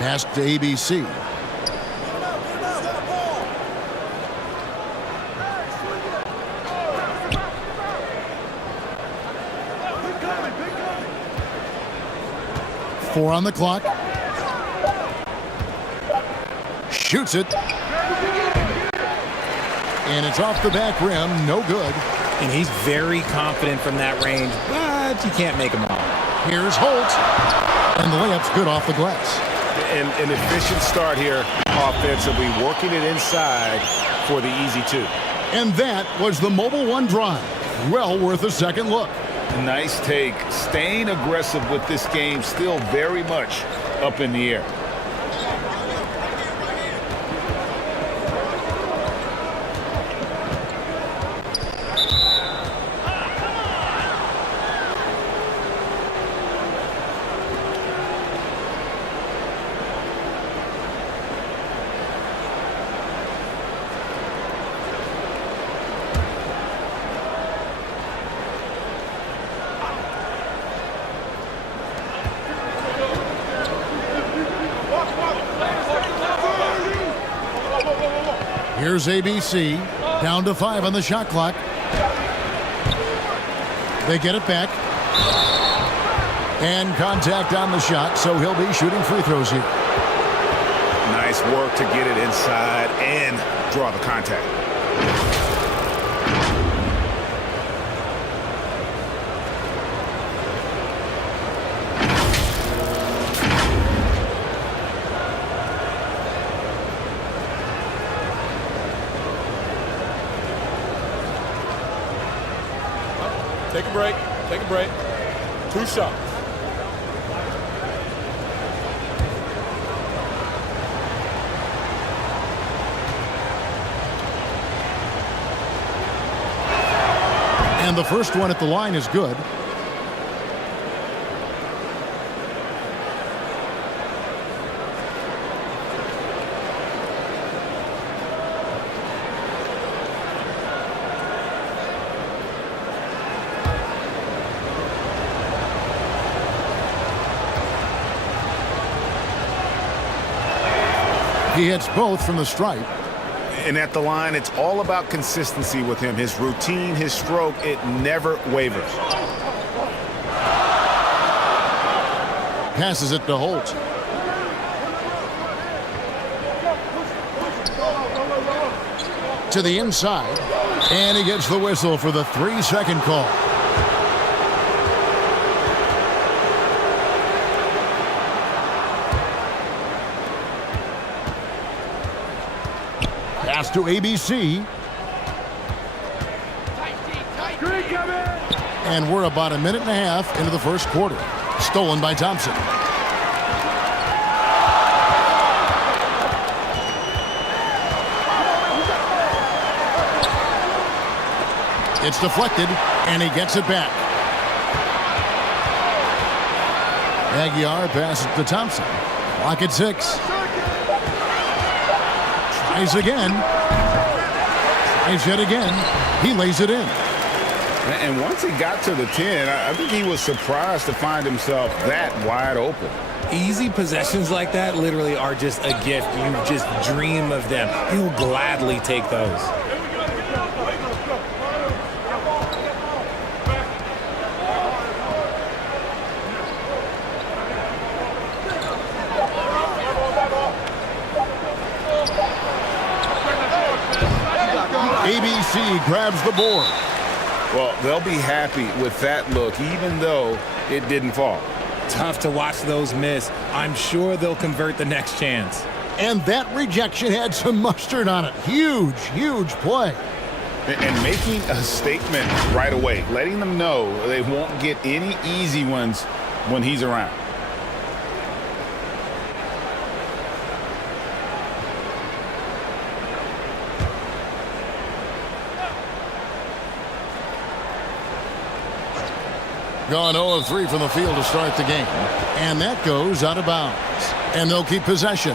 Pass to ABC. Four on the clock. Shoots it. And it's off the back rim. No good. And he's very confident from that range, but you can't make him all. Here's Holt. And the layup's good off the glass. An efficient start here offensively, working it inside for the easy two. And that was the Mobile One drive. Well worth a second look. Nice take. Staying aggressive with this game, still very much up in the air. Here's ABC, down to 5 on the shot clock. They get it back. And contact on the shot, so he'll be shooting free throws here. Nice work to get it inside and draw the contact. Take a break. Take a break. 2 shots. And the first one at the line is good. He hits both from the stripe. And at the line, it's all about consistency with him. His routine, his stroke, it never wavers. Passes it to Holt. To the inside. And he gets the whistle for the 3-second call. Pass to ABC. And we're about a minute and a half into the first quarter. Stolen by Thompson. It's deflected, and he gets it back. Aguiar passes to Thompson. Clock at 6. Tries again. Tries yet again. He lays it in. And once he got to the 10, I think he was surprised to find himself that wide open. Easy possessions like that literally are just a gift. You just dream of them. He'll gladly take those. ABC grabs the board. Well, they'll be happy with that look, even though it didn't fall. Tough to watch those miss. I'm sure they'll convert the next chance. And that rejection had some mustard on it. Huge, huge play. And making a statement right away, letting them know they won't get any easy ones when he's around. Gone 0 of 3 from the field to start the game. And that goes out of bounds. And they'll keep possession.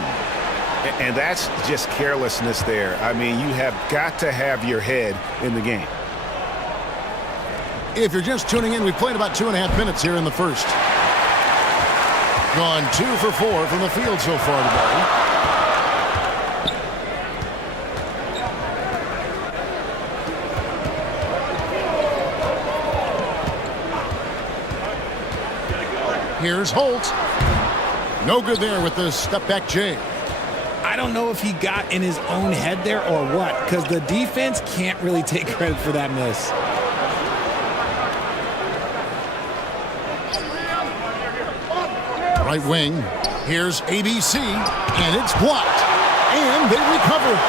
And that's just carelessness there. I mean, you have got to have your head in the game. If you're just tuning in, we've played about 2.5 minutes here in the first. Gone 2 for 4 from the field so far today. Here's Holt. No good there with the step back J. I don't know if he got in his own head there or what, because the defense can't really take credit for that miss. Right wing. Here's ABC, and it's blocked. And they recover it.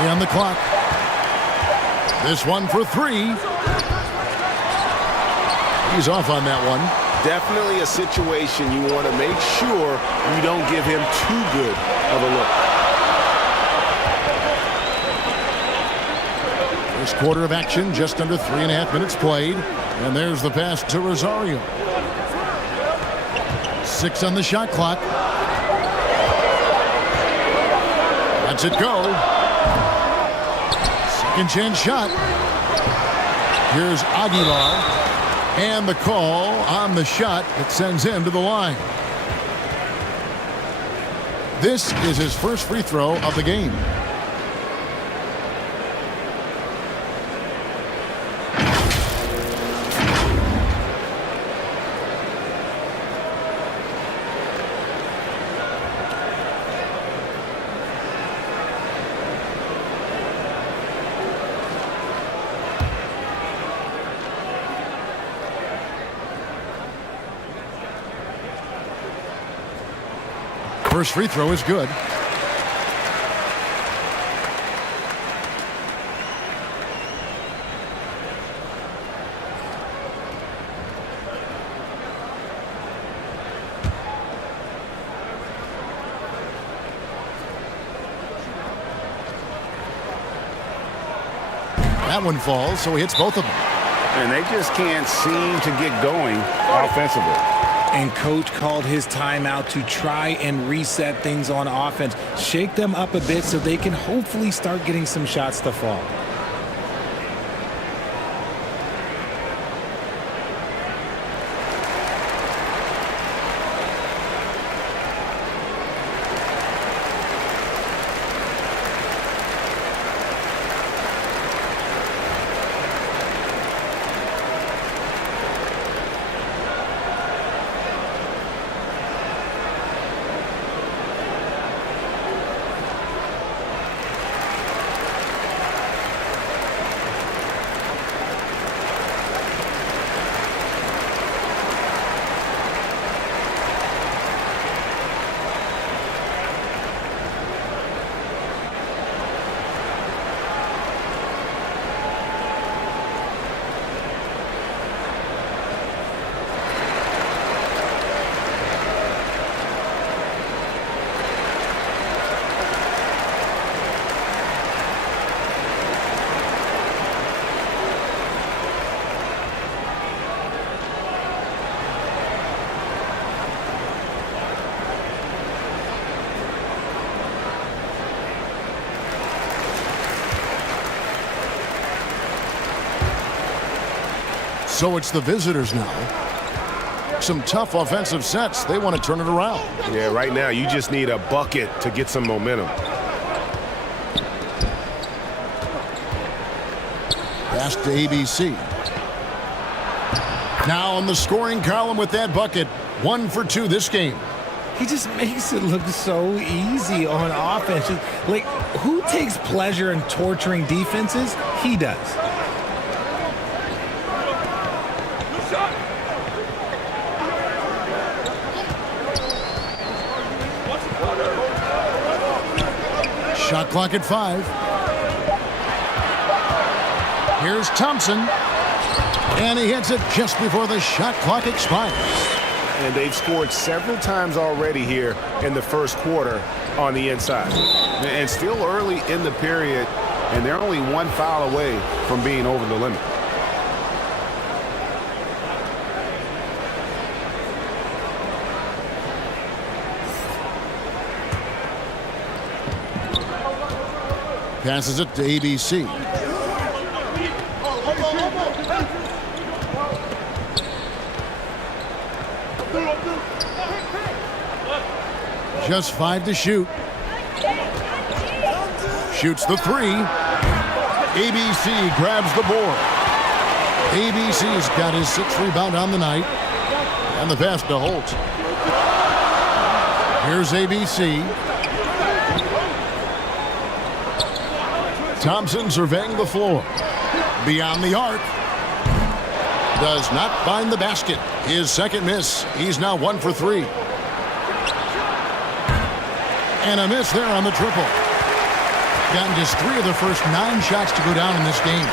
3 on the clock. This one for 3. He's off on that one. Definitely a situation you want to make sure you don't give him too good of a look. First quarter of action, just under 3.5 minutes played. And there's the pass to Rosario. 6 on the shot clock. Lets it go. Second chance shot. Here's Aguilar. And the call on the shot that sends him to the line. This is his first free throw of the game. First free throw is good. That one falls, so he hits both of them. And they just can't seem to get going offensively. And coach called his timeout to try and reset things on offense. Shake them up a bit so they can hopefully start getting some shots to fall. So it's the visitors now. Some tough offensive sets. They want to turn it around. Yeah, right now you just need a bucket to get some momentum. Pass to ABC. Now on the scoring column with that bucket. 1 for 2 this game. He just makes it look so easy on offense. Like, who takes pleasure in torturing defenses? He does. Shot clock at 5. Here's Thompson. And he hits it just before the shot clock expires. And they've scored several times already here in the first quarter on the inside. And still early in the period, and they're only 1 foul away from being over the limit. Passes it to ABC. Just 5 to shoot. Shoots the 3. ABC grabs the board. ABC's got his 6th rebound on the night. And the pass to Holt. Here's ABC. Thompson surveying the floor. Beyond the arc. Does not find the basket. His 2nd miss. He's now 1 for 3. And a miss there on the triple. Gotten just 3 of the first 9 shots to go down in this game.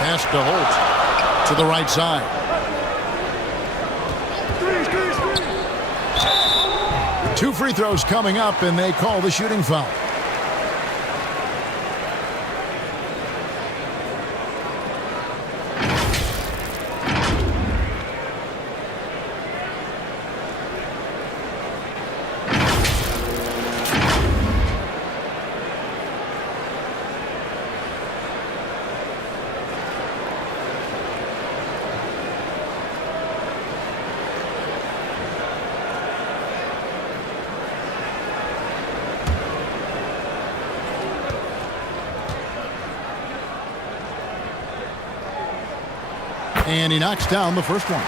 Pass to Holt to the right side. Two free throws coming up, and they call the shooting foul. And he knocks down the first one.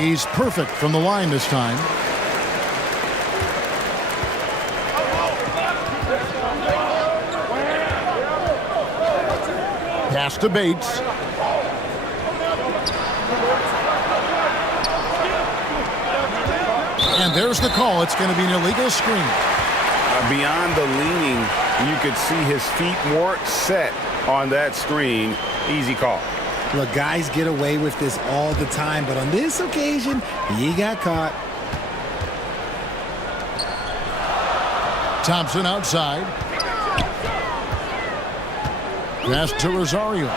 He's perfect from the line this time. Pass to Bates. And there's the call. It's going to be an illegal screen. Beyond the leaning, you could see his feet more set on that screen. Easy call. Look, guys get away with this all the time, but on this occasion, he got caught. Thompson outside. Pass to Rosario.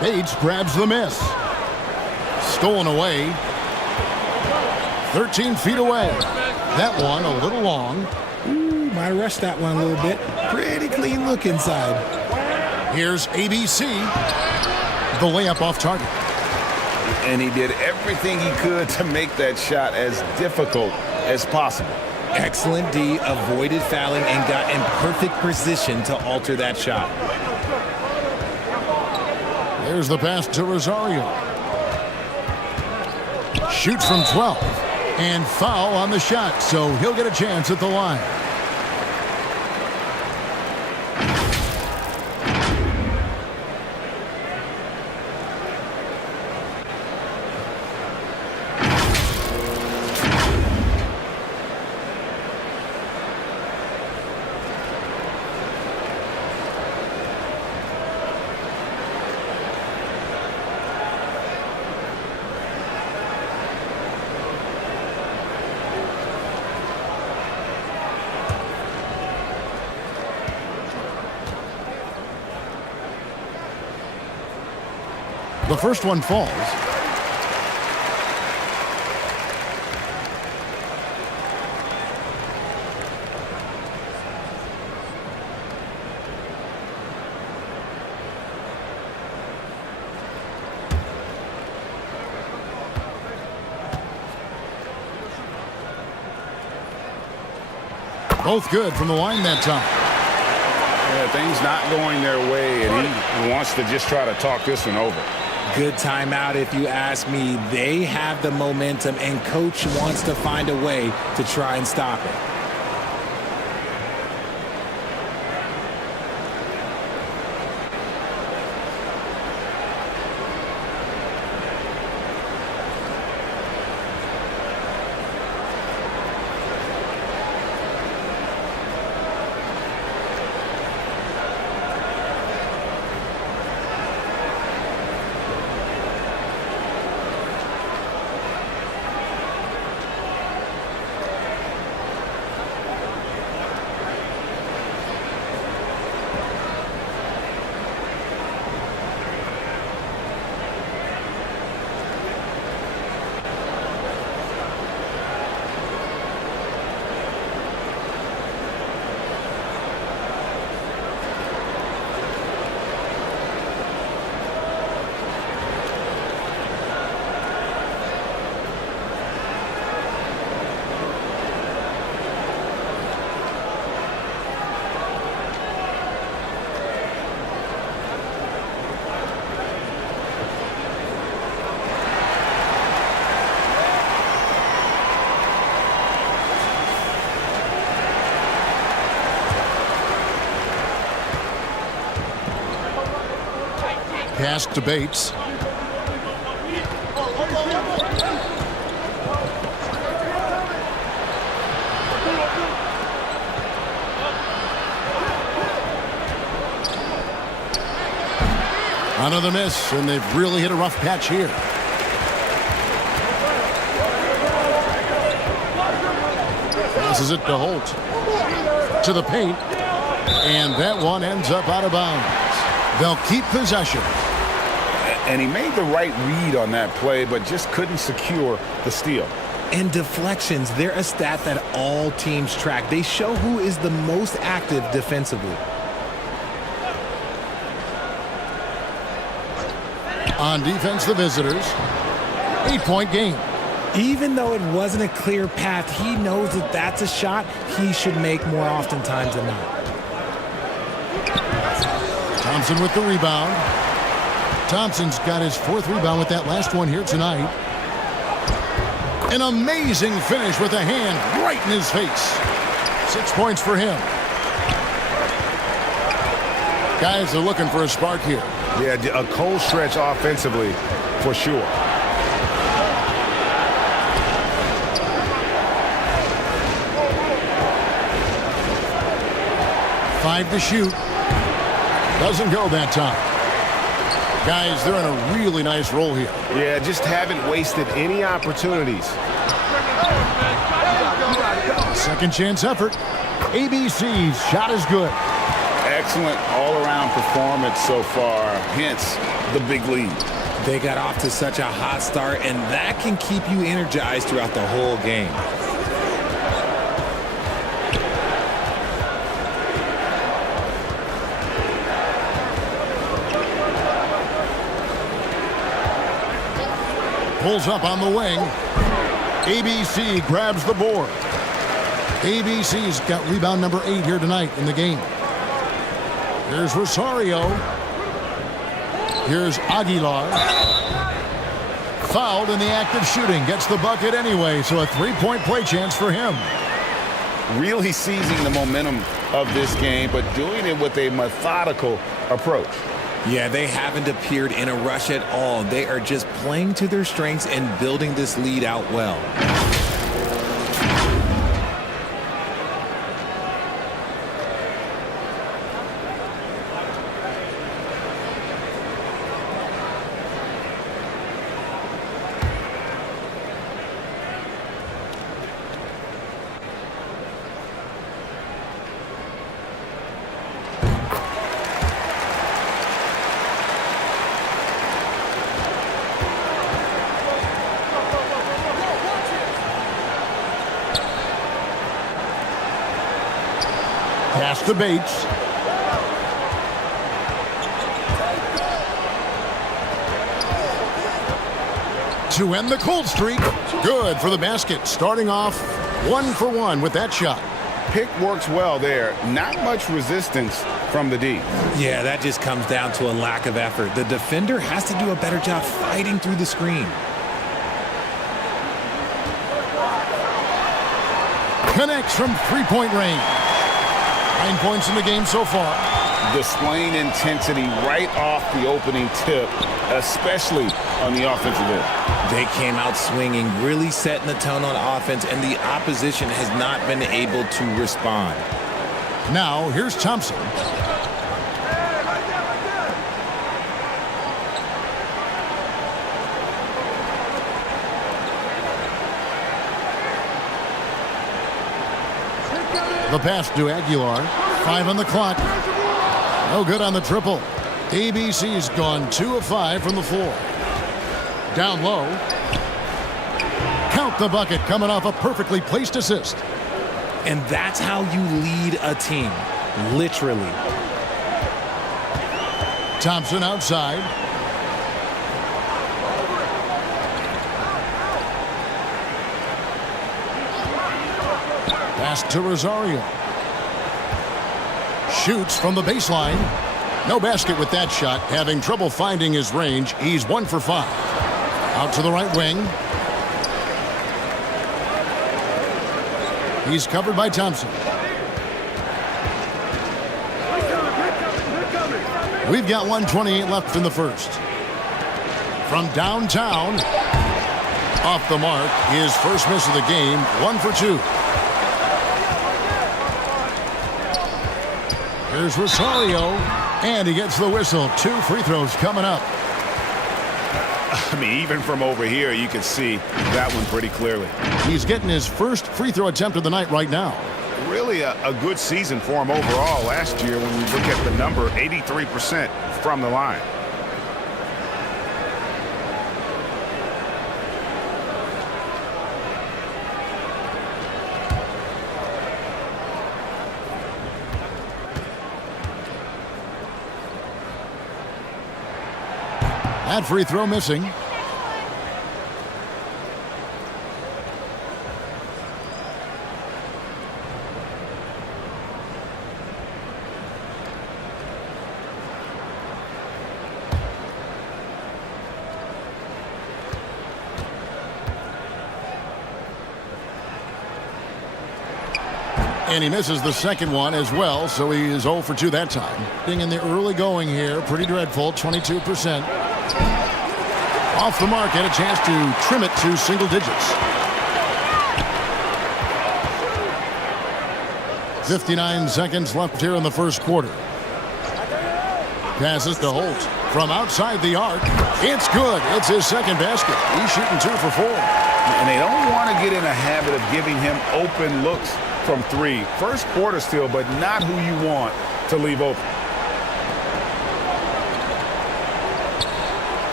Bates grabs the miss. Stolen away. 13 feet away. That one a little long. Ooh, might rush that one a little bit. Pretty clean look inside. Here's ABC. The layup off target. And he did everything he could to make that shot as difficult as possible. Excellent D, avoided fouling and got in perfect position to alter that shot. There's the pass to Rosario. Shoots from 12. And foul on the shot, so he'll get a chance at the line. The first one falls. Both good from the line that time. Yeah, things not going their way, and he wants to just try to talk this one over. Good timeout if you ask me. They have the momentum, and coach wants to find a way to try and stop it. Pass to Bates. Another miss, and they've really hit a rough patch here. Passes it to Holt. To the paint. And that one ends up out of bounds. They'll keep possession. And he made the right read on that play, but just couldn't secure the steal. And deflections, they're a stat that all teams track. They show who is the most active defensively. On defense, the visitors. 8-point game. Even though it wasn't a clear path, he knows that that's a shot he should make more oftentimes than not. Thompson with the rebound. Thompson's got his 4th rebound with that last one here tonight. An amazing finish with a hand right in his face. 6 points for him. Guys are looking for a spark here. Yeah, a cold stretch offensively for sure. Five to shoot. Doesn't go that time. Guys, they're in a really nice roll here. Yeah, just haven't wasted any opportunities. Second chance effort. ABC's shot is good. Excellent all-around performance so far, hence the big lead. They got off to such a hot start, and that can keep you energized throughout the whole game. Pulls up on the wing. ABC grabs the board. ABC's got rebound number 8 here tonight in the game. Here's Rosario. Here's Aguilar. Fouled in the act of shooting. Gets the bucket anyway, so a 3-point play chance for him. Really seizing the momentum of this game, but doing it with a methodical approach. Yeah, they haven't appeared in a rush at all. They are just playing to their strengths and building this lead out well. Pass to Bates. To end the cold streak. Good for the basket. Starting off 1 for 1 with that shot. Pick works well there. Not much resistance from the D. Yeah, that just comes down to a lack of effort. The defender has to do a better job fighting through the screen. Connects from 3-point range. 9 points in the game so far. Displaying intensity right off the opening tip, especially on the offensive end. They came out swinging, really setting the tone on offense, and the opposition has not been able to respond. Now, here's Thompson. The pass to Aguilar. 5 on the clock. No good on the triple. ABC's gone 2 of 5 from the floor. Down low. Count the bucket coming off a perfectly placed assist. And that's how you lead a team, literally. Thompson outside. Pass to Rosario. Shoots from the baseline. No basket with that shot. Having trouble finding his range. He's 1 for 5. Out to the right wing. He's covered by Thompson. We've got 1:28 left in the first. From downtown, off the mark, his first miss of the game, 1 for 2. Here's Rosario, and he gets the whistle. 2 free throws coming up. I mean, even from over here, you can see that one pretty clearly. He's getting his first free throw attempt of the night right now. Really a good season for him overall last year when you look at the number, 83% from the line. That free throw missing. And he misses the second one as well, so he is 0 for 2 that time. Being in the early going here, pretty dreadful, 22%. Off the mark, had a chance to trim it to single digits. 59 seconds left here in the first quarter. Passes to Holt from outside the arc. It's good. It's his second basket. He's shooting 2 for 4. And they don't want to get in a habit of giving him open looks from 3. First quarter still, but not who you want to leave open.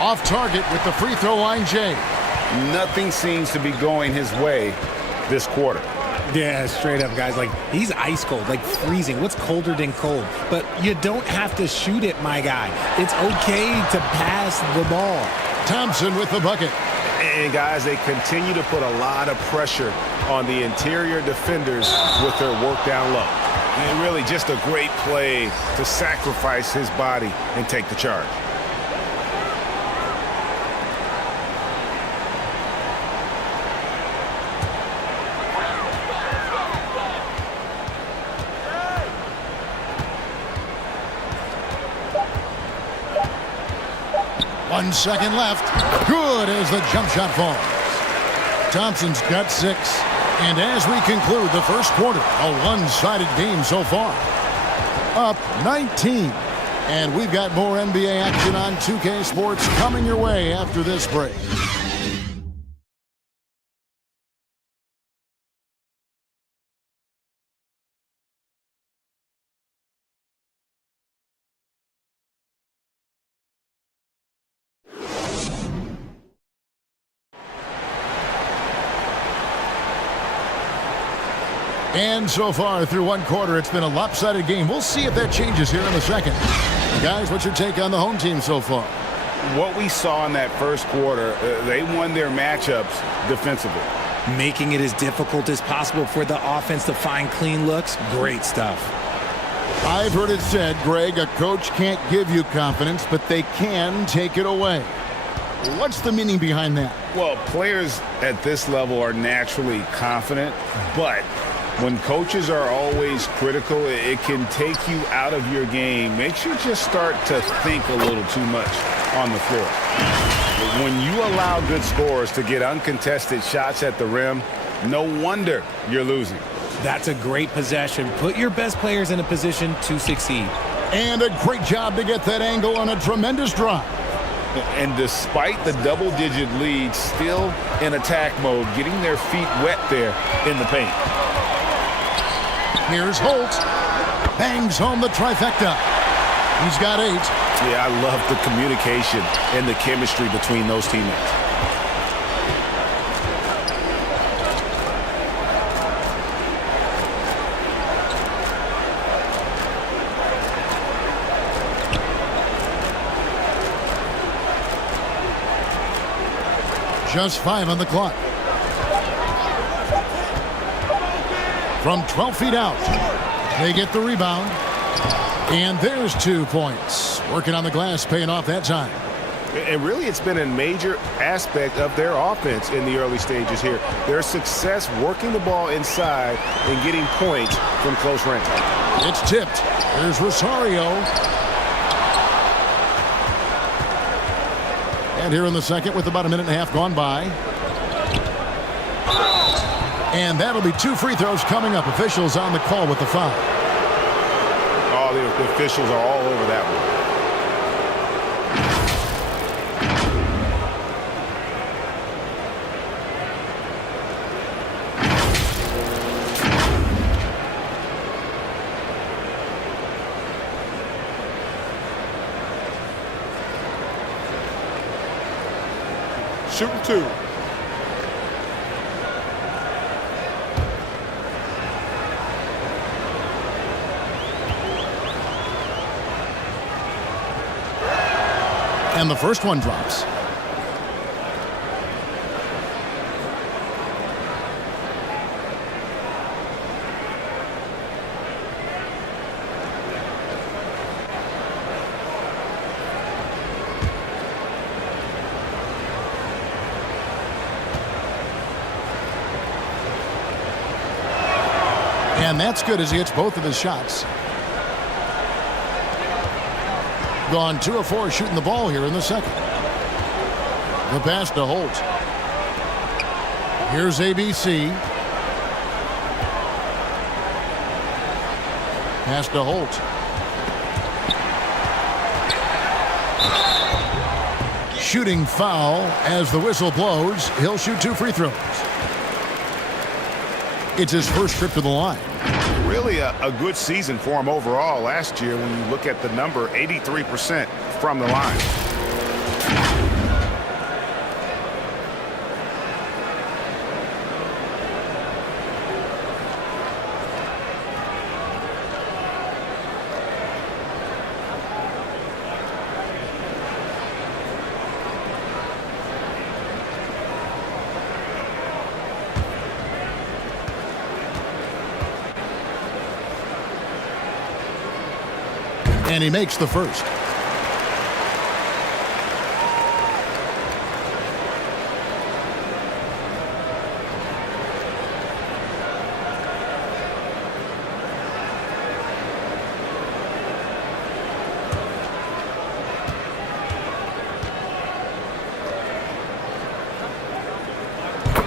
Off target with the free throw line, Jay. Nothing seems to be going his way this quarter. Yeah, straight up, guys. Like, he's ice cold, like freezing. What's colder than cold? But you don't have to shoot it, my guy. It's okay to pass the ball. Thompson with the bucket. And, guys, they continue to put a lot of pressure on the interior defenders with their work down low. And really just a great play to sacrifice his body and take the charge. One second left. Good as the jump shot falls. Thompson's got 6. And as we conclude the first quarter, a one-sided game so far. Up 19. And we've got more NBA action on 2K Sports coming your way after this break. And so far through one quarter, it's been a lopsided game. We'll see if that changes here in the second. Guys, what's your take on the home team so far? What we saw in that first quarter, they won their matchups defensively. Making it as difficult as possible for the offense to find clean looks. Great stuff. I've heard it said, Greg, a coach can't give you confidence, but they can take it away. What's the meaning behind that? Well, players at this level are naturally confident, but when coaches are always critical, it can take you out of your game. Makes you just start to think a little too much on the floor. When you allow good scorers to get uncontested shots at the rim, no wonder you're losing. That's a great possession. Put your best players in a position to succeed. And a great job to get that angle on a tremendous drive. And despite the double-digit lead, still in attack mode, getting their feet wet there in the paint. Here's Holt. Bangs home the trifecta. He's got 8. Yeah, I love the communication and the chemistry between those teammates. Just 5 on the clock. From 12 feet out, they get the rebound. And there's 2 points. Working on the glass, paying off that time. And really, it's been a major aspect of their offense in the early stages here. Their success working the ball inside and getting points from close range. It's tipped. There's Rosario. And here in the second with about a minute and a half gone by. And that'll be 2 free throws coming up. Officials on the call with the foul. Oh, the officials are all over that one. Shooting 2. And the first one drops. And that's good as he hits both of his shots. Gone 2 of 4 shooting the ball here in the second. The pass to Holt. Here's ABC. Pass to Holt. Shooting foul as the whistle blows. He'll shoot 2 free throws. It's his first trip to the line. Really a good season for him overall last year when you look at the number, 83% from the line. And he makes the first.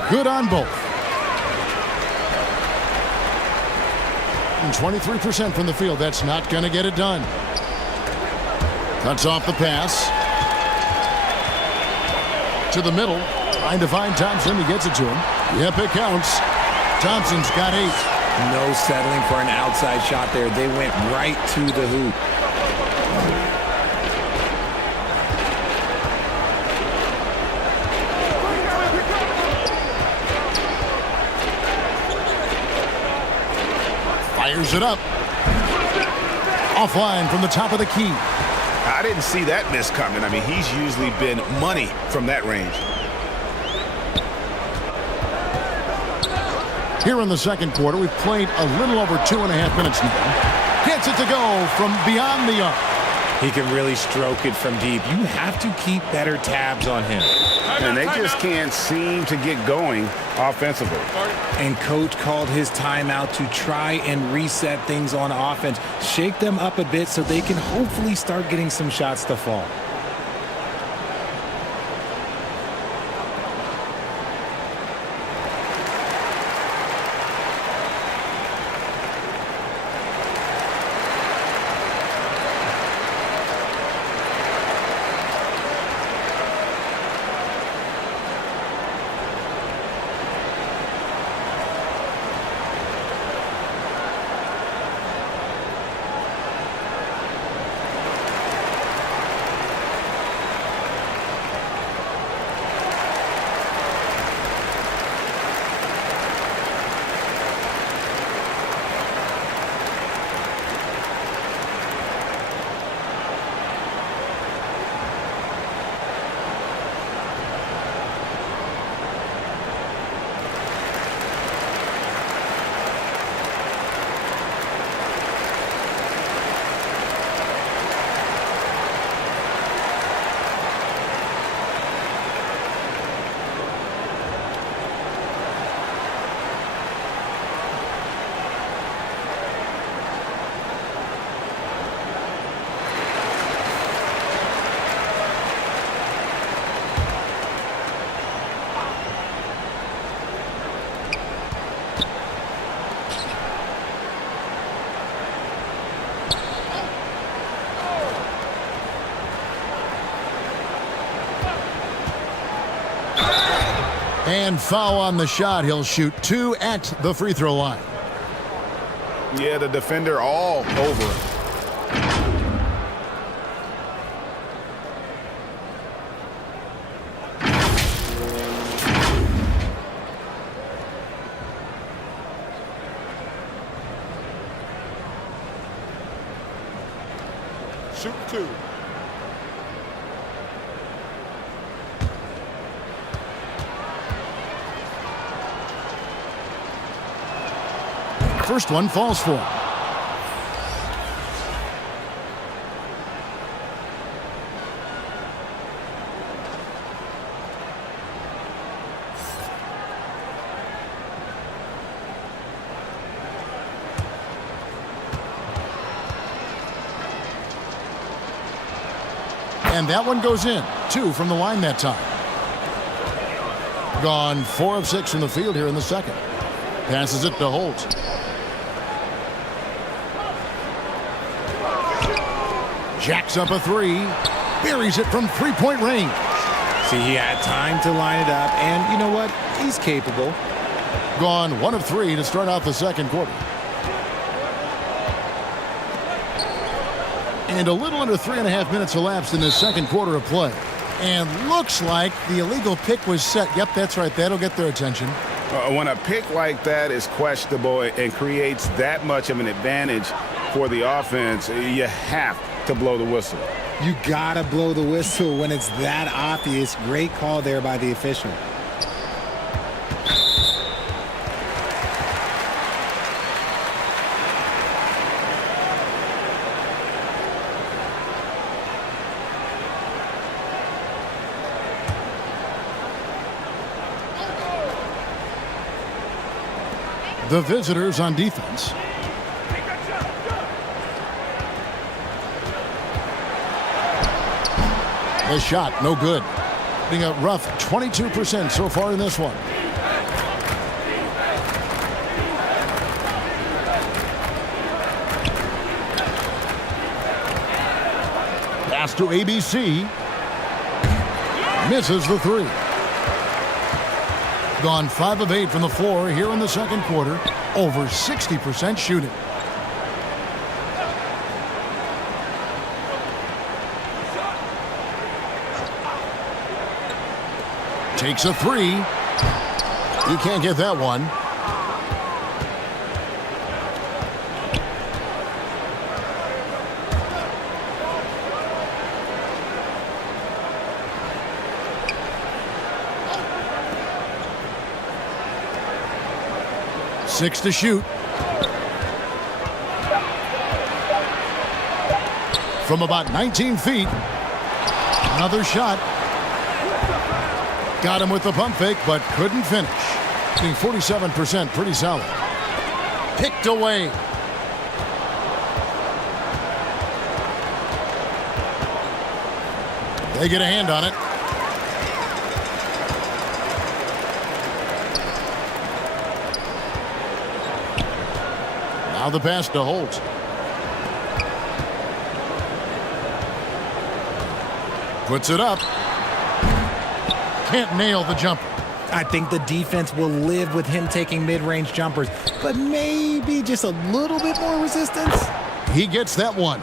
Good on both. And 23% from the field. That's not going to get it done. Cuts off the pass. To the middle. Trying to find Thompson. He gets it to him. Yep, it counts. Thompson's got 8. No settling for an outside shot there. They went right to the hoop. Fires it up. Offline from the top of the key. I didn't see that miss coming. I mean, he's usually been money from that range. Here in the second quarter, we've played a little over 2.5 minutes now. Gets it to go from beyond the arc. He can really stroke it from deep. You have to keep better tabs on him. And they just can't seem to get going offensively. And coach called his timeout to try and reset things on offense. Shake them up a bit so they can hopefully start getting some shots to fall. And foul on the shot. He'll shoot 2 at the free throw line. Yeah, the defender all over him. Shoot 2. First one falls for him. And that one goes in. 2 from the line that time. Gone 4 of 6 from the field here in the second. Passes it to Holt. Jacks up a 3. Buries it from three-point range. See, he had time to line it up, and you know what? He's capable. Gone 1 of 3 to start out the second quarter. And a little under 3.5 minutes elapsed in this second quarter of play. And looks like the illegal pick was set. Yep, that's right. That'll get their attention. When a pick like that is questionable and creates that much of an advantage for the offense, you have to blow the whistle. You gotta blow the whistle when it's that obvious. Great call there by the official. The visitors on defense. The shot, no good. Being a rough 22% so far in this one. Pass to ABC. Misses the 3. Gone 5 of 8 from the floor here in the second quarter. Over 60% shooting. Takes a 3. He can't get that one. Six to shoot. From about 19 feet. Another shot. Got him with the pump fake, but couldn't finish. Being 47%, pretty solid. Picked away. They get a hand on it. Now the pass to Holt. Puts it up. Can't nail the jumper. I think the defense will live with him taking mid-range jumpers, but maybe just a little bit more resistance. He gets that one.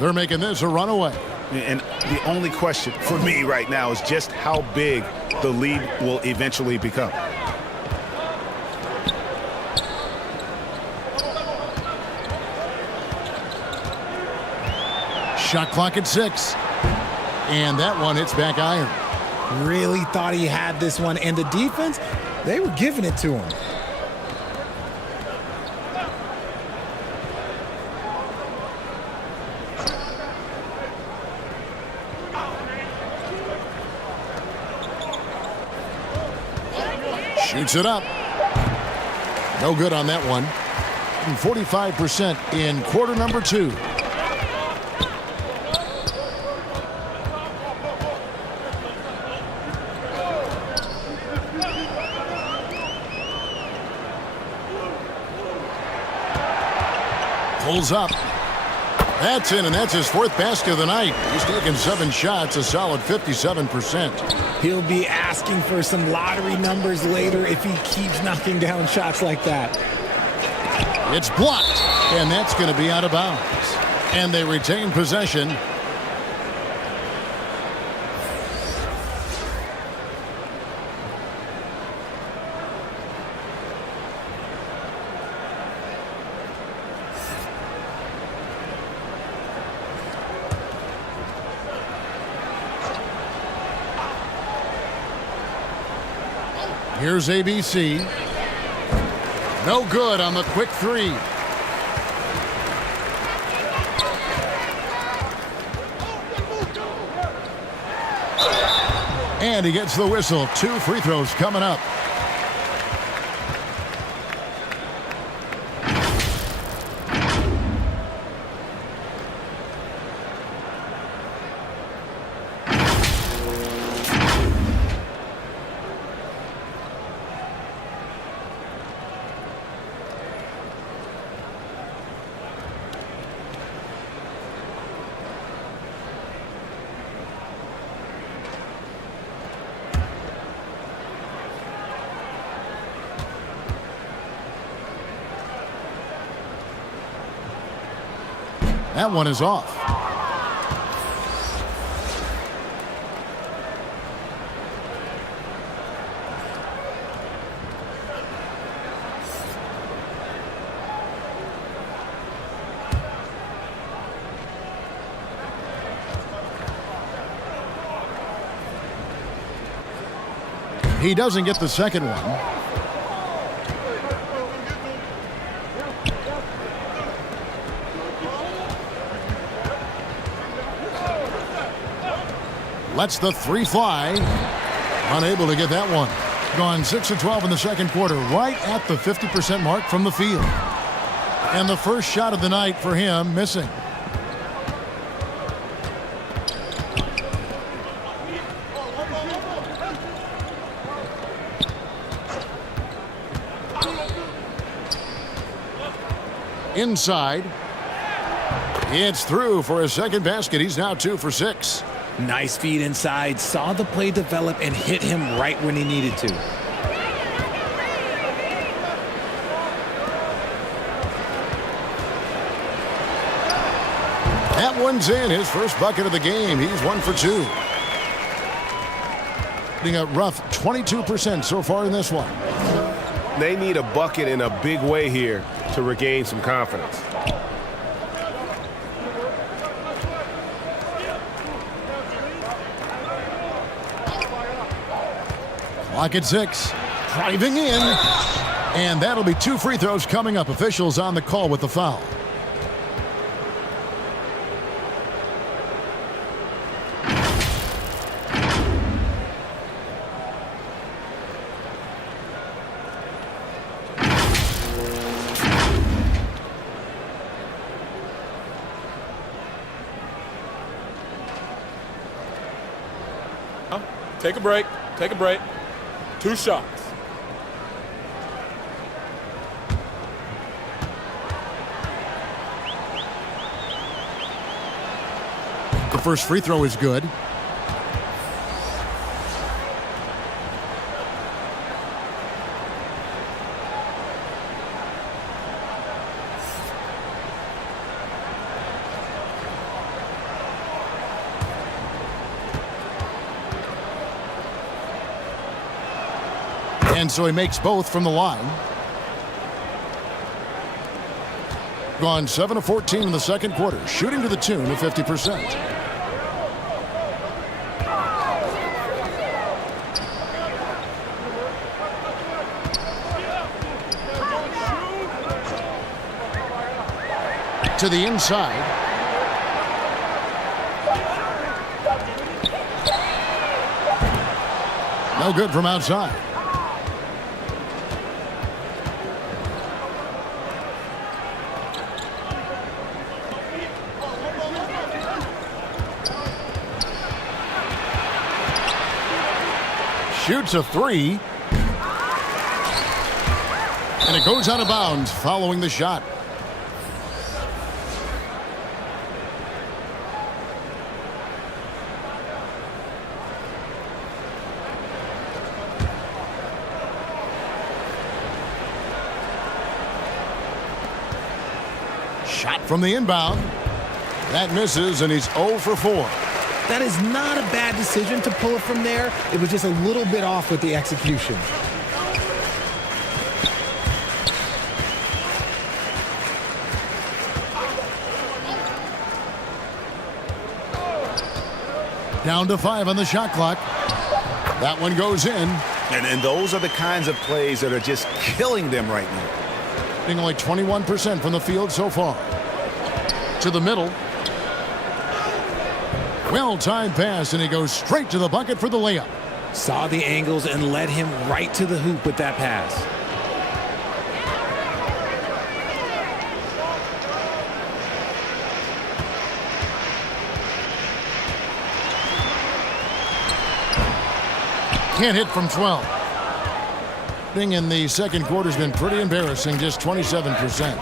They're making this a runaway. And the only question for me right now is just how big the lead will eventually become. Shot clock at 6. And that one hits back iron. Really thought he had this one, and the defense, they were giving it to him. Shoots it up. No good on that one. 45% in quarter number 2. Pulls up. That's in, and that's his 4th basket of the night. He's taken 7 shots, a solid 57%. He'll be asking for some lottery numbers later if he keeps knocking down shots like that. It's blocked, and that's going to be out of bounds. And they retain possession. Here's ABC. No good on the quick 3. And he gets the whistle. 2 free throws coming up. That one is off. He doesn't get the second one. Lets the 3 fly. Unable to get that one. Gone 6 of 12 in the second quarter, right at the 50% mark from the field. And the first shot of the night for him missing. Inside. It's through for a second basket. He's now 2 for 6. Nice feed inside. Saw the play develop and hit him right when he needed to. That one's in. His first bucket of the game. He's 1 for 2. Getting a rough 22% so far in this one. They need a bucket in a big way here to regain some confidence. Clock at 6. Driving in. And that'll be 2 free throws coming up. Officials on the call with the foul. Take a break. Take a break. 2 shots. The first free throw is good. And so he makes both from the line. Gone 7 of 14 in the second quarter, shooting to the tune of 50%. To the inside. No good from outside. Shoots a 3. And it goes out of bounds following the shot. Shot from the inbound. That misses, and he's 0 for 4. That is not a bad decision to pull it from there. It was just a little bit off with the execution. Down to 5 on the shot clock. That one goes in. And those are the kinds of plays that are just killing them right now. Being only 21% from the field so far. To the middle. Well-timed pass, and he goes straight to the bucket for the layup. Saw the angles and led him right to the hoop with that pass. Can't hit from 12. Shooting in the second quarter has been pretty embarrassing, just 27%.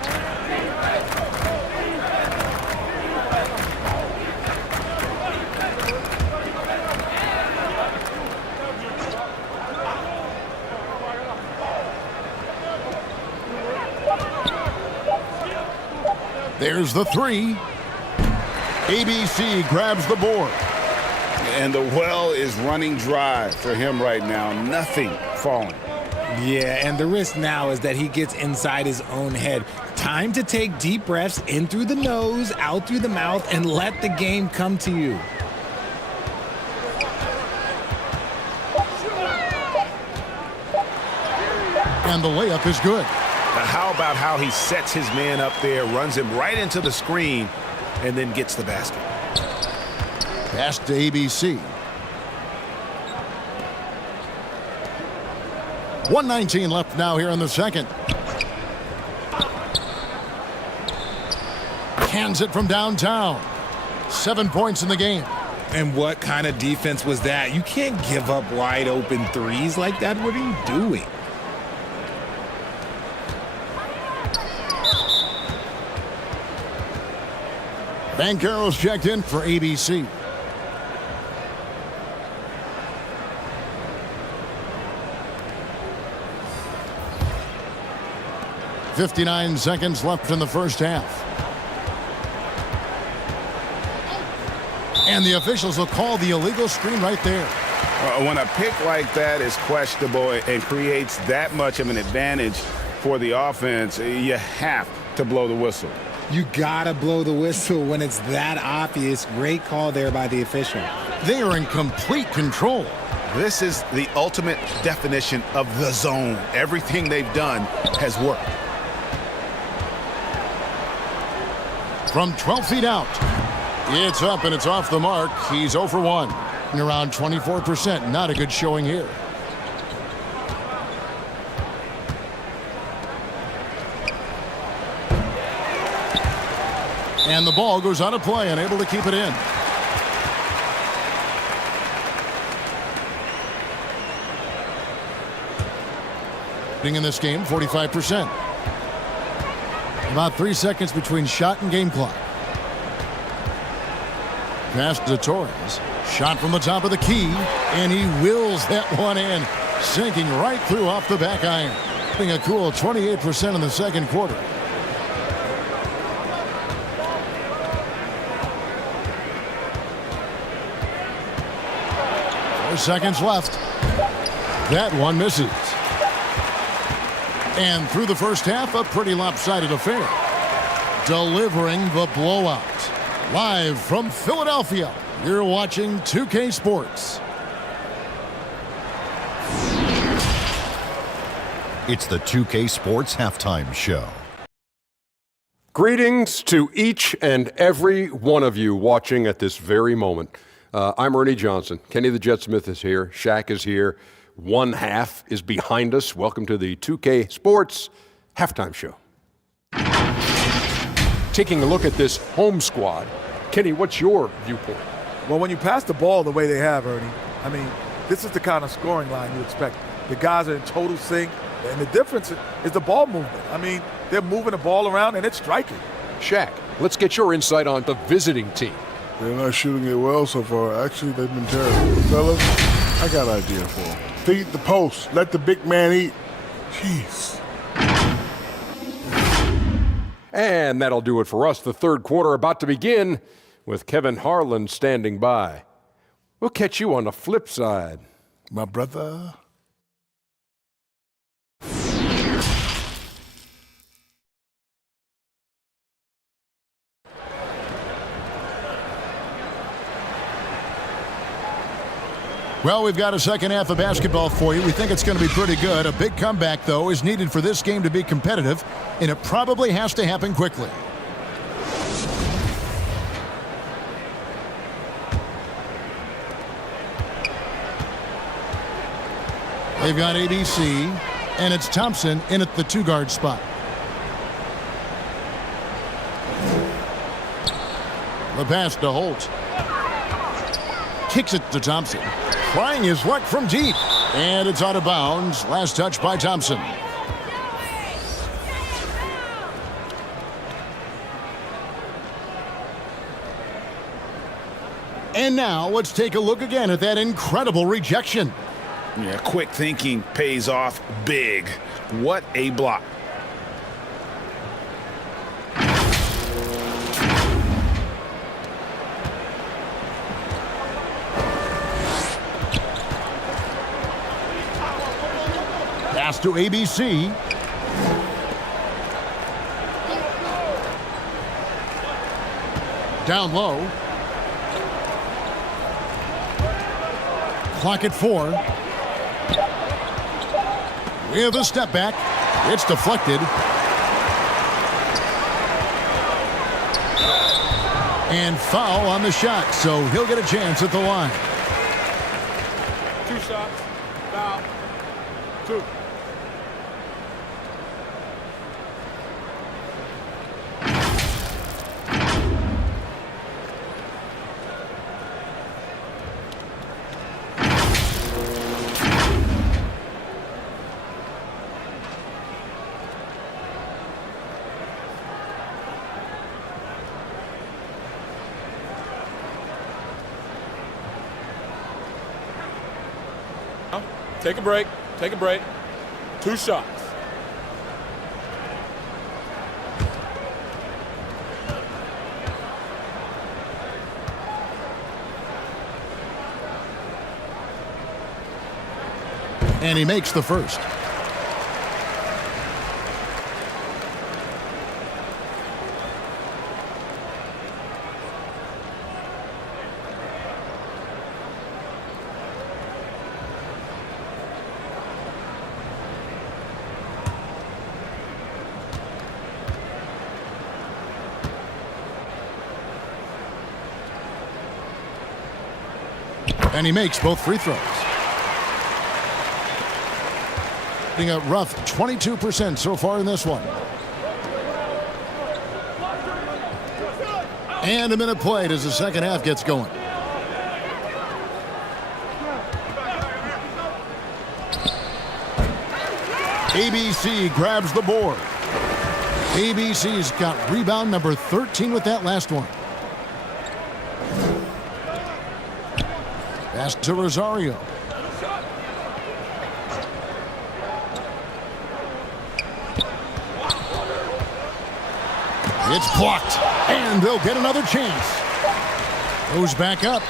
There's the three. ABC grabs the board. And the well is running dry for him right now. Nothing falling. Yeah, and the risk now is that he gets inside his own head. Time to take deep breaths in through the nose, out through the mouth, and let the game come to you. And the layup is good. Now, how about how he sets his man up there, runs him right into the screen, and then gets the basket. Pass to ABC. 1:19 left now here in the second. Hands it from downtown. 7 points in the game. And what kind of defense was that? You can't give up wide open threes like that. What are you doing? Banchero's checked in for ABC. .59 seconds left in the first half. And the officials will call the illegal screen right there. When a pick like that is questionable and creates that much of an advantage for the offense, you have to blow the whistle. You gotta blow the whistle when it's that obvious. Great call there by the official. They are in complete control. This is the ultimate definition of the zone. Everything they've done has worked. From 12 feet out. It's up and it's off the mark. He's 0 for 1. And around 24%. Not a good showing here. And the ball goes out of play, unable to keep it in. In this game, 45%. About 3 seconds between shot and game clock. Pass to Torres. Shot from the top of the key, and he wills that one in, sinking right through off the back iron. Getting a cool 28% in the second quarter. Seconds left. That one misses. And through the first half, a pretty lopsided affair. Delivering the blowout. Live from Philadelphia, you're watching 2K Sports. It's the 2K Sports Halftime Show. Greetings to each and every one of you watching at this very moment. I'm Ernie Johnson. Kenny the Jet Smith is here. Shaq is here. One half is behind us. Welcome to the 2K Sports Halftime Show. Taking a look at this home squad. Kenny, what's your viewpoint? Well, when you pass the ball the way they have, Ernie, I mean, this is the kind of scoring line you expect. The guys are in total sync, and the difference is the ball movement. I mean, they're moving the ball around, and it's striking. Shaq, let's get your insight on the visiting team. They're not shooting it well so far. Actually, they've been terrible. Fellas, I got an idea for them. Feed the post. Let the big man eat. Jeez. And that'll do it for us. The third quarter about to begin with Kevin Harlan standing by. We'll catch you on the flip side. My brother. Well, we've got a second half of basketball for you. We think it's going to be pretty good. A big comeback, though, is needed for this game to be competitive, and it probably has to happen quickly. They've got ABC, and it's Thompson in at the two-guard spot. The pass to Holt. Kicks it to Thompson. Trying his luck from deep. And it's out of bounds. Last touch by Thompson. And now let's take a look again at that incredible rejection. Yeah, quick thinking pays off big. What a block. Pass to ABC. Down low. Clock at 4. With a step back. It's deflected. And foul on the shot, so he'll get a chance at the line. 2 shots. Foul. 2. Take a break. Take a break. 2 shots. And he makes the first. And he makes both free throws. Being a rough 22% so far in this one. And a minute played as the second half gets going. ABC grabs the board. ABC's got rebound number 13 with that last one. Pass to Rosario. It's blocked, and they'll get another chance. Goes back up.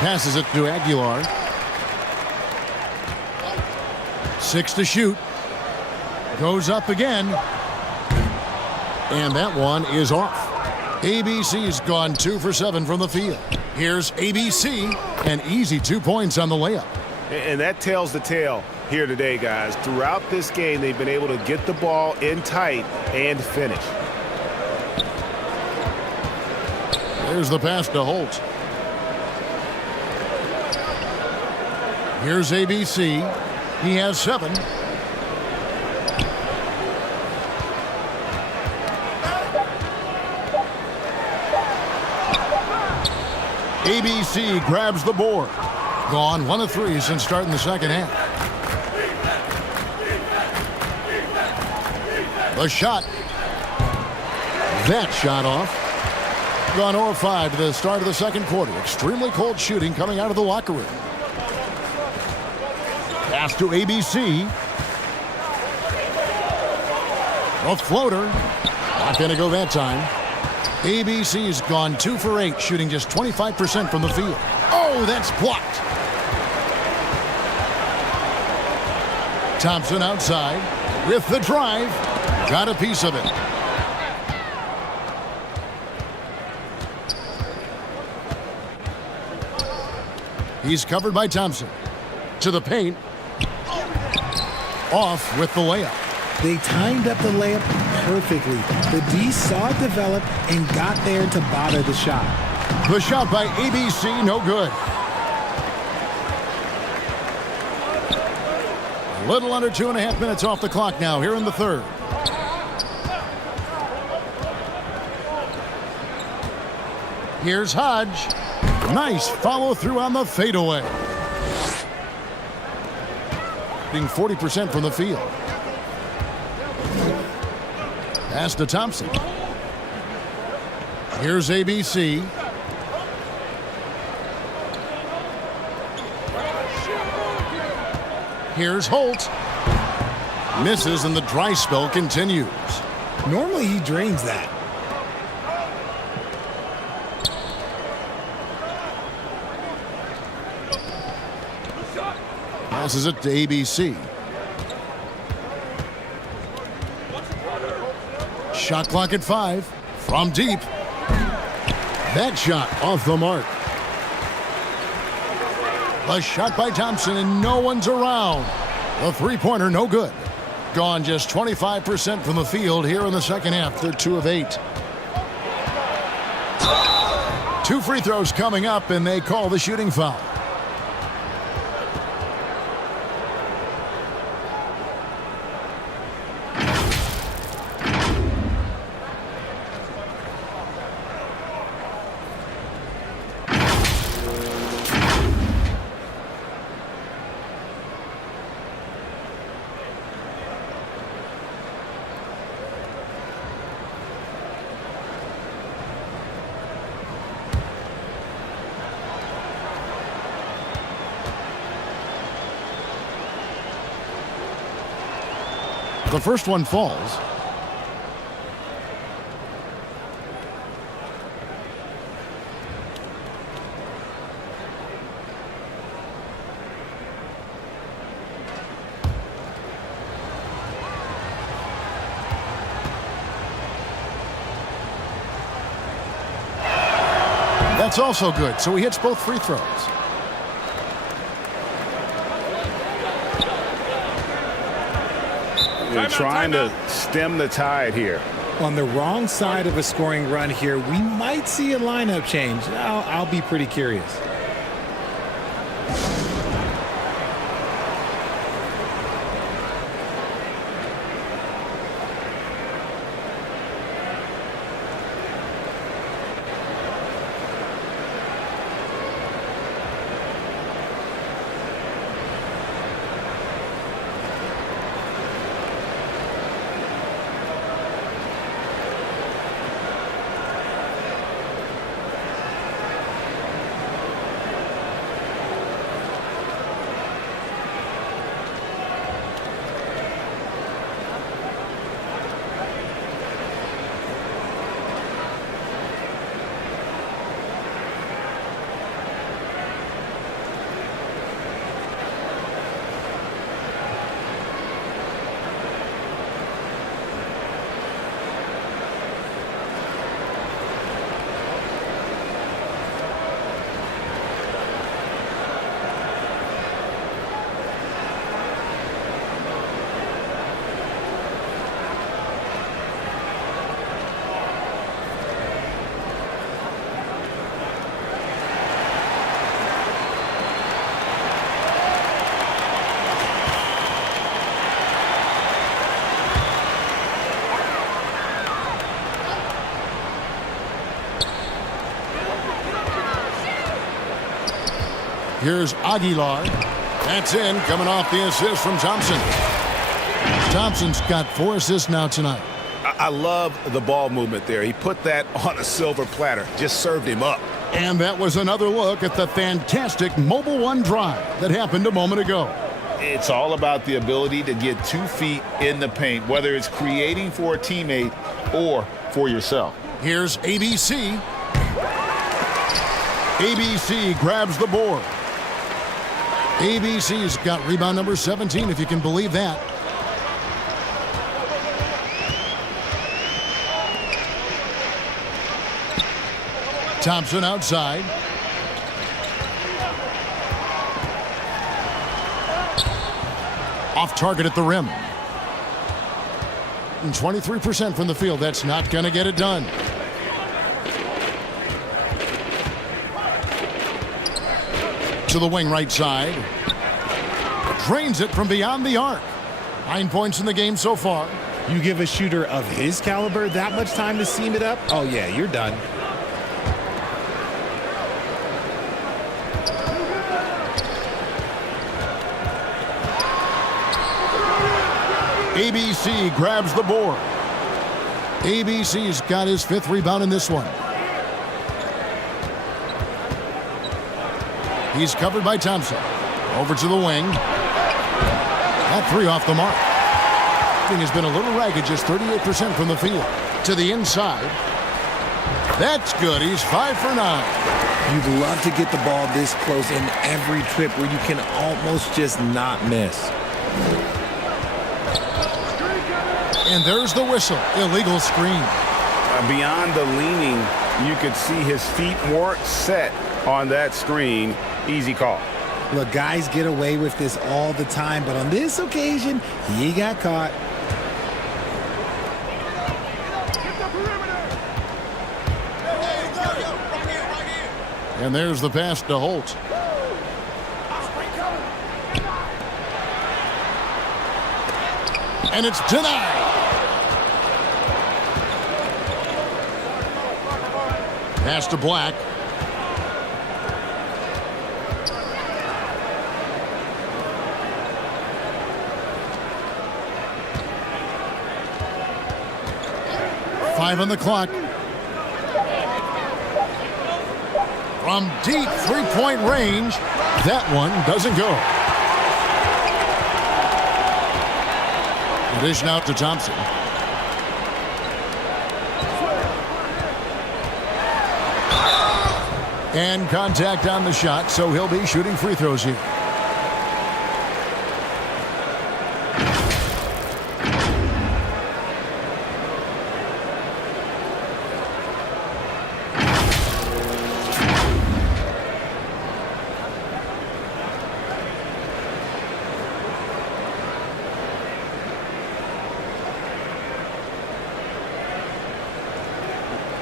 Passes it to Aguilar. 6 to shoot. Goes up again. And that one is off. ABC's gone 2 for 7 from the field. Here's ABC, and easy 2 points on the layup. And that tells the tale here today, guys. Throughout this game, they've been able to get the ball in tight and finish. There's the pass to Holt. Here's ABC. He has 7. ABC grabs the board. Gone 1 of 3 since starting the second half. The shot. That shot off. Gone 0 of 5 to the start of the second quarter. Extremely cold shooting coming out of the locker room. Pass to ABC. A floater. Not going to go that time. ABC's gone 2 for 8, shooting just 25% from the field. Oh, that's blocked. Thompson outside with the drive. Got a piece of it. He's covered by Thompson. To the paint. Off with the layup. They timed up the layup perfectly. The D saw it develop and got there to bother the shot. The shot by ABC, no good. A little under 2.5 minutes off the clock now here in the third. Here's Hodge. Nice follow through on the fadeaway. Being 40% from the field. Pass to Thompson. Here's ABC. Here's Holt. Misses and the dry spell continues. Normally he drains that. Passes it to ABC. Shot clock at 5. From deep. That shot off the mark. A shot by Thompson and no one's around. The three-pointer no good. Gone just 25% from the field here in the second half. They're 2 of 8. 2 free throws coming up and they call the shooting foul. The first one falls. That's also good, so he hits both free throws. They're trying to stem the tide here. On the wrong side of a scoring run here, we might see a lineup change. I'll be pretty curious. Here's Aguilar. That's in, coming off the assist from Thompson. Thompson's got 4 assists now tonight. I love the ball movement there. He put that on a silver platter, just served him up. And that was another look at the fantastic Mobile One drive that happened a moment ago. It's all about the ability to get 2 feet in the paint, whether it's creating for a teammate or for yourself. Here's ABC. ABC grabs the board. ABC's got rebound number 17, if you can believe that. Thompson outside. Off target at the rim. And 23% from the field. That's not going to get it done. To the wing right side. Drains it from beyond the arc. 9 points in the game so far. You give a shooter of his caliber that much time to seam it up? Oh, yeah, you're done. ABC grabs the board. ABC's got his 5th rebound in this one. He's covered by Thompson. Over to the wing. That 3 off the mark. Thing has been a little ragged, just 38% from the field. To the inside. That's good. He's 5 for 9. You'd love to get the ball this close in every trip where you can almost just not miss. And there's the whistle. Illegal screen. Beyond the leaning, you could see his feet weren't set on that screen. Easy call. Look, guys get away with this all the time, but on this occasion, he got caught. And there's the pass to Holt. And it's denied. Pass to Black. Five on the clock. From deep three-point range, that one doesn't go. Dish out to Thompson. And contact on the shot, so he'll be shooting free throws here.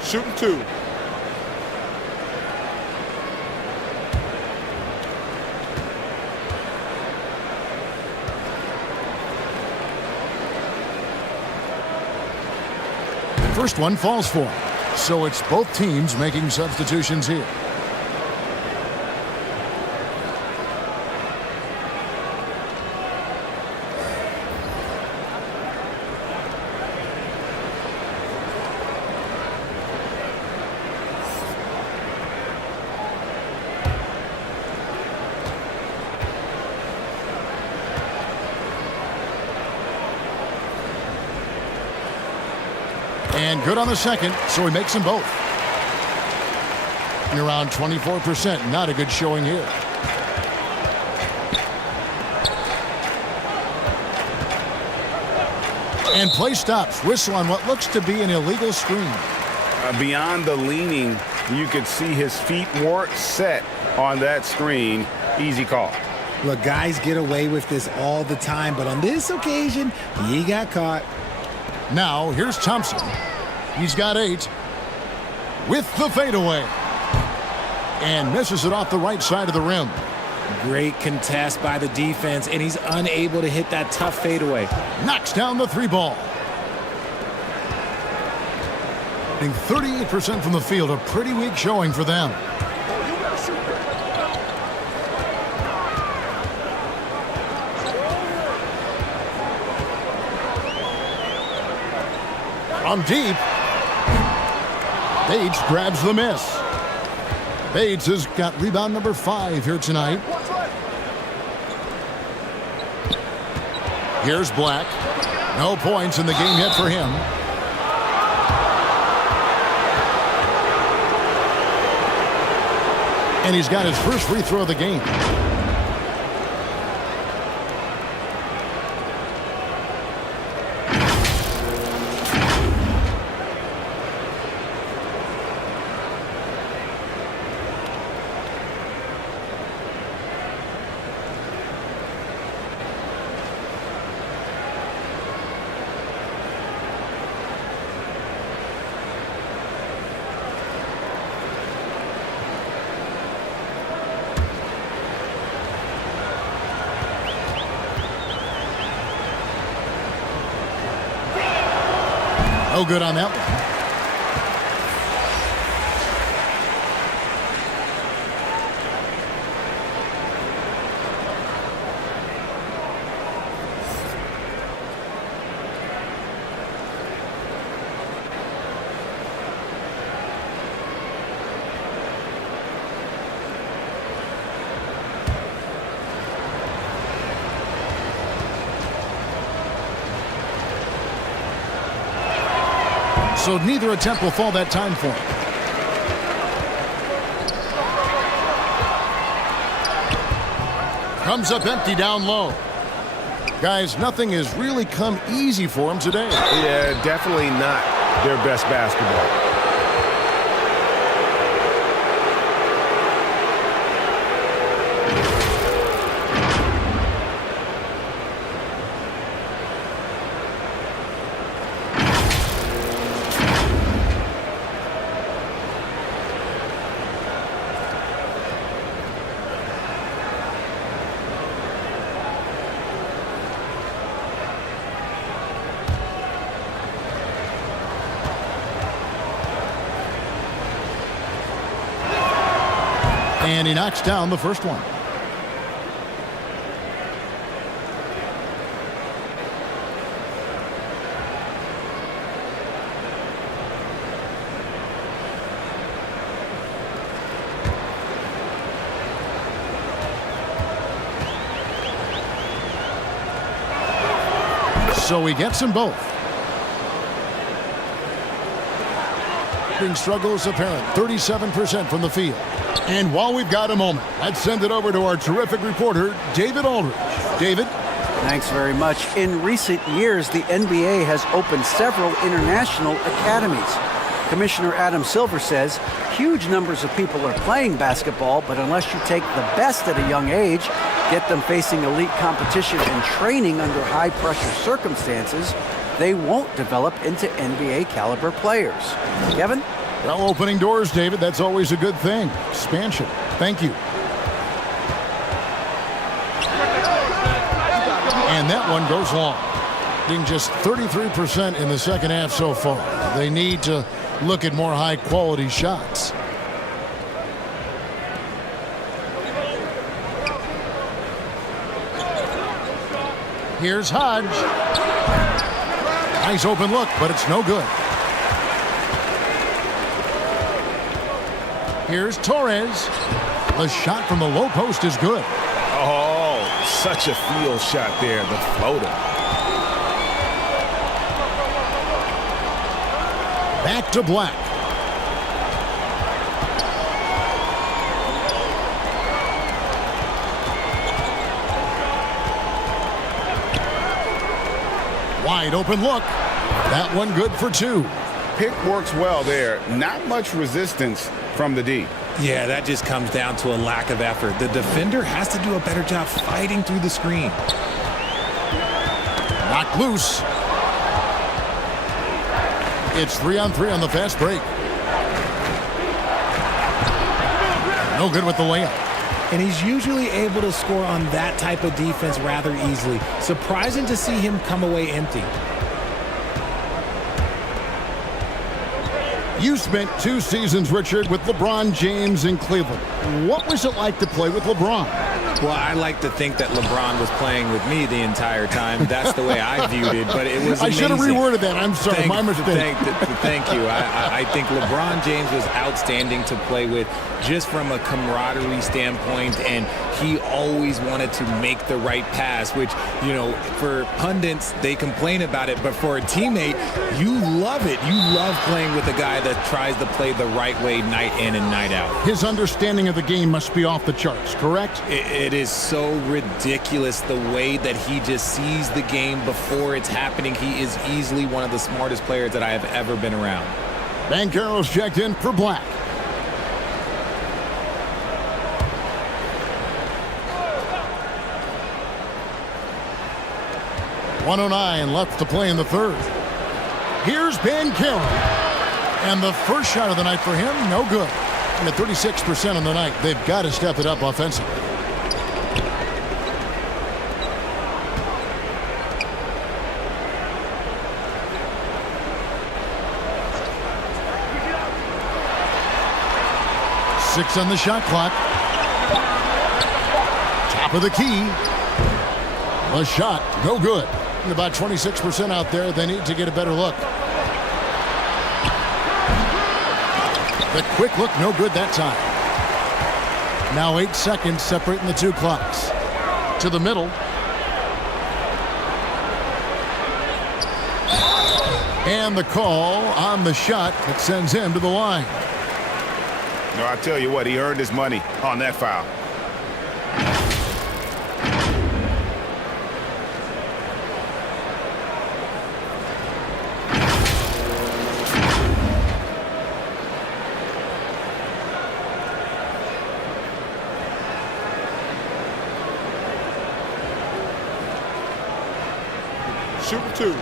Shooting 2. First one falls for him. So it's both teams making substitutions here. And good on the second, so he makes them both. And around 24%, not a good showing here. And play stops. Whistle on what looks to be an illegal screen. Beyond the leaning, you could see his feet weren't set on that screen. Easy call. Look, guys get away with this all the time, but on this occasion, he got caught. Now, here's Thompson. He's got 8 with the fadeaway. And misses it off the right side of the rim. Great contest by the defense, and he's unable to hit that tough fadeaway. Knocks down the 3 ball. 38% from the field, a pretty weak showing for them. From deep, Bates grabs the miss. Bates has got rebound number 5 here tonight. Here's Black. No points in the game yet for him. And he's got his first free throw of the game. No good on that one. So neither attempt will fall that time for him. Comes up empty down low. Guys, nothing has really come easy for him today. Yeah, definitely not their best basketball. And he knocks down the first one. So he gets them both. Struggle is apparent. 37% from the field. And while we've got a moment, let's send it over to our terrific reporter, David Aldridge. David? Thanks very much. In recent years, the NBA has opened several international academies. Commissioner Adam Silver says huge numbers of people are playing basketball, but unless you take the best at a young age, get them facing elite competition and training under high-pressure circumstances, they won't develop into NBA-caliber players. Kevin? Well, opening doors, David, that's always a good thing. Expansion. Thank you. And that one goes long. Being just 33% in the second half so far. They need to look at more high-quality shots. Here's Hodge. Nice open look, but it's no good. Here's Torres. The shot from the low post is good. Oh, such a field shot there, the floater. Back to Black. Wide open look. That one good for two. Pick works well there. Not much resistance from the D. Yeah, that just comes down to a lack of effort. The defender has to do a better job fighting through the screen. Knocked loose. It's 3-on-3 on the fast break. No good with the layup. And he's usually able to score on that type of defense rather easily. Surprising to see him come away empty. You spent 2 seasons, Richard, with LeBron James in Cleveland. what was it like to play with LeBron? Well, I like to think that LeBron was playing with me the entire time. That's the way I viewed it, but it was amazing. I should have reworded that. I'm sorry, my mistake. Thank you. I think LeBron James was outstanding to play with just from a camaraderie standpoint, and he always wanted to make the right pass, which, you know, for pundits, they complain about it, but for a teammate, you love it. You love playing with a guy that tries to play the right way night in and night out. His understanding of the game must be off the charts, correct? It is so ridiculous the way that he just sees the game before it's happening. He is easily one of the smartest players that I have ever been around. Banchero's checked in for Black. .109 left to play in the third. Here's Banchero. And the first shot of the night for him, no good. And at 36% on the night, they've got to step it up offensively. Six on the shot clock. Top of the key. A shot, no good. And about 26% out there. They need to get a better look. The quick look, no good that time. Now 8 seconds separating the two clocks. To the middle. And the call on the shot that sends him to the line. No, I tell you what, he earned his money on that foul. Shooting two.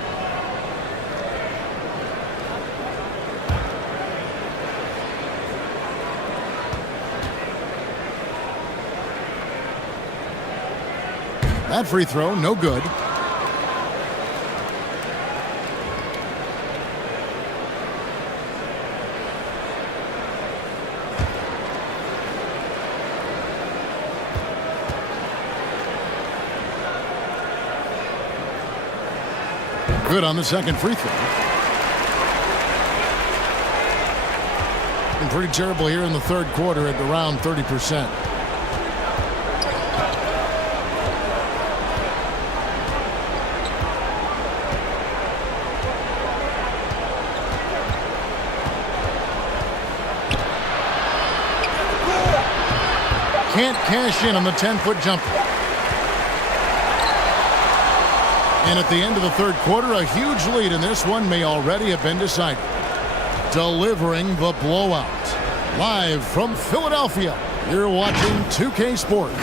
That free throw, no good. Good on the second free throw. Been pretty terrible here in the third quarter at around 30%. Can't cash in on the 10-foot jumper. And at the end of the third quarter, a huge lead in this one may already have been decided. Delivering the blowout. Live from Philadelphia, you're watching 2K Sports.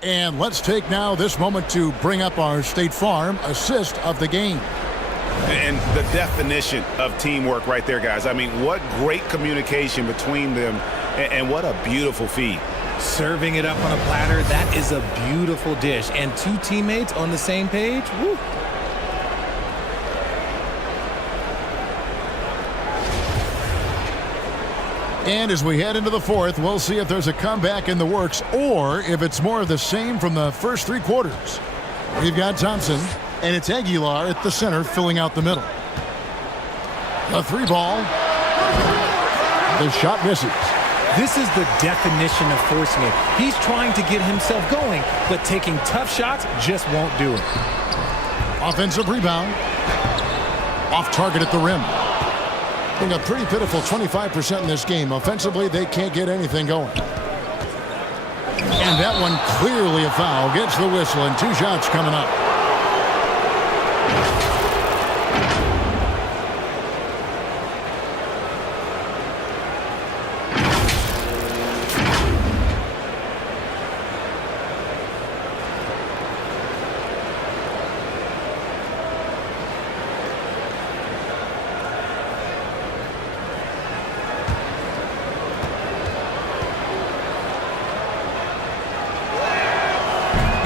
And let's take now this moment to bring up our State Farm assist of the game. And the definition of teamwork right there, guys. I mean, what great communication between them, and what a beautiful feed. Serving it up on a platter, that is a beautiful dish. And two teammates on the same page, woo. And as we head into the fourth, we'll see if there's a comeback in the works or if it's more of the same from the first three quarters. We've got Thompson, and it's Aguilar at the center filling out the middle. The three ball. The shot misses. This is the definition of forcing it. He's trying to get himself going, but taking tough shots just won't do it. Offensive rebound. Off target at the rim. Being a pretty pitiful 25% in this game. Offensively, they can't get anything going. And that one clearly a foul. Gets the whistle, and two shots coming up.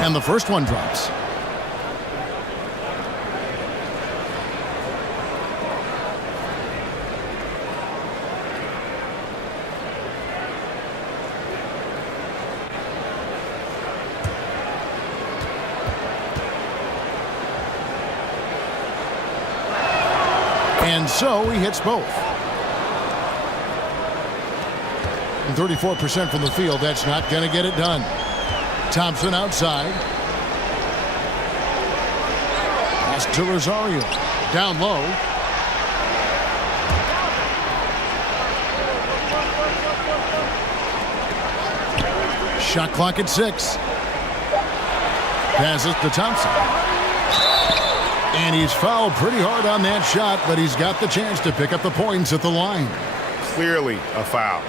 And the first one drops. And so he hits both. 34% from the field. That's not going to get it done. Thompson outside. Pass to Rosario. Down low. Shot clock at 6. Passes to Thompson. And he's fouled pretty hard on that shot, but he's got the chance to pick up the points at the line. Clearly a foul.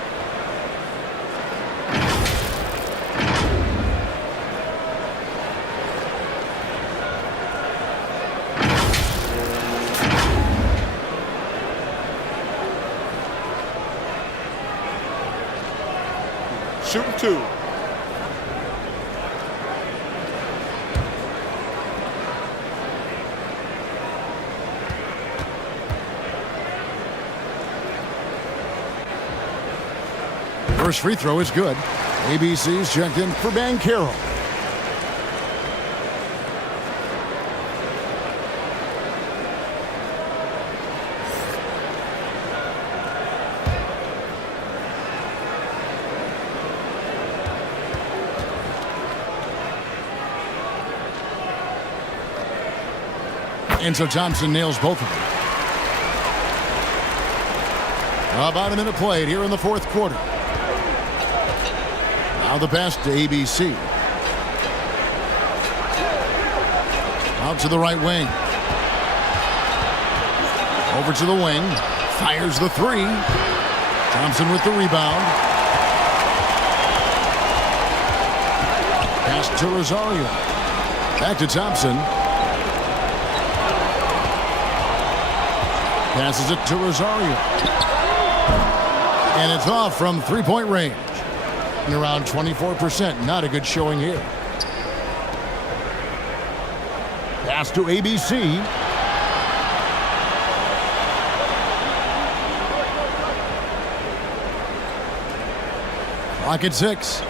Shooting 2. First free throw is good. ABC's checked in for Banchero. And so Thompson nails both of them. About a minute played here in the fourth quarter. Now the pass to ABC. Out to the right wing. Over to the wing. Fires the 3. Thompson with the rebound. Pass to Rosario. Back to Thompson. Passes it to Rosario. And it's off from three-point range. And around 24%. Not a good showing here. Pass to ABC. Clock at 6.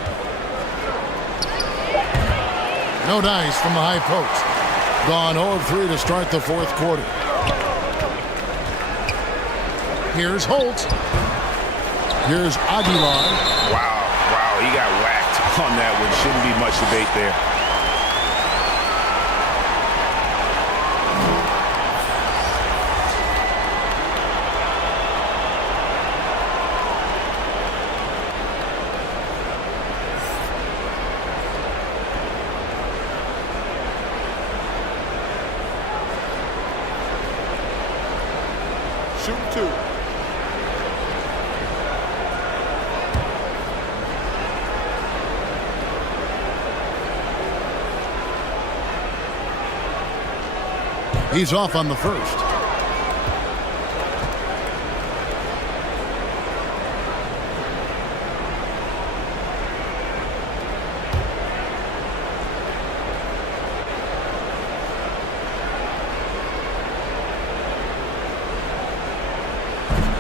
No dice from the high post. Gone 0 of 3 to start the fourth quarter. Here's Holt. Here's Aguilar. Wow, he got whacked on that one. Shouldn't be much debate there. Shooting 2. He's off on the first.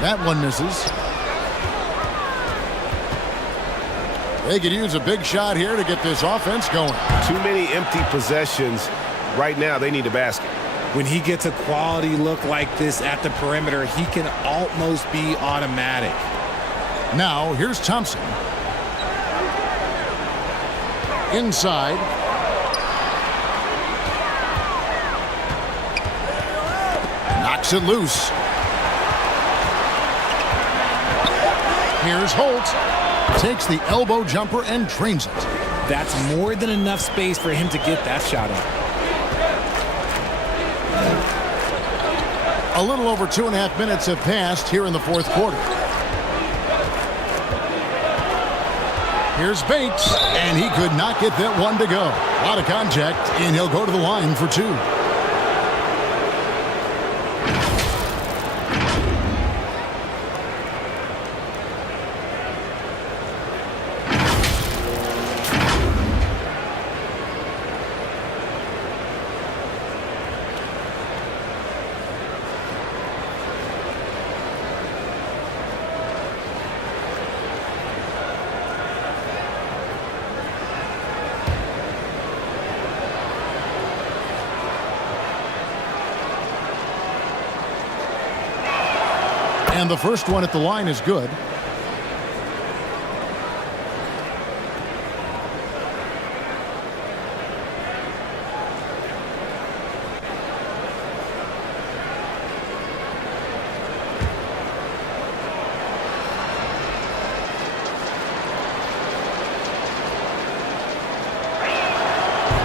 That one misses. They could use a big shot here to get this offense going. Too many empty possessions. Right now, they need a basket. When he gets a quality look like this at the perimeter, he can almost be automatic. Now, here's Thompson. Inside. Knocks it loose. Here's Holt. Takes the elbow jumper and drains it. That's more than enough space for him to get that shot up. A little over 2.5 minutes have passed here in the fourth quarter. Here's Bates, and he could not get that one to go. A lot of contact, and he'll go to the line for 2. And the first one at the line is good.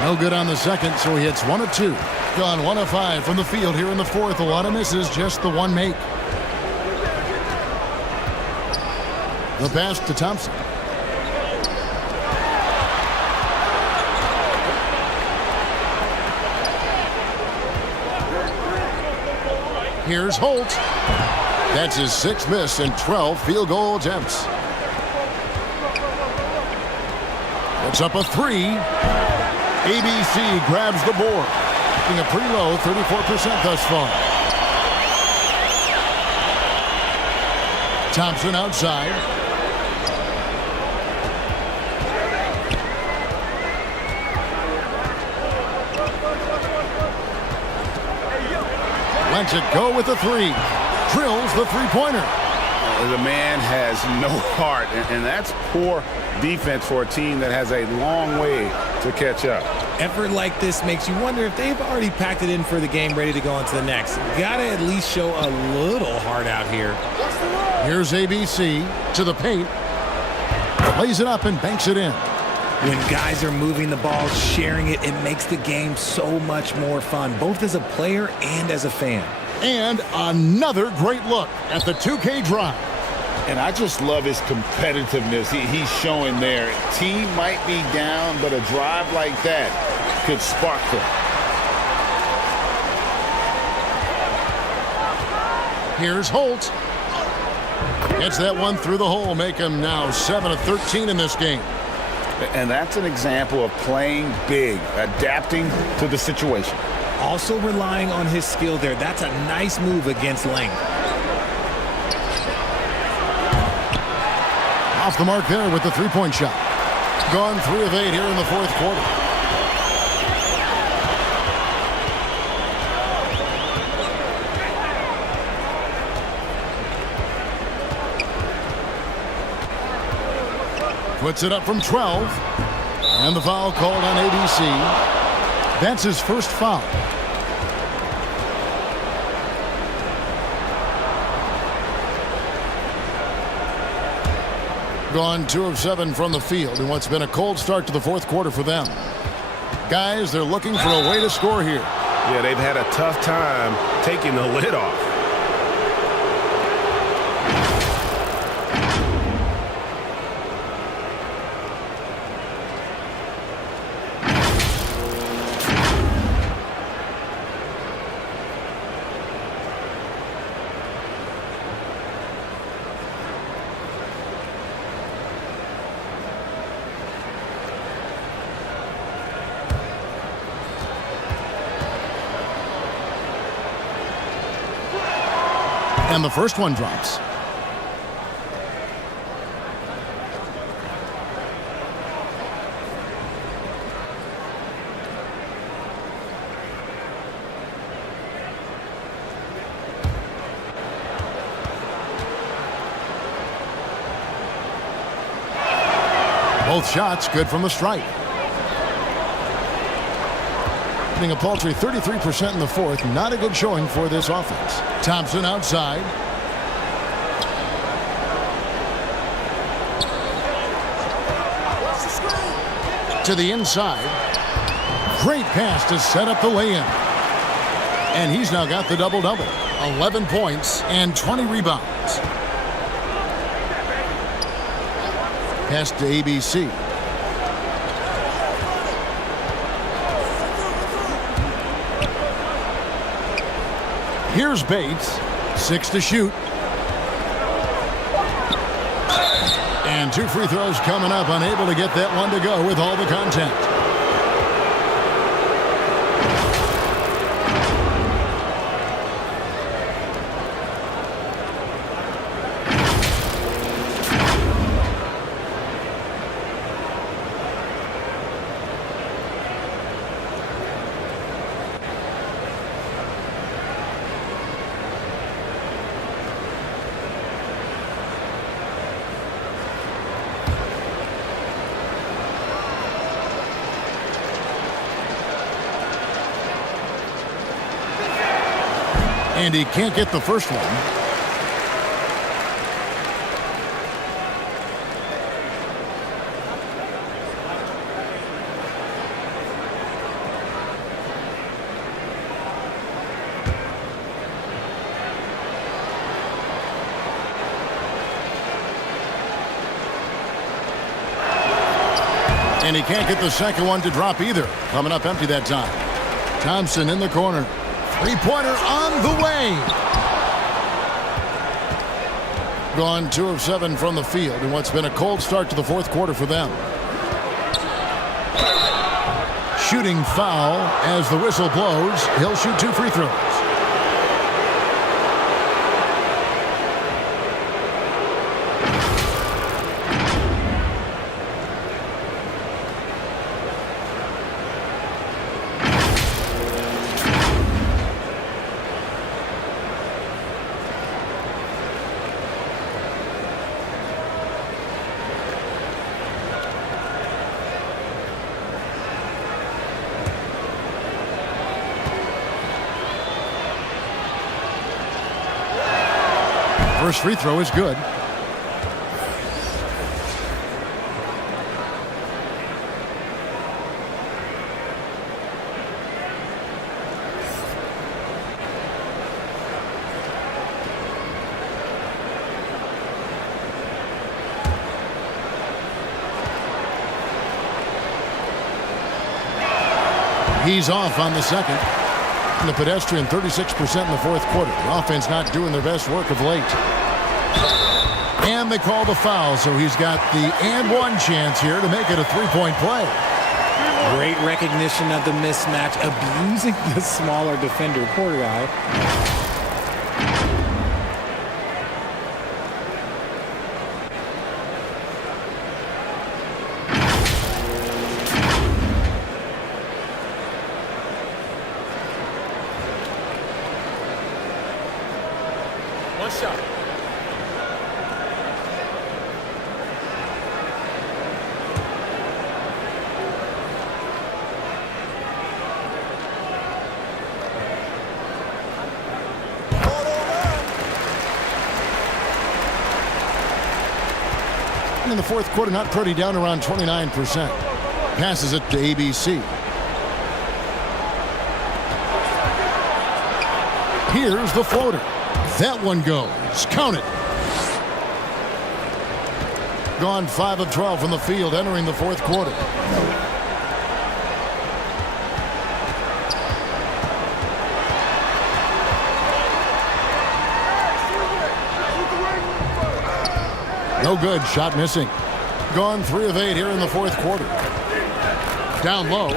No good on the second, so he hits 1 of 2. Gone 1 of 5 from the field here in the fourth. A lot of misses, just the one make. The pass to Thompson. Here's Holt. That's his 6th miss and 12 field goal attempts. It's up a 3. ABC grabs the board. Being a pretty low 34% thus far. Thompson outside. Lets it go with the 3. Drills the three-pointer. The man has no heart, and that's poor defense for a team that has a long way to catch up. Effort like this makes you wonder if they've already packed it in for the game, ready to go on to the next. Gotta at least show a little heart out here. Here's ABC to the paint. Lays it up and banks it in. When guys are moving the ball, sharing it, it makes the game so much more fun, both as a player and as a fan. And another great look at the 2K drive. And I just love his competitiveness he's showing there. Team might be down, but a drive like that could spark them. Here's Holt. Gets that one through the hole, make him now 7 of 13 in this game. And that's an example of playing big, adapting to the situation. Also relying on his skill there. That's a nice move against length. Off the mark there with the three-point shot. Gone 3 of 8 here in the fourth quarter. Puts it up from 12. And the foul called on ABC. That's his first foul. Gone 2 of 7 from the field in what's been a cold start to the fourth quarter for them. Guys, they're looking for a way to score here. Yeah, they've had a tough time taking the lid off. And the first one drops. Both shots good from the stripe. A paltry 33% in the fourth. Not a good showing for this offense. Thompson outside. To the inside. Great pass to set up the lay-in. And he's now got the double-double. 11 points and 20 rebounds. Pass to ABC. Here's Bates. 6 to shoot. And 2 free throws coming up. Unable to get that one to go with all the contact. And he can't get the first one. And he can't get the second one to drop either. Coming up empty that time. Thompson in the corner. Three-pointer on the way. Gone 2 of 7 from the field in what's been a cold start to the fourth quarter for them. Shooting foul as the whistle blows. He'll shoot 2 free throws. First free throw is good. He's off on the second. And the pedestrian 36% in the fourth quarter. The offense not doing their best work of late. And they call the foul, so he's got the and one chance here to make it a three-point play. Great recognition of the mismatch, abusing the smaller defender. Poor guy. One shot. In the fourth quarter, not pretty, down around 29%. Passes it to ABC. Here's the floater. That one goes. Count it. Gone 5 of 12 from the field entering the fourth quarter. No good. Shot missing. Gone 3 of 8 here in the fourth quarter. Down low.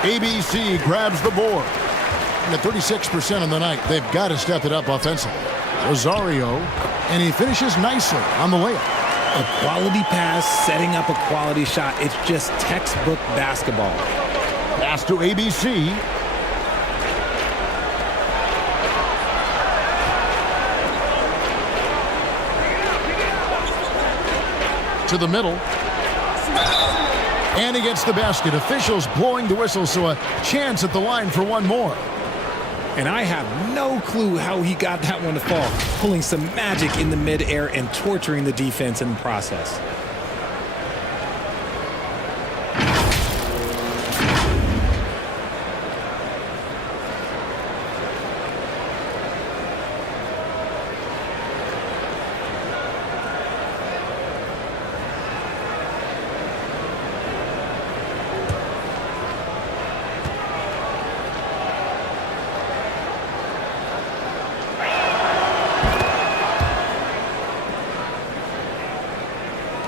ABC grabs the board. And at 36% on the night, they've got to step it up offensively. Rosario, and he finishes nicely on the layup. A quality pass, setting up a quality shot. It's just textbook basketball. Pass to ABC. To the middle. And he gets the basket. Officials blowing the whistle, so a chance at the line for one more. And I have no clue how he got that one to fall. Pulling some magic in the midair and torturing the defense in the process.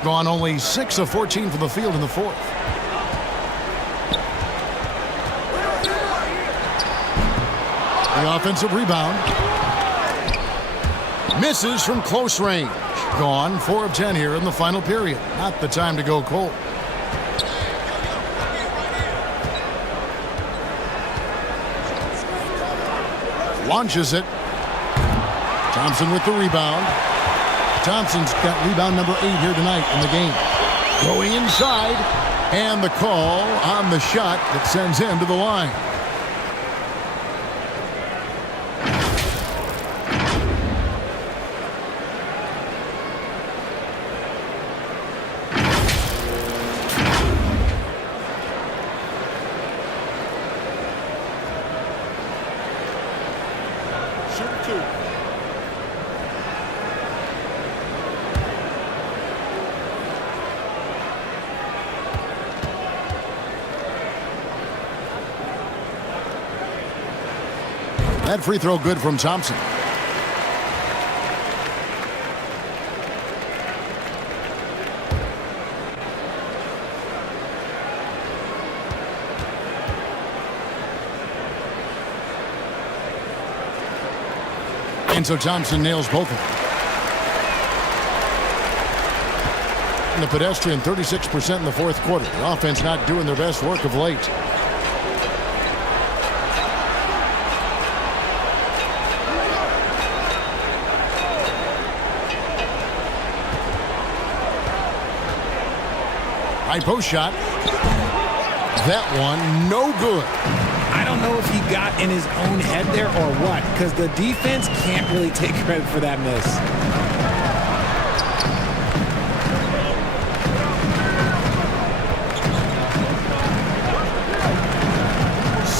Gone only 6 of 14 from the field in the fourth. The offensive rebound. Misses from close range. Gone 4 of 10 here in the final period. Not the time to go cold. Launches it. Thompson with the rebound. Thompson's got rebound number 8 here tonight in the game. Going inside, and the call on the shot that sends him to the line. 2. That free throw good from Thompson. And so Thompson nails both of them. And the pedestrian 36% in the fourth quarter. The offense not doing their best work of late. High post shot. That one, no good. I don't know if he got in his own head there or what, because the defense can't really take credit for that miss.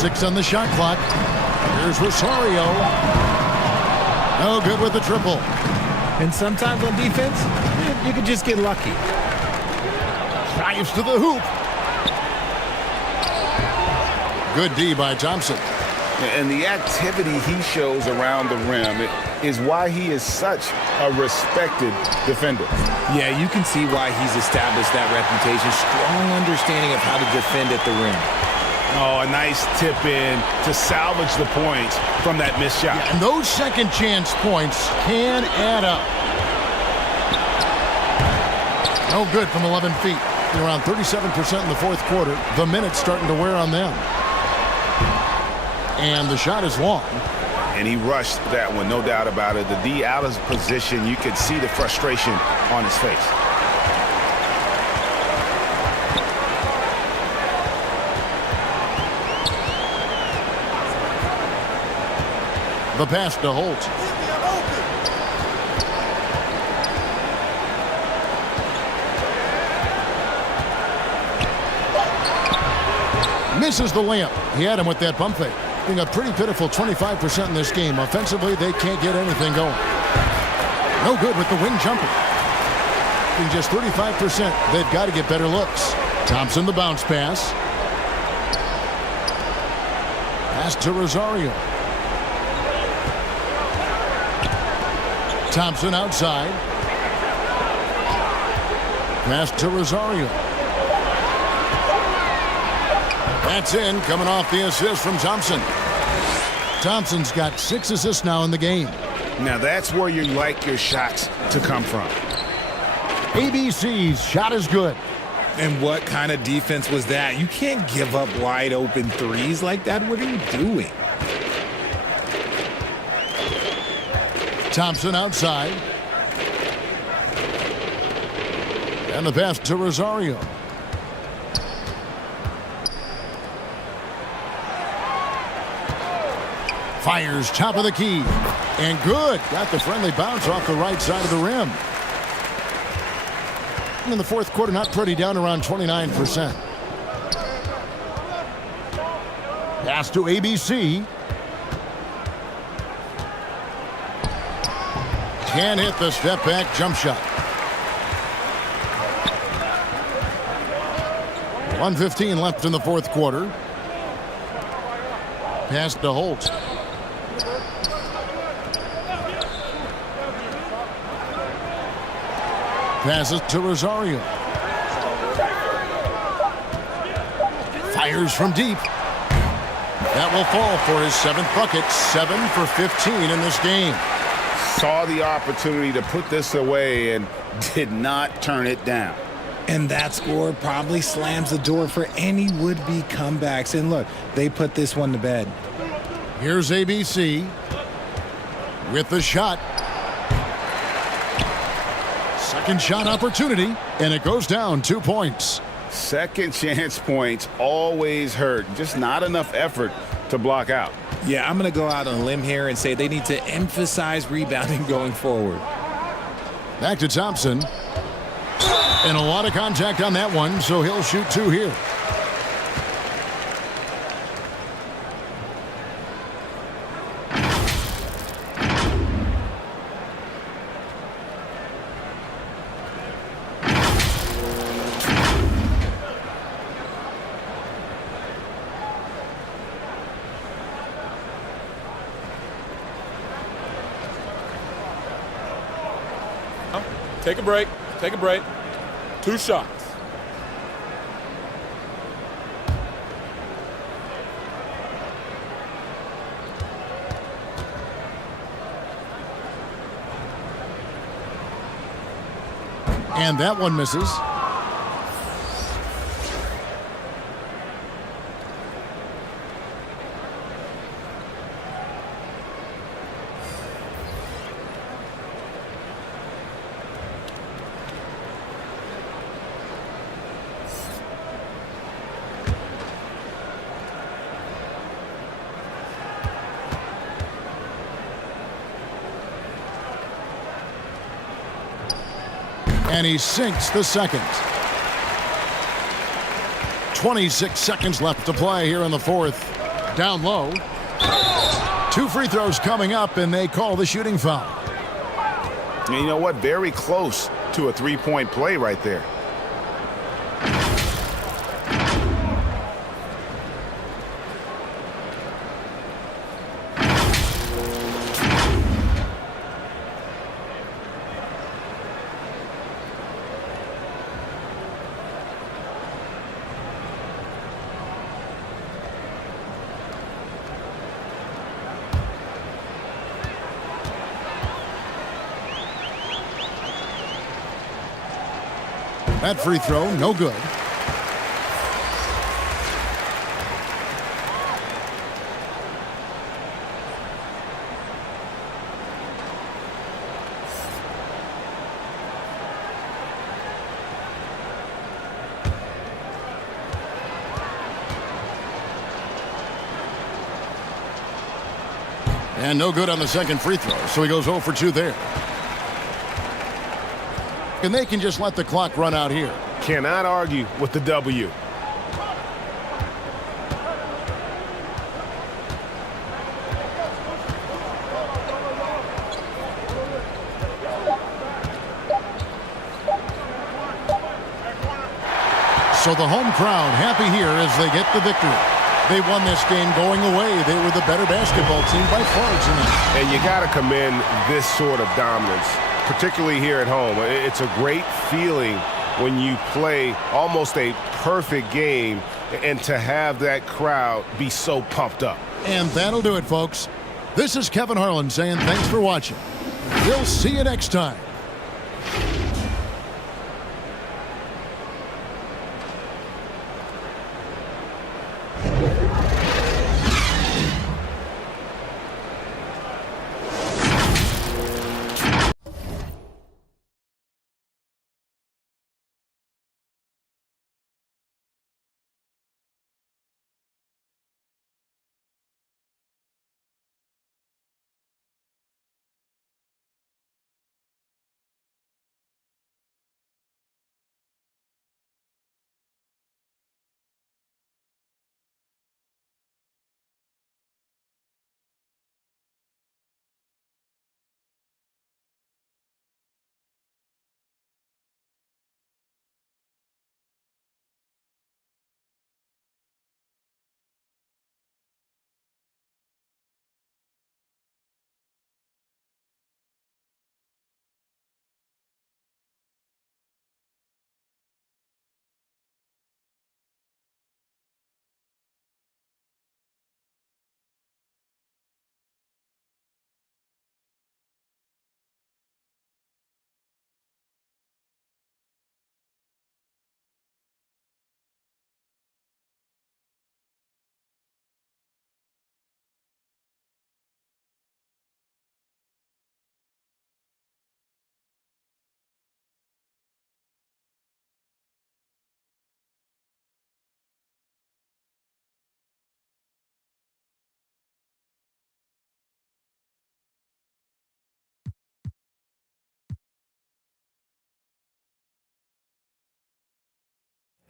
6 on the shot clock. Here's Rosario. No good with the triple. And sometimes on defense, you can just get lucky. Drives to the hoop. Good D by Thompson. And the activity he shows around the rim is why he is such a respected defender. Yeah, you can see why he's established that reputation. Strong understanding of how to defend at the rim. Oh, a nice tip in to salvage the points from that missed shot. Yeah, and those second chance points can add up. No good from 11 feet. They're around 37% in the fourth quarter. The minutes starting to wear on them. And the shot is long. And he rushed that one, no doubt about it. The D out of position, you could see the frustration on his face. The pass to Holt. Misses the layup. He had him with that pump fake. Being a pretty pitiful 25% in this game. Offensively, they can't get anything going. No good with the wing jumper. Being just 35%, they've got to get better looks. Thompson, the bounce pass. Pass to Rosario. Thompson outside. Pass to Rosario. That's in, coming off the assist from Thompson. Thompson's got 6 assists now in the game. Now that's where you like your shots to come from. ABC's shot is good. And what kind of defense was that? You can't give up wide open threes like that. What are you doing? Thompson outside. And the pass to Rosario. Fires top of the key. And good. Got the friendly bounce off the right side of the rim. And in the fourth quarter, not pretty, down around 29%. Pass to ABC. Can't hit the step back jump shot. 1:15 left in the fourth quarter. Pass to Holt. Passes to Rosario. Fires from deep. That will fall for his 7th bucket. 7 for 15 in this game. Saw the opportunity to put this away and did not turn it down. And that score probably slams the door for any would-be comebacks. And look, they put this one to bed. Here's ABC with the shot. Second shot opportunity, and it goes down 2 points. Second chance points always hurt. Just not enough effort to block out. Yeah, I'm going to go out on a limb here and say they need to emphasize rebounding going forward. Back to Thompson. And a lot of contact on that one, so he'll shoot 2 here. Take a break. Take a break. 2 shots. And that one misses. And he sinks the second. 26 seconds left to play here in the fourth. Down low. 2 free throws coming up, and they call the shooting foul. And you know what? Very close to a 3-point play right there. That free throw, no good. And no good on the second free throw, so he goes 0 for 2 there. And they can just let the clock run out here. Cannot argue with the W. So the home crowd happy here as they get the victory. They won this game going away. They were the better basketball team by far tonight. And you got to commend this sort of dominance, particularly here at home. It's a great feeling when you play almost a perfect game and to have that crowd be so pumped up. And that'll do it, folks. This is Kevin Harlan saying thanks for watching. We'll see you next time.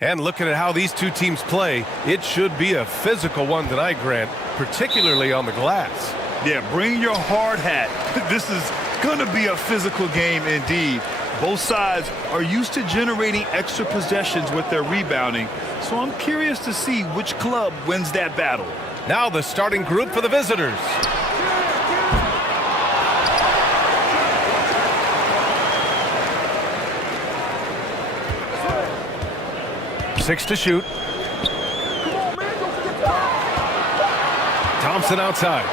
And looking at how these two teams play, it should be a physical one tonight, Grant, particularly on the glass. Yeah, bring your hard hat. This is going to be a physical game indeed. Both sides are used to generating extra possessions with their rebounding, so I'm curious to see which club wins that battle. Now the starting group for the visitors. 6 to shoot. Thompson outside.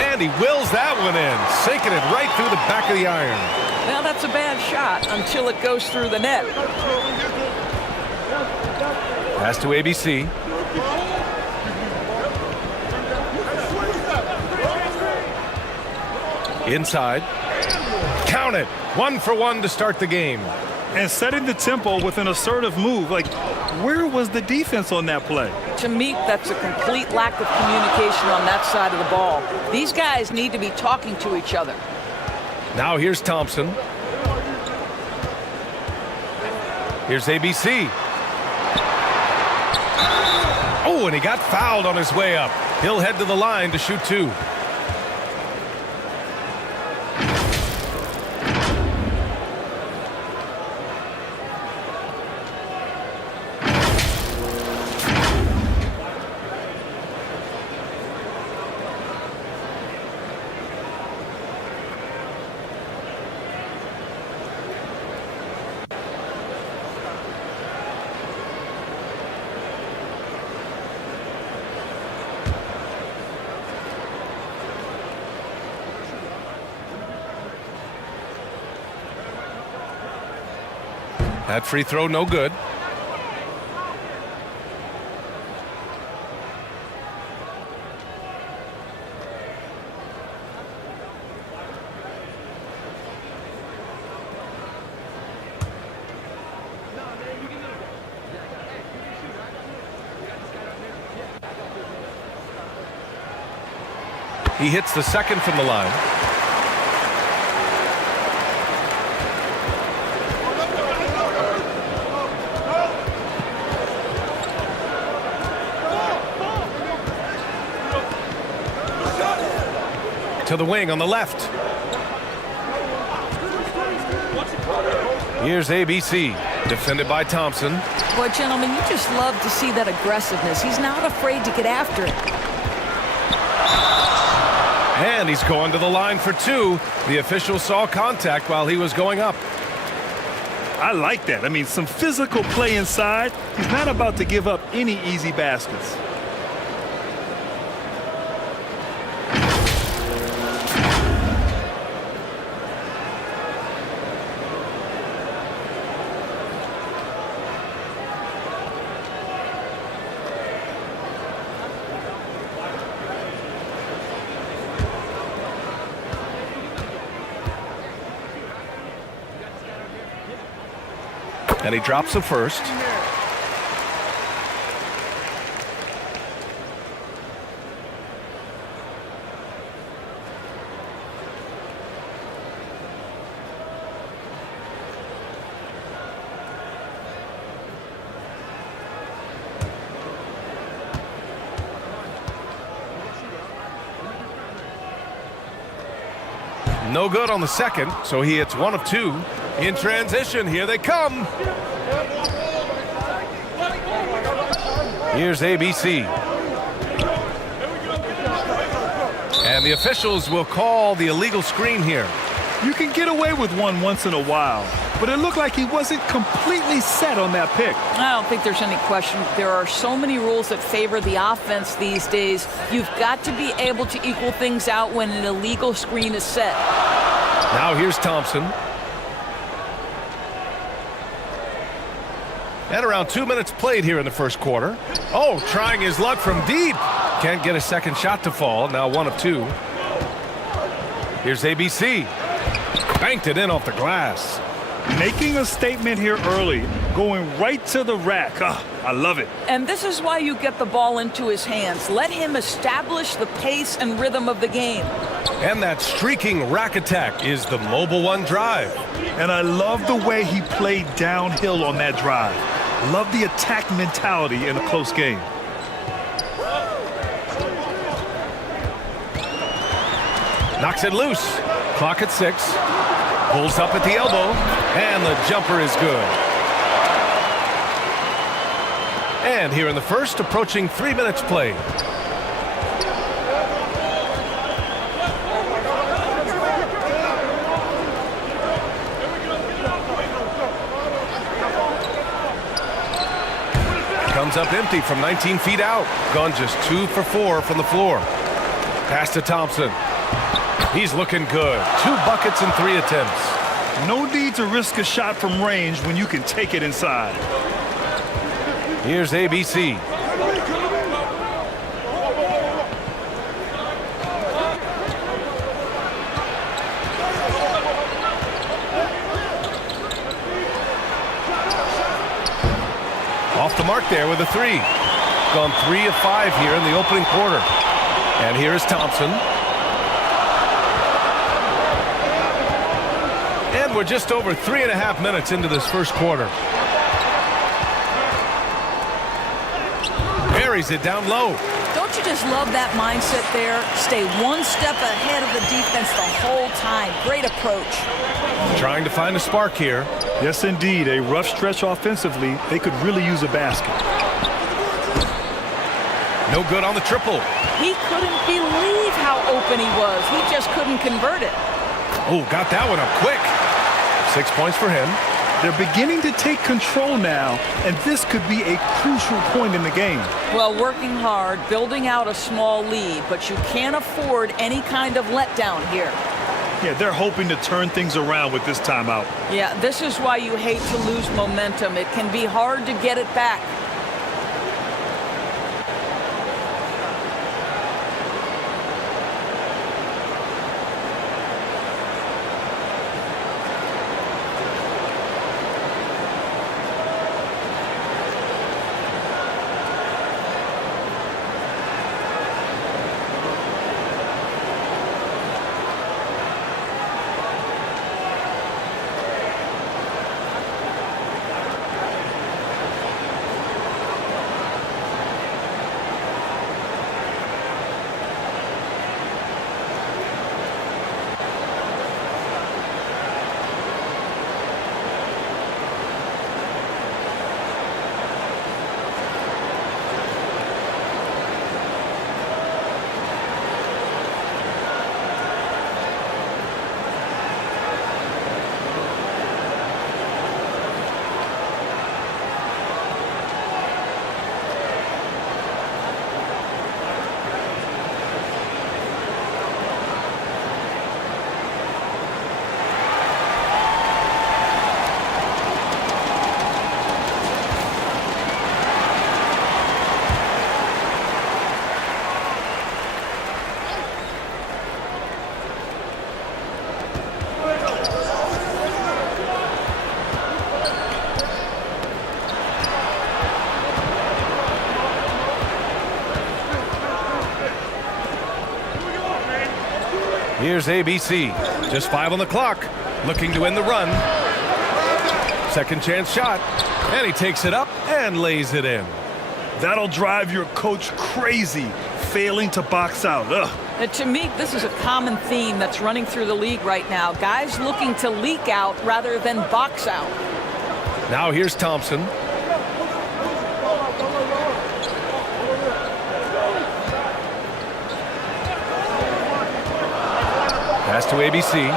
And he wills that one in, sinking it right through the back of the iron. Well, that's a bad shot until it goes through the net. Pass to ABC. Inside. Count it. 1 for 1 to start the game. And setting the tempo with an assertive move. Like, where was the defense on that play? To me, that's a complete lack of communication on that side of the ball. These guys need to be talking to each other. Now here's Thompson. Here's ABC. Oh, and he got fouled on his way up. He'll head to the line to shoot 2. That free throw, no good. He hits the second from the line. To the wing on the left. Here's ABC, defended by Thompson. Boy, gentlemen, you just love to see that aggressiveness. He's not afraid to get after it. And he's going to the line for 2. The official saw contact while he was going up. I like that. I mean, some physical play inside. He's not about to give up any easy baskets. And he drops the first. No good on the second, so he hits 1 of 2. In transition, here they come. Here's ABC. And the officials will call the illegal screen here. You can get away with one once in a while, but it looked like he wasn't completely set on that pick. I don't think there's any question. There are so many rules that favor the offense these days. You've got to be able to equal things out when an illegal screen is set. Now here's Thompson. And around 2 minutes played here in the first quarter. Oh, trying his luck from deep. Can't get a second shot to fall. Now 1 of 2. Here's ABC. Banked it in off the glass. Making a statement here early. Going right to the rack. I love it. And this is why you get the ball into his hands. Let him establish the pace and rhythm of the game. And that streaking rack attack is the Mobile One drive. And I love the way he played downhill on that drive. Love the attack mentality in a close game. Knocks it loose. Clock at 6. Pulls up at the elbow. And the jumper is good. And here in the first, approaching 3 minutes played. comes up empty from 19 feet out. Gone just 2 for 4 from the floor. Pass to Thompson. He's looking good. 2 buckets in 3 attempts. No need to risk a shot from range when you can take it inside. Here's ABC. Off the mark there with a 3. Gone 3 of 5 here in the opening quarter. And here's Thompson. And we're just over 3.5 minutes into this first quarter. Buries it down low. Don't you just love that mindset there? Stay one step ahead of the defense the whole time. Great approach. Trying to find a spark here. Yes, indeed. A rough stretch offensively. They could really use a basket. No good on the triple. He couldn't believe how open he was. He just couldn't convert it. Oh, got that one up quick. 6 points for him. They're beginning to take control now, and this could be a crucial point in the game. Well, working hard, building out a small lead, but you can't afford any kind of letdown here. Yeah, they're hoping to turn things around with this timeout. Yeah, this is why you hate to lose momentum. It can be hard to get it back. Here's ABC. Just 5 on the clock. Looking to end the run. Second chance shot. And he takes it up and lays it in. That'll drive your coach crazy, failing to box out. And to me, this is a common theme that's running through the league right now. Guys looking to leak out rather than box out. Now here's Thompson. Pass to ABC.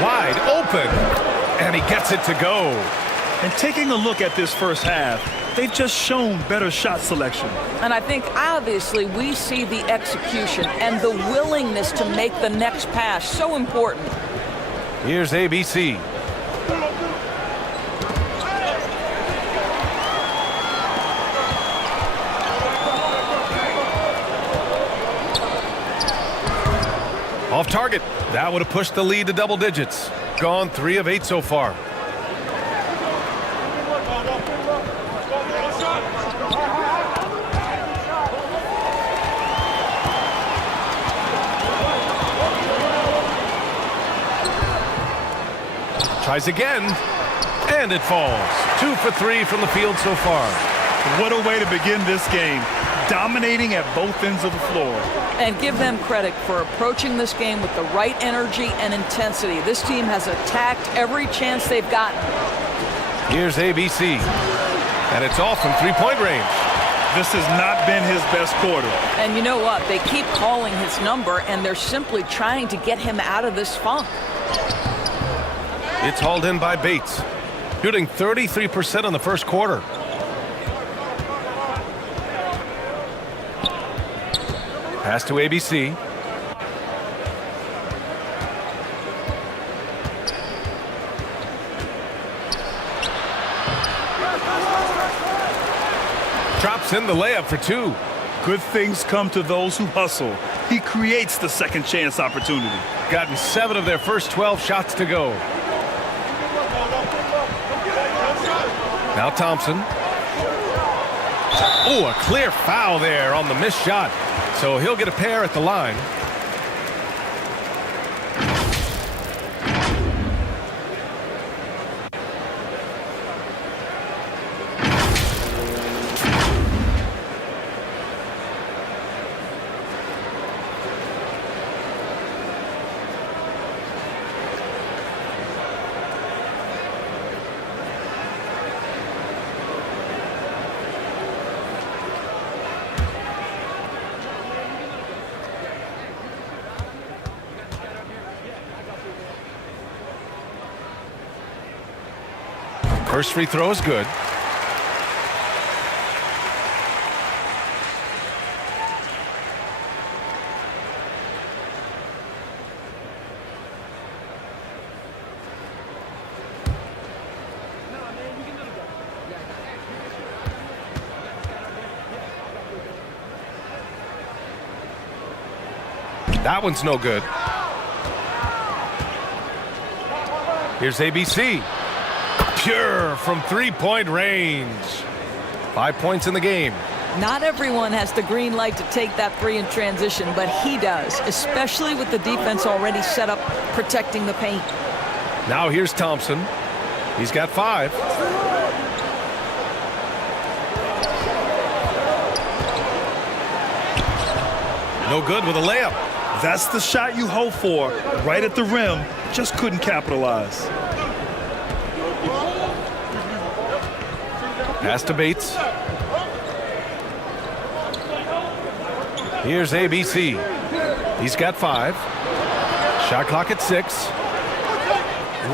Wide open. And he gets it to go. And taking a look at this first half, they've just shown better shot selection. And I think obviously we see the execution and the willingness to make the next pass so important. Here's ABC. Off target. That would have pushed the lead to double digits. Gone 3 of 8 so far. Tries again, and it falls. 2 for 3 from the field so far. What a way to begin this game. Dominating at both ends of the floor. And give them credit for approaching this game with the right energy and intensity. This team has attacked every chance they've gotten. Here's ABC. And it's off from three-point range. This has not been his best quarter. And you know what? They keep calling his number, and they're simply trying to get him out of this funk. It's hauled in by Bates. Shooting 33% in the first quarter. Pass to ABC. Drops in the layup for 2. Good things come to those who hustle. He creates the second chance opportunity. Gotten 7 of their first 12 shots to go. Now Thompson. Oh, a clear foul there on the missed shot. So he'll get a pair at the line. First free throw is good. That one's no good. Here's ABC. Pure from three-point range. 5 points in the game. Not everyone has the green light to take that 3 in transition, but he does, especially with the defense already set up protecting the paint. Now here's Thompson. He's got 5. No good with a layup. That's the shot you hope for. Right at the rim. Just couldn't capitalize. Pass to Bates. Here's ABC. He's got 5. Shot clock at 6.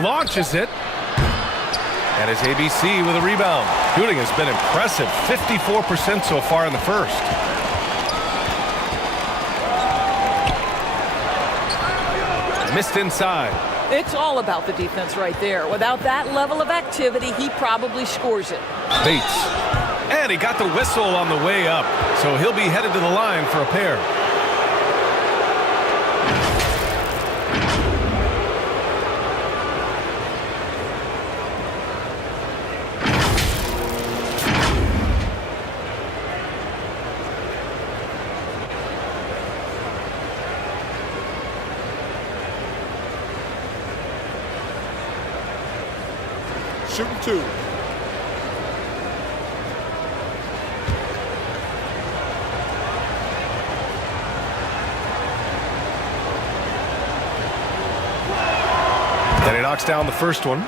Launches it. And it's ABC with a rebound. Shooting has been impressive. 54% so far in the first. Missed inside. It's all about the defense right there. Without that level of activity, he probably scores it. Bates. And he got the whistle on the way up. So he'll be headed to the line for a pair. Shooting 2. Then he knocks down the first one.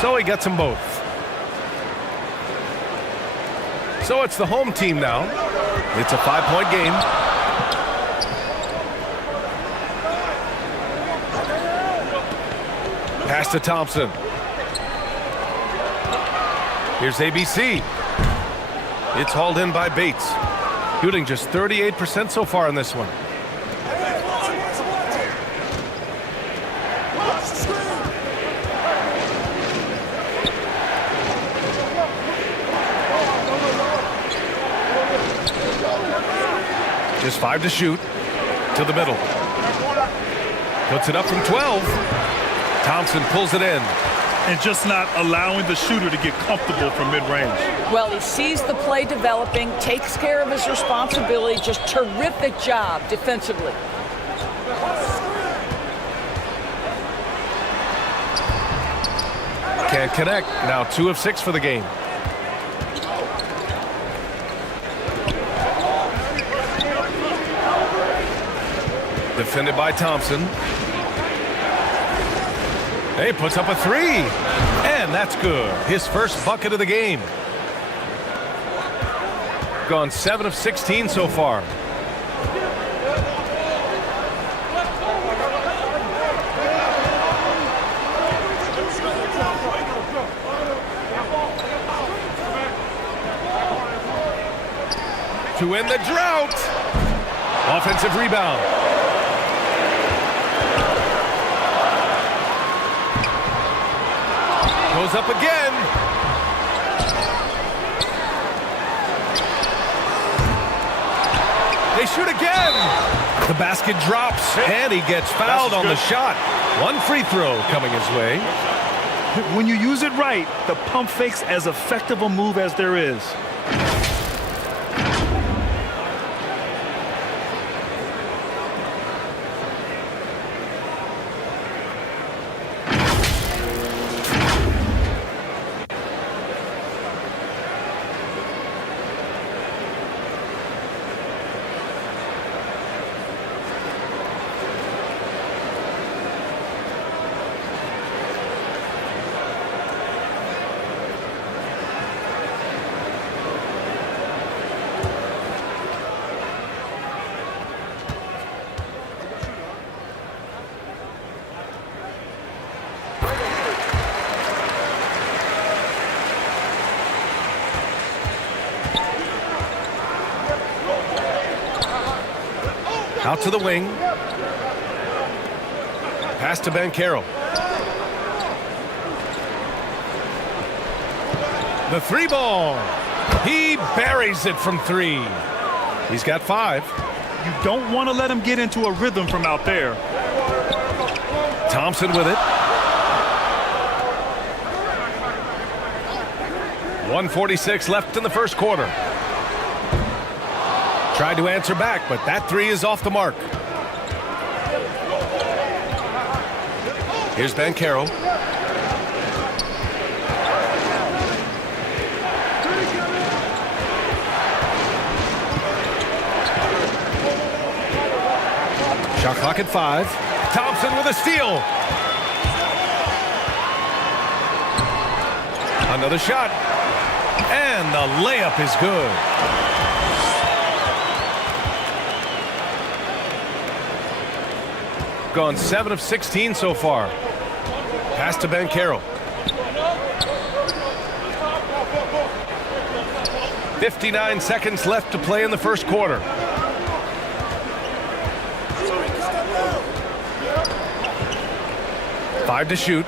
So he gets them both. So it's the home team now. It's a 5-point game. Pass to Thompson. Here's ABC. It's hauled in by Bates. Shooting just 38% so far in this one. Just 5 to shoot. To the middle. Puts it up from 12. Thompson pulls it in. And just not allowing the shooter to get comfortable from mid-range. Well, he sees the play developing, takes care of his responsibility. Just terrific job defensively. Can't connect. Now 2 of 6 for the game. Defended by Thompson. He puts up a 3. And that's good. His first bucket of the game. gone 7 of 16 so far. To end the drought. Offensive rebound. Goes up again. They shoot again. The basket drops, and he gets fouled on the shot. One free throw coming his way. When you use it right, the pump fake's as effective a move as there is. Out to the wing. Pass to Banchero. The three ball. He buries it from three. He's got 5. You don't want to let him get into a rhythm from out there. Thompson with it. 1:46 left in the first quarter. Tried to answer back, but that three is off the mark. Here's Banchero. Shot clock at 5. Thompson with a steal. Another shot. And the layup is good. Gone 7 of 16 so far. Pass to Banchero. 59 seconds left to play in the first quarter. Five to shoot.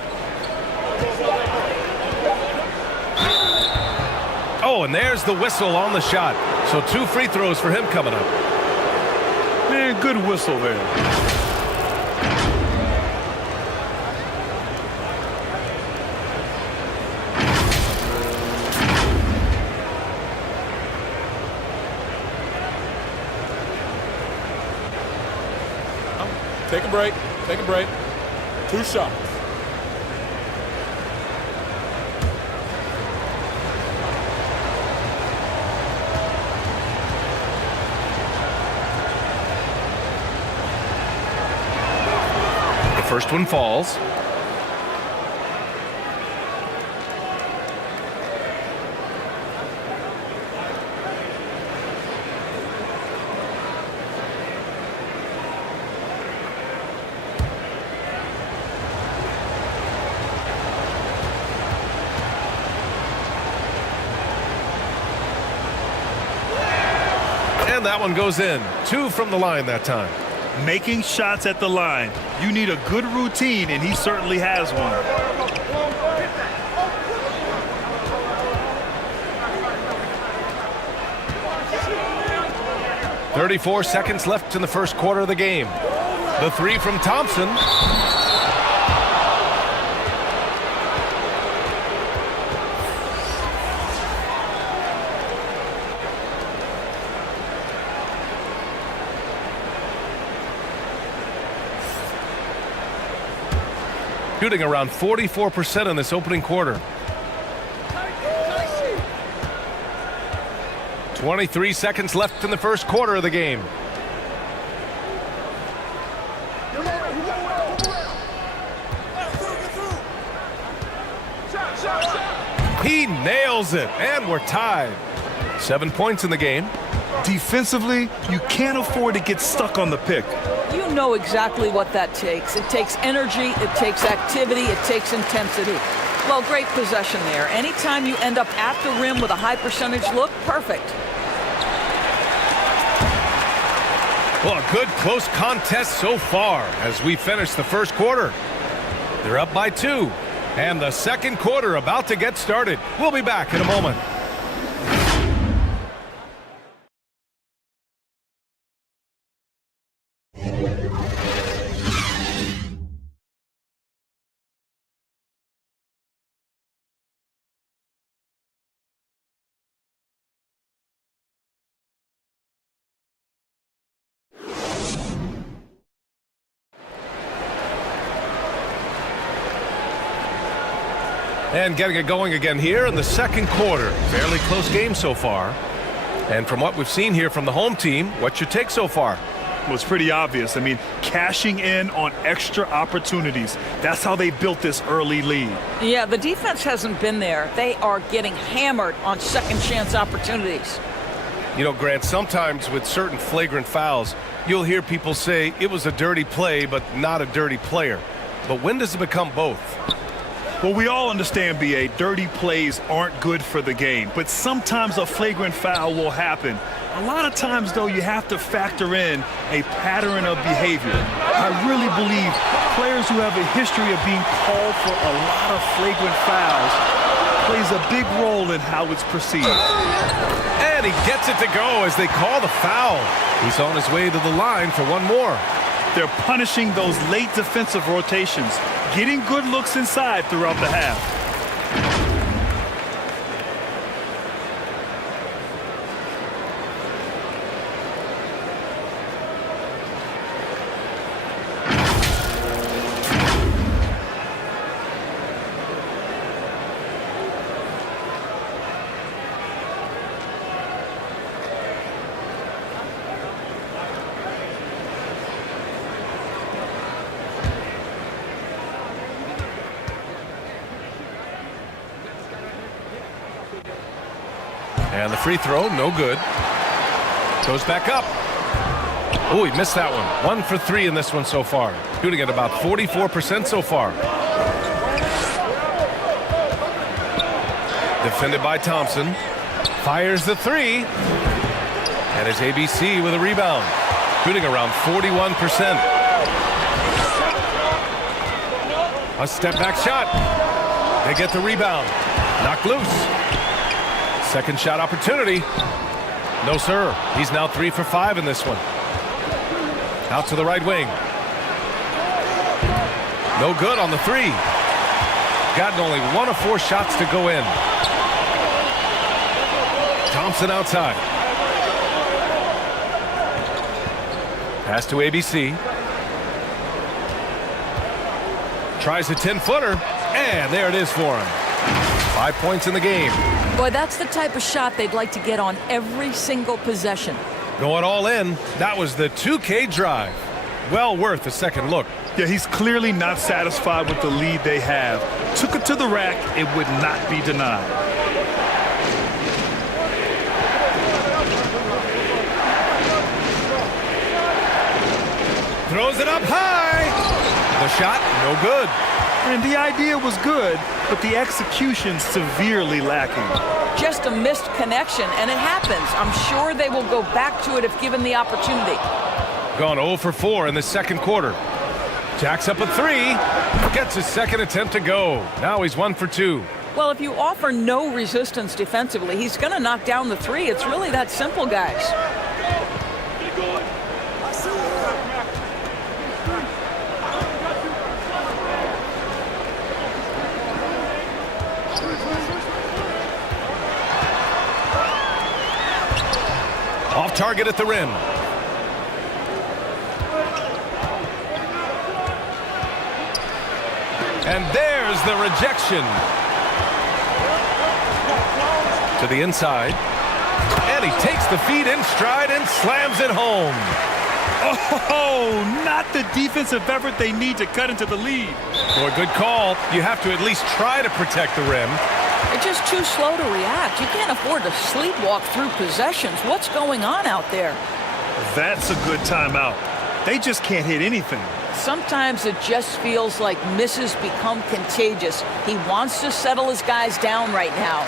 Oh, and there's the whistle on the shot. So 2 free throws for him coming up. Man, good whistle there. Take a break. Take a break. 2 shots. The first one falls. And that one goes in. 2 from the line that time. Making shots at the line. You need a good routine, and he certainly has one. 34 seconds left in the first quarter of the game. The three from Thompson. Shooting around 44% in this opening quarter. 23 seconds left in the first quarter of the game. He nails it, and we're tied. 7 points in the game. Defensively, you can't afford to get stuck on the pick. You know exactly what that takes. It takes energy, it takes activity, it takes intensity. Well, great possession there. Anytime you end up at the rim with a high percentage look, perfect. Well, a good close contest so far as we finish the first quarter. They're up by 2, and the second quarter about to get started. We'll be back in a moment. And getting it going again here in the second quarter. Fairly close game so far. And from what we've seen here from the home team, what's your take so far? Well, it's pretty obvious. I mean, cashing in on extra opportunities. That's how they built this early lead. Yeah, the defense hasn't been there. They are getting hammered on second chance opportunities. You know, Grant, sometimes with certain flagrant fouls, you'll hear people say it was a dirty play, but not a dirty player. But when does it become both? Well, we all understand, B.A., dirty plays aren't good for the game, but sometimes a flagrant foul will happen. A lot of times, though, you have to factor in a pattern of behavior. I really believe players who have a history of being called for a lot of flagrant fouls plays a big role in how it's perceived. And he gets it to go as they call the foul. He's on his way to the line for one more. They're punishing those late defensive rotations, getting good looks inside throughout the half. And the free throw, no good. Goes back up. Oh, he missed that one. 1 for 3 in this one so far. Shooting at about 44% so far. Defended by Thompson. Fires the 3. And it's ABC with a rebound. Shooting around 41%. A step back shot. They get the rebound. Knocked loose. Second shot opportunity. No, sir. He's now 3 for 5 in this one. Out to the right wing. No good on the 3. Gotten only 1 of 4 shots to go in. Thompson outside. Pass to ABC. Tries a 10-footer. And there it is for him. 5 points in the game. Boy, that's the type of shot they'd like to get on every single possession. Going all in. That was the 2K drive. Well worth a second look. Yeah, he's clearly not satisfied with the lead they have. Took it to the rack. It would not be denied. Throws it up high. The shot, no good. And the idea was good, but the execution severely lacking. Just a missed connection, and it happens. I'm sure they will go back to it if given the opportunity. Gone 0 for 4 in the second quarter. Jacks up a 3. Gets his second attempt to go. Now he's 1 for 2. Well, if you offer no resistance defensively, he's going to knock down the 3. It's really that simple, guys. Off target at the rim. And there's the rejection. To the inside. And he takes the feed in stride and slams it home. Oh, not the defensive effort they need to cut into the lead. Boy, good call. You have to at least try to protect the rim. They're just too slow to react. You can't afford to sleepwalk through possessions. What's going on out there? That's a good timeout. They just can't hit anything. Sometimes it just feels like misses become contagious. He wants to settle his guys down right now.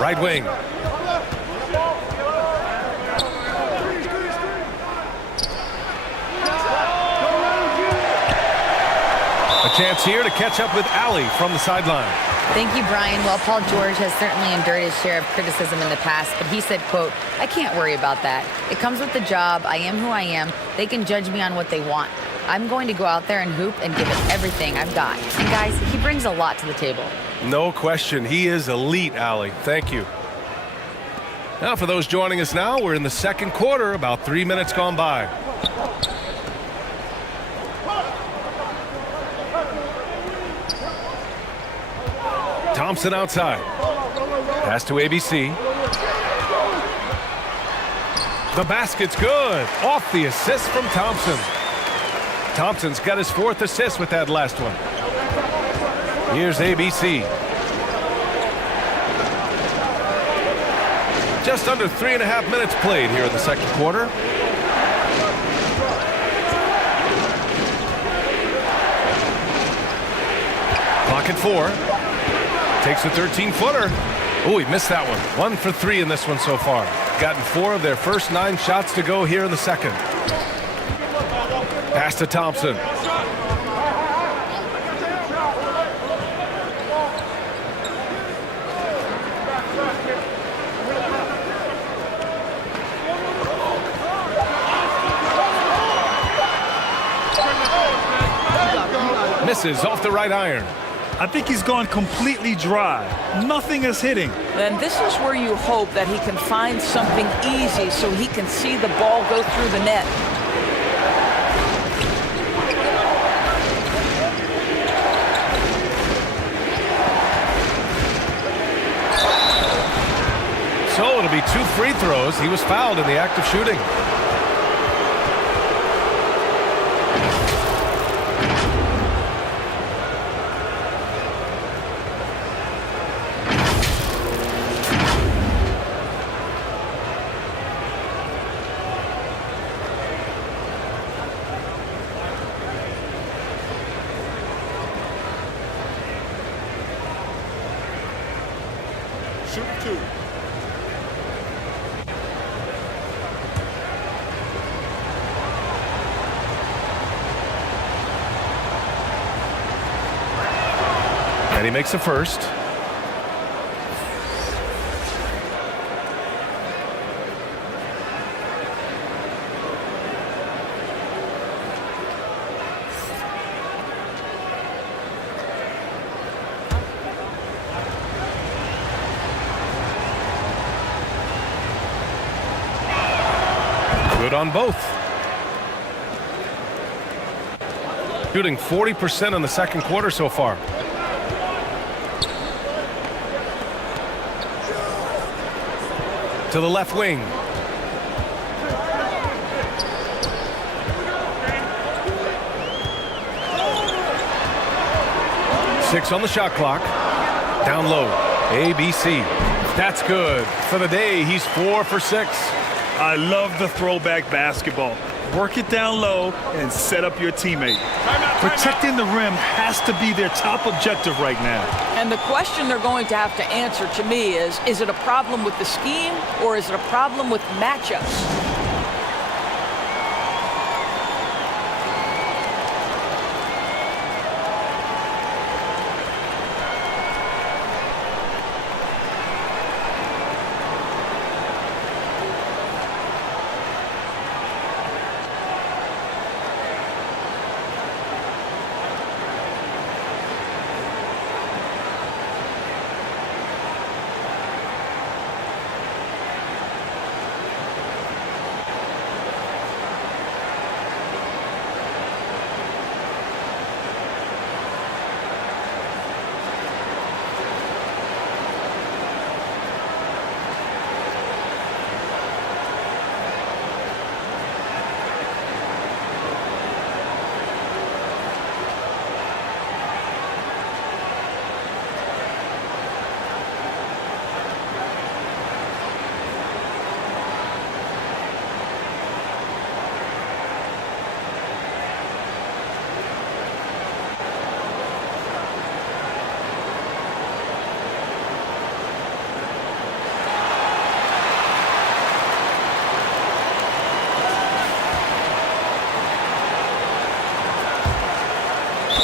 Right wing. A chance here to catch up with Allie from the sideline. Thank you, Brian. Well, Paul George has certainly endured his share of criticism in the past, but he said, quote, "I can't worry about that. It comes with the job. I am who I am. They can judge me on what they want. I'm going to go out there and hoop and give it everything I've got." And guys, he brings a lot to the table. No question. He is elite, Allie. Thank you. Now, for those joining us now, we're in the second quarter, about 3 minutes gone by. Thompson outside. Pass to ABC. The basket's good. Off the assist from Thompson. Thompson's got his 4th assist with that last one. Here's ABC. Just under 3.5 minutes played here in the second quarter. Clock at 4. Takes a 13-footer. Oh, he missed that one. 1 for 3 in this one so far. Gotten 4 of their first 9 shots to go here in the second. Pass to Thompson. Misses off the right iron. I think he's gone completely dry. Nothing is hitting. And this is where you hope that he can find something easy so he can see the ball go through the net. So it'll be 2 free throws. He was fouled in the act of shooting. Shoot 2. And he makes the first. Good on both. Shooting 40% in the second quarter so far. To the left wing. Six on the shot clock. Down low. ABC. That's good. For the day, he's 4 for 6. I love the throwback basketball. Work it down low and set up your teammate. Protecting the rim has to be their top objective right now. And the question they're going to have to answer to me is it a problem with the scheme or is it a problem with matchups?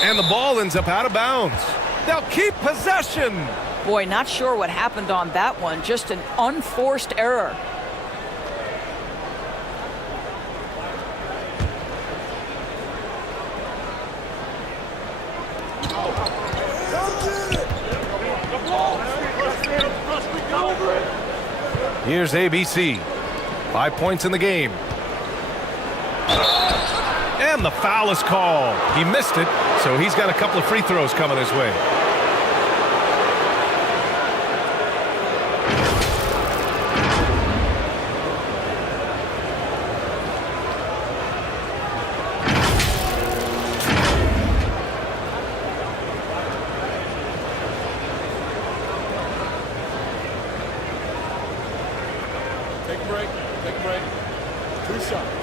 And the ball ends up out of bounds. They'll keep possession. Boy, not sure what happened on that one. Just an unforced error. Here's ABC. 5 points in the game. And the foul is called. He missed it, so he's got a couple of free throws coming his way. Take a break. Take a break. 2 shots.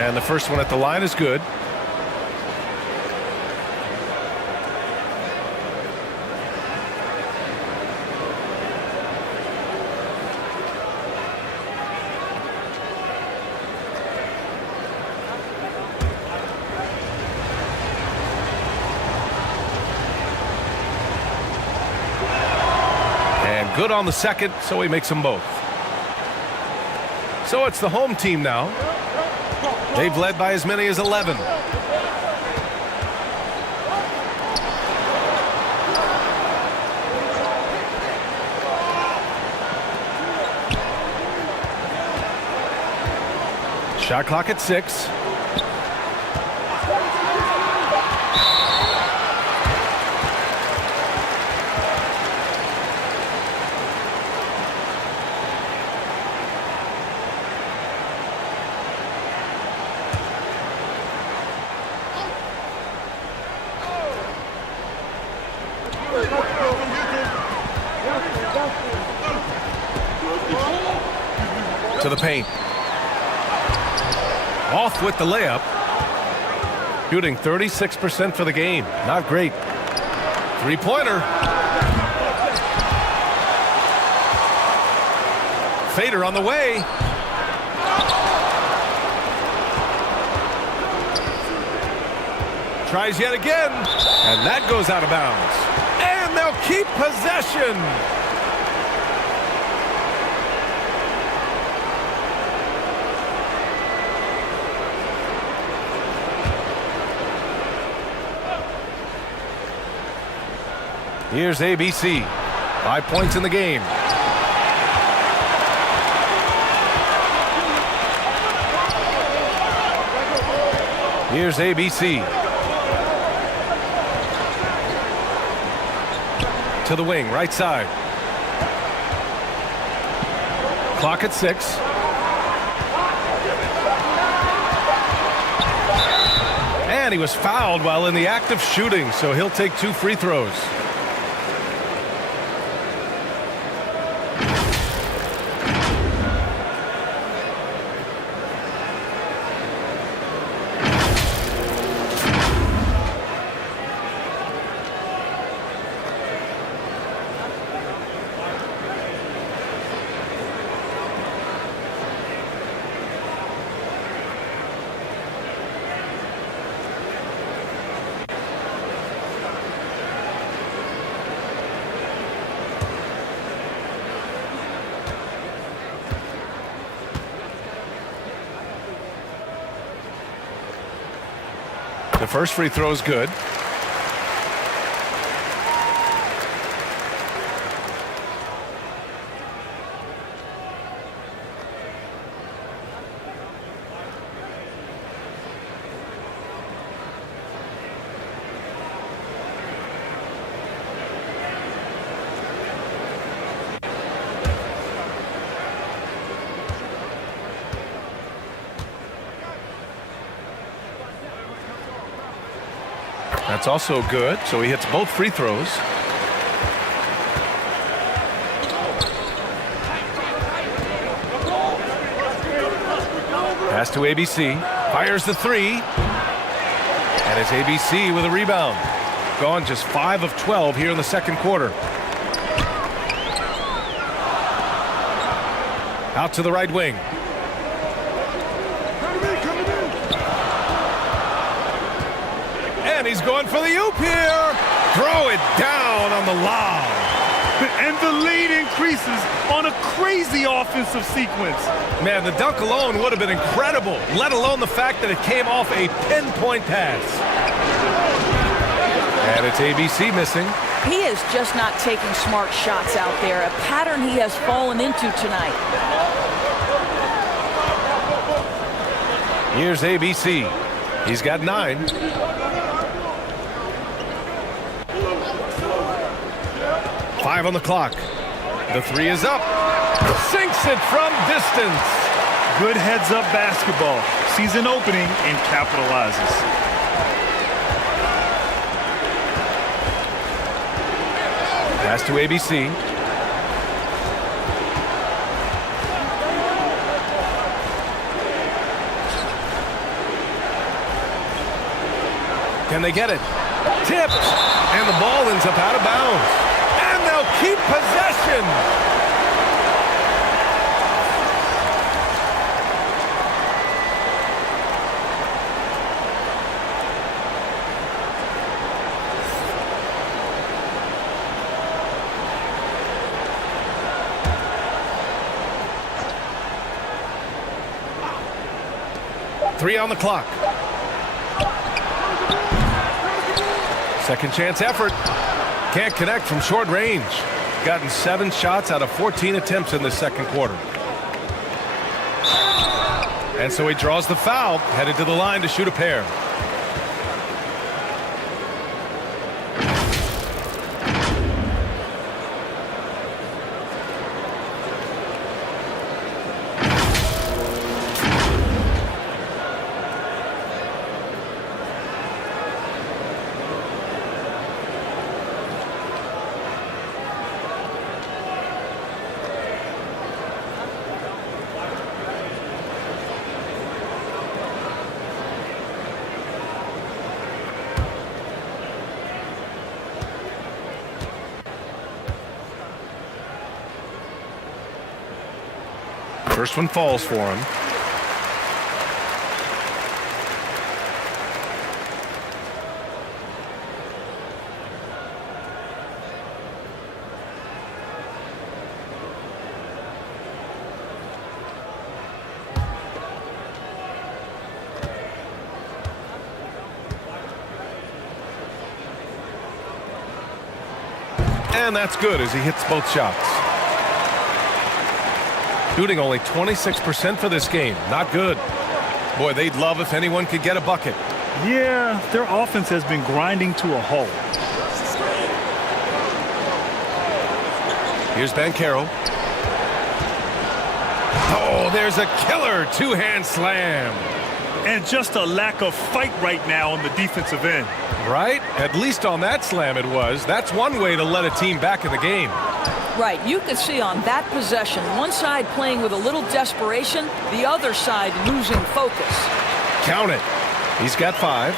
And the first one at the line is good. And good on the second, so he makes them both. So it's the home team now. They've led by as many as 11. Shot clock at 6. To the paint. Off with the layup. Shooting 36% for the game. Not great. Three-pointer. Fader on the way. Tries yet again. And that goes out of bounds. And they'll keep possession. Here's ABC. 5 points in the game. Here's ABC. To the wing, right side. Clock at 6. And he was fouled while in the act of shooting, so he'll take 2 free throws. The first free throw is good. That's also good, so he hits both free throws. Pass to ABC, fires the 3, and it's ABC with a rebound. Gone just 5 of 12 here in the second quarter. Out to the right wing. And he's going for the oop here. Throw it down on the lob. And the lead increases on a crazy offensive sequence. Man, the dunk alone would have been incredible, let alone the fact that it came off a pinpoint pass. And it's ABC missing. He is just not taking smart shots out there, a pattern he has fallen into tonight. Here's ABC. He's got 9. 5 on the clock. The 3 is up. Sinks it from distance. Good heads-up basketball. Sees an opening and capitalizes. Pass to ABC. Can they get it? Tipped. And the ball ends up out of bounds. And they'll keep possession. Three on the clock. Second chance effort. Can't connect from short range. Gotten 7 shots out of 14 attempts in the second quarter. And so he draws the foul, headed to the line to shoot a pair. First one falls for him. And that's good as he hits both shots. Shooting only 26% for this game. Not good. Boy, they'd love if anyone could get a bucket. Yeah, their offense has been grinding to a halt. Here's Banchero. Oh, there's a killer two-hand slam. And just a lack of fight right now on the defensive end. Right? At least on that slam it was. That's one way to let a team back in the game. Right. You could see on that possession, one side playing with a little desperation, the other side losing focus. Count it. He's got 5.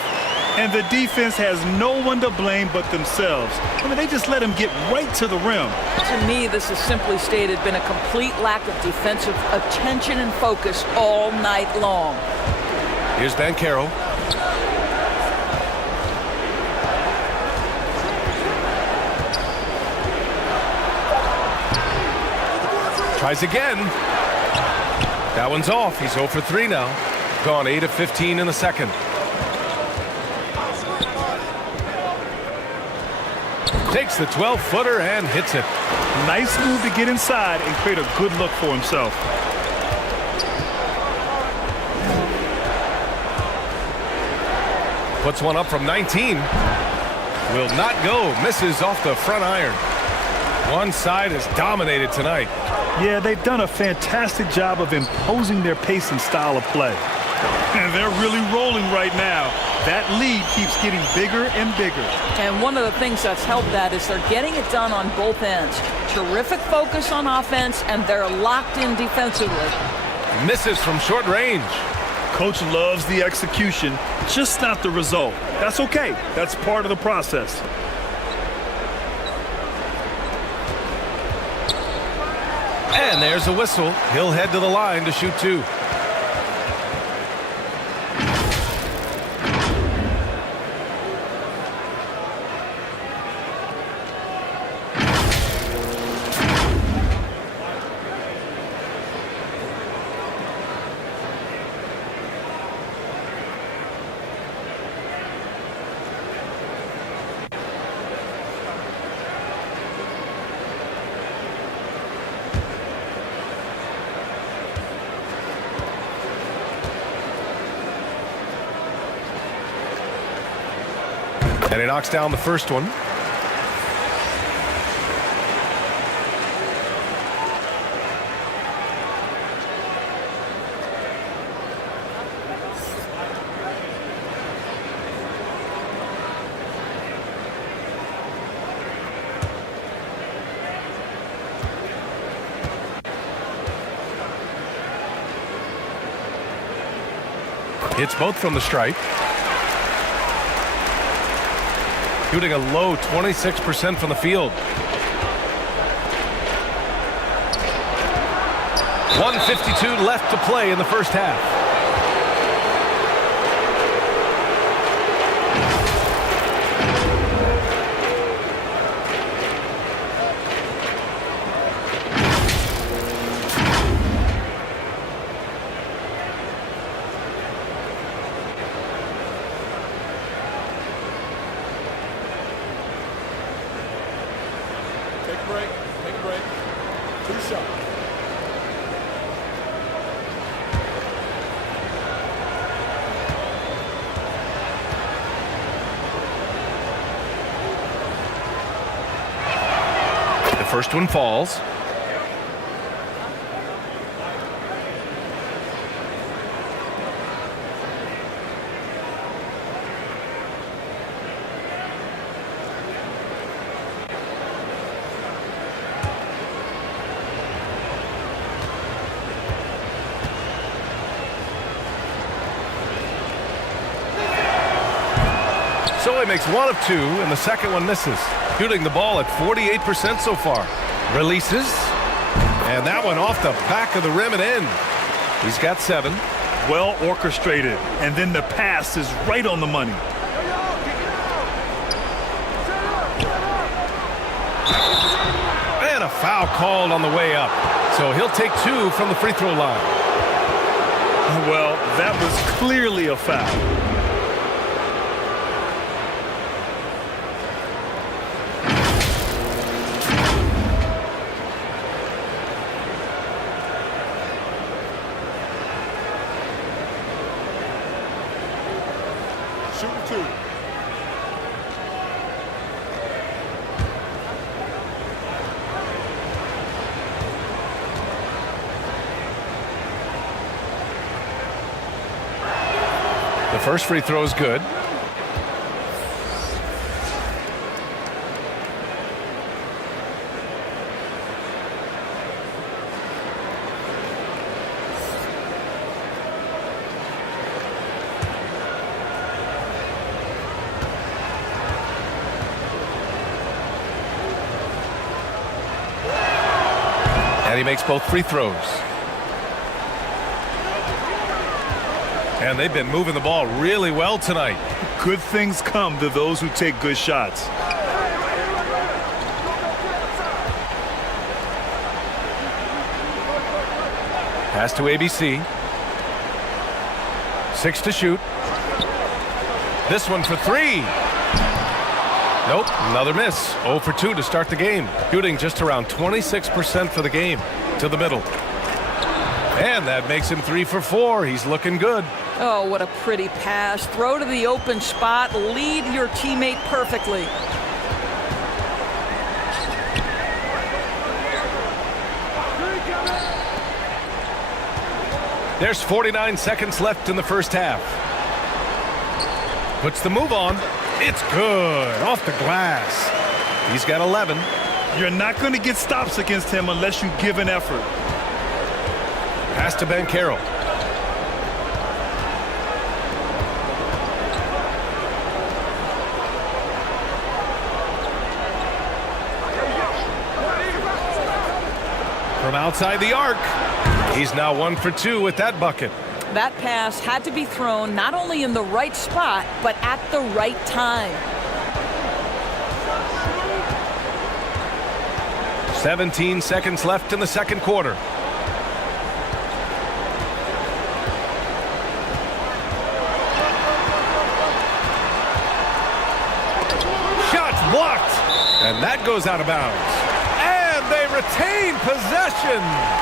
And the defense has no one to blame but themselves. I mean, they just let him get right to the rim. To me, this has simply stated been a complete lack of defensive attention and focus all night long. Here's Ben Carroll. Tries again. That one's off. He's 0 for 3 now. Gone 8 of 15 in the second. Takes the 12-footer and hits it. Nice move to get inside and create a good look for himself. Puts one up from 19. Will not go. Misses off the front iron. One side is dominated tonight. Yeah, they've done a fantastic job of imposing their pace and style of play. And they're really rolling right now. That lead keeps getting bigger and bigger. And one of the things that's helped that is they're getting it done on both ends. Terrific focus on offense, and they're locked in defensively. Misses from short range. Coach loves the execution, just not the result. That's okay. That's part of the process. And there's a whistle. He'll head to the line to shoot 2. And he knocks down the first one. Hits both from the stripe. Shooting a low 26% from the field. 1:52 left to play in the first half. Take a break. Take a break. 2 shots. The first one falls. So he makes 1 of 2, and the second one misses. Shooting the ball at 48% so far. Releases. And that one off the back of the rim and in. He's got 7. Well orchestrated. And then the pass is right on the money. And a foul called on the way up. So he'll take 2 from the free throw line. Well, that was clearly a foul. Shooting 2. first free throw is good. And he makes both free throws. And they've been moving the ball really well tonight. Good things come to those who take good shots. Pass to ABC. 6 to shoot. This one for 3. Nope, another miss. 0 for 2 to start the game. Shooting just around 26% for the game. To the middle. And that makes him 3 for 4. He's looking good. Oh, what a pretty pass. Throw to the open spot. Lead your teammate perfectly. There's 49 seconds left in the first half. Puts the move on. It's good. Off the glass. He's got 11. You're not going to get stops against him unless you give an effort. Pass to Banchero. From outside the arc. He's now 1 for 2 with that bucket. That pass had to be thrown not only in the right spot, but at the right time. 17 seconds left in the second quarter. Shots blocked. And that goes out of bounds. And they retain possession.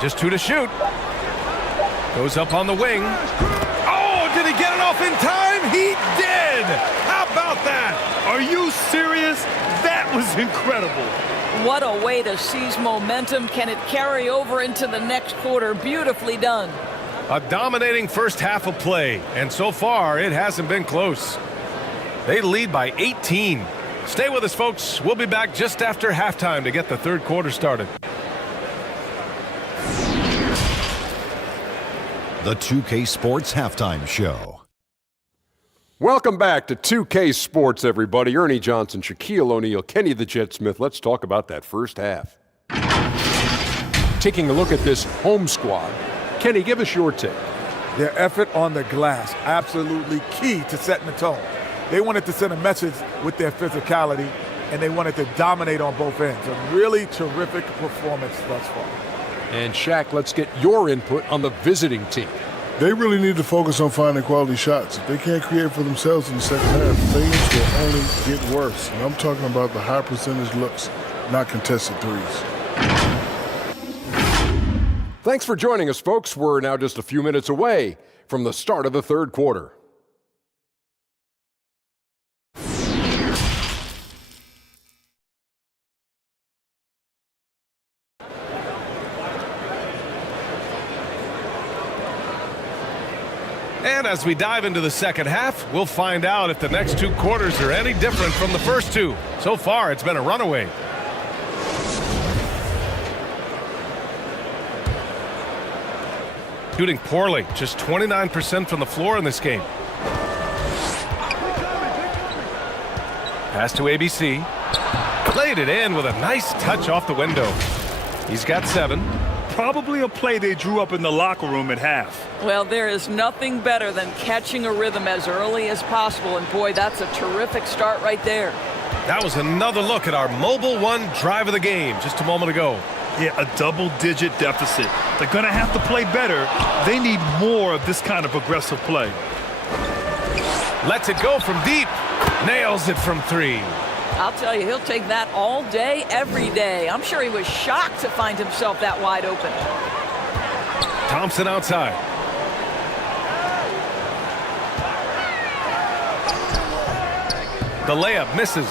Just 2 to shoot. Goes up on the wing. Oh, did he get it off in time? He did! How about that? Are you serious? That was incredible. What a way to seize momentum. Can it carry over into the next quarter? Beautifully done. A dominating first half of play, and so far it hasn't been close. They lead by 18. Stay with us, folks. We'll be back just after halftime to get the third quarter started. The 2K Sports Halftime Show. Welcome back to 2K Sports, everybody. Ernie Johnson, Shaquille O'Neal, Kenny the Jet Smith. Let's talk about that first half. Taking a look at this home squad. Kenny, give us your take. Their effort on the glass, absolutely key to setting the tone. They wanted to send a message with their physicality, and they wanted to dominate on both ends. A really terrific performance thus far. And Shaq, let's get your input on the visiting team. They really need to focus on finding quality shots. If they can't create for themselves in the second half, things will only get worse. And I'm talking about the high percentage looks, not contested threes. Thanks for joining us, folks. We're now just a few minutes away from the start of the third quarter. And as we dive into the second half, we'll find out if the next 2 quarters are any different from the first 2. So far, it's been a runaway. Shooting poorly, just 29% from the floor in this game. Pass to ABC. Played it in with a nice touch off the window. He's got 7. Probably a play they drew up in the locker room at half. Well, there is nothing better than catching a rhythm as early as possible, and boy, that's a terrific start right there. That was another look at our Mobile One drive of the game just a moment ago. Yeah, a double-digit deficit. They're going to have to play better. They need more of this kind of aggressive play. Lets it go from deep. Nails it from 3. I'll tell you, he'll take that all day, every day. I'm sure he was shocked to find himself that wide open. Thompson outside. The layup misses.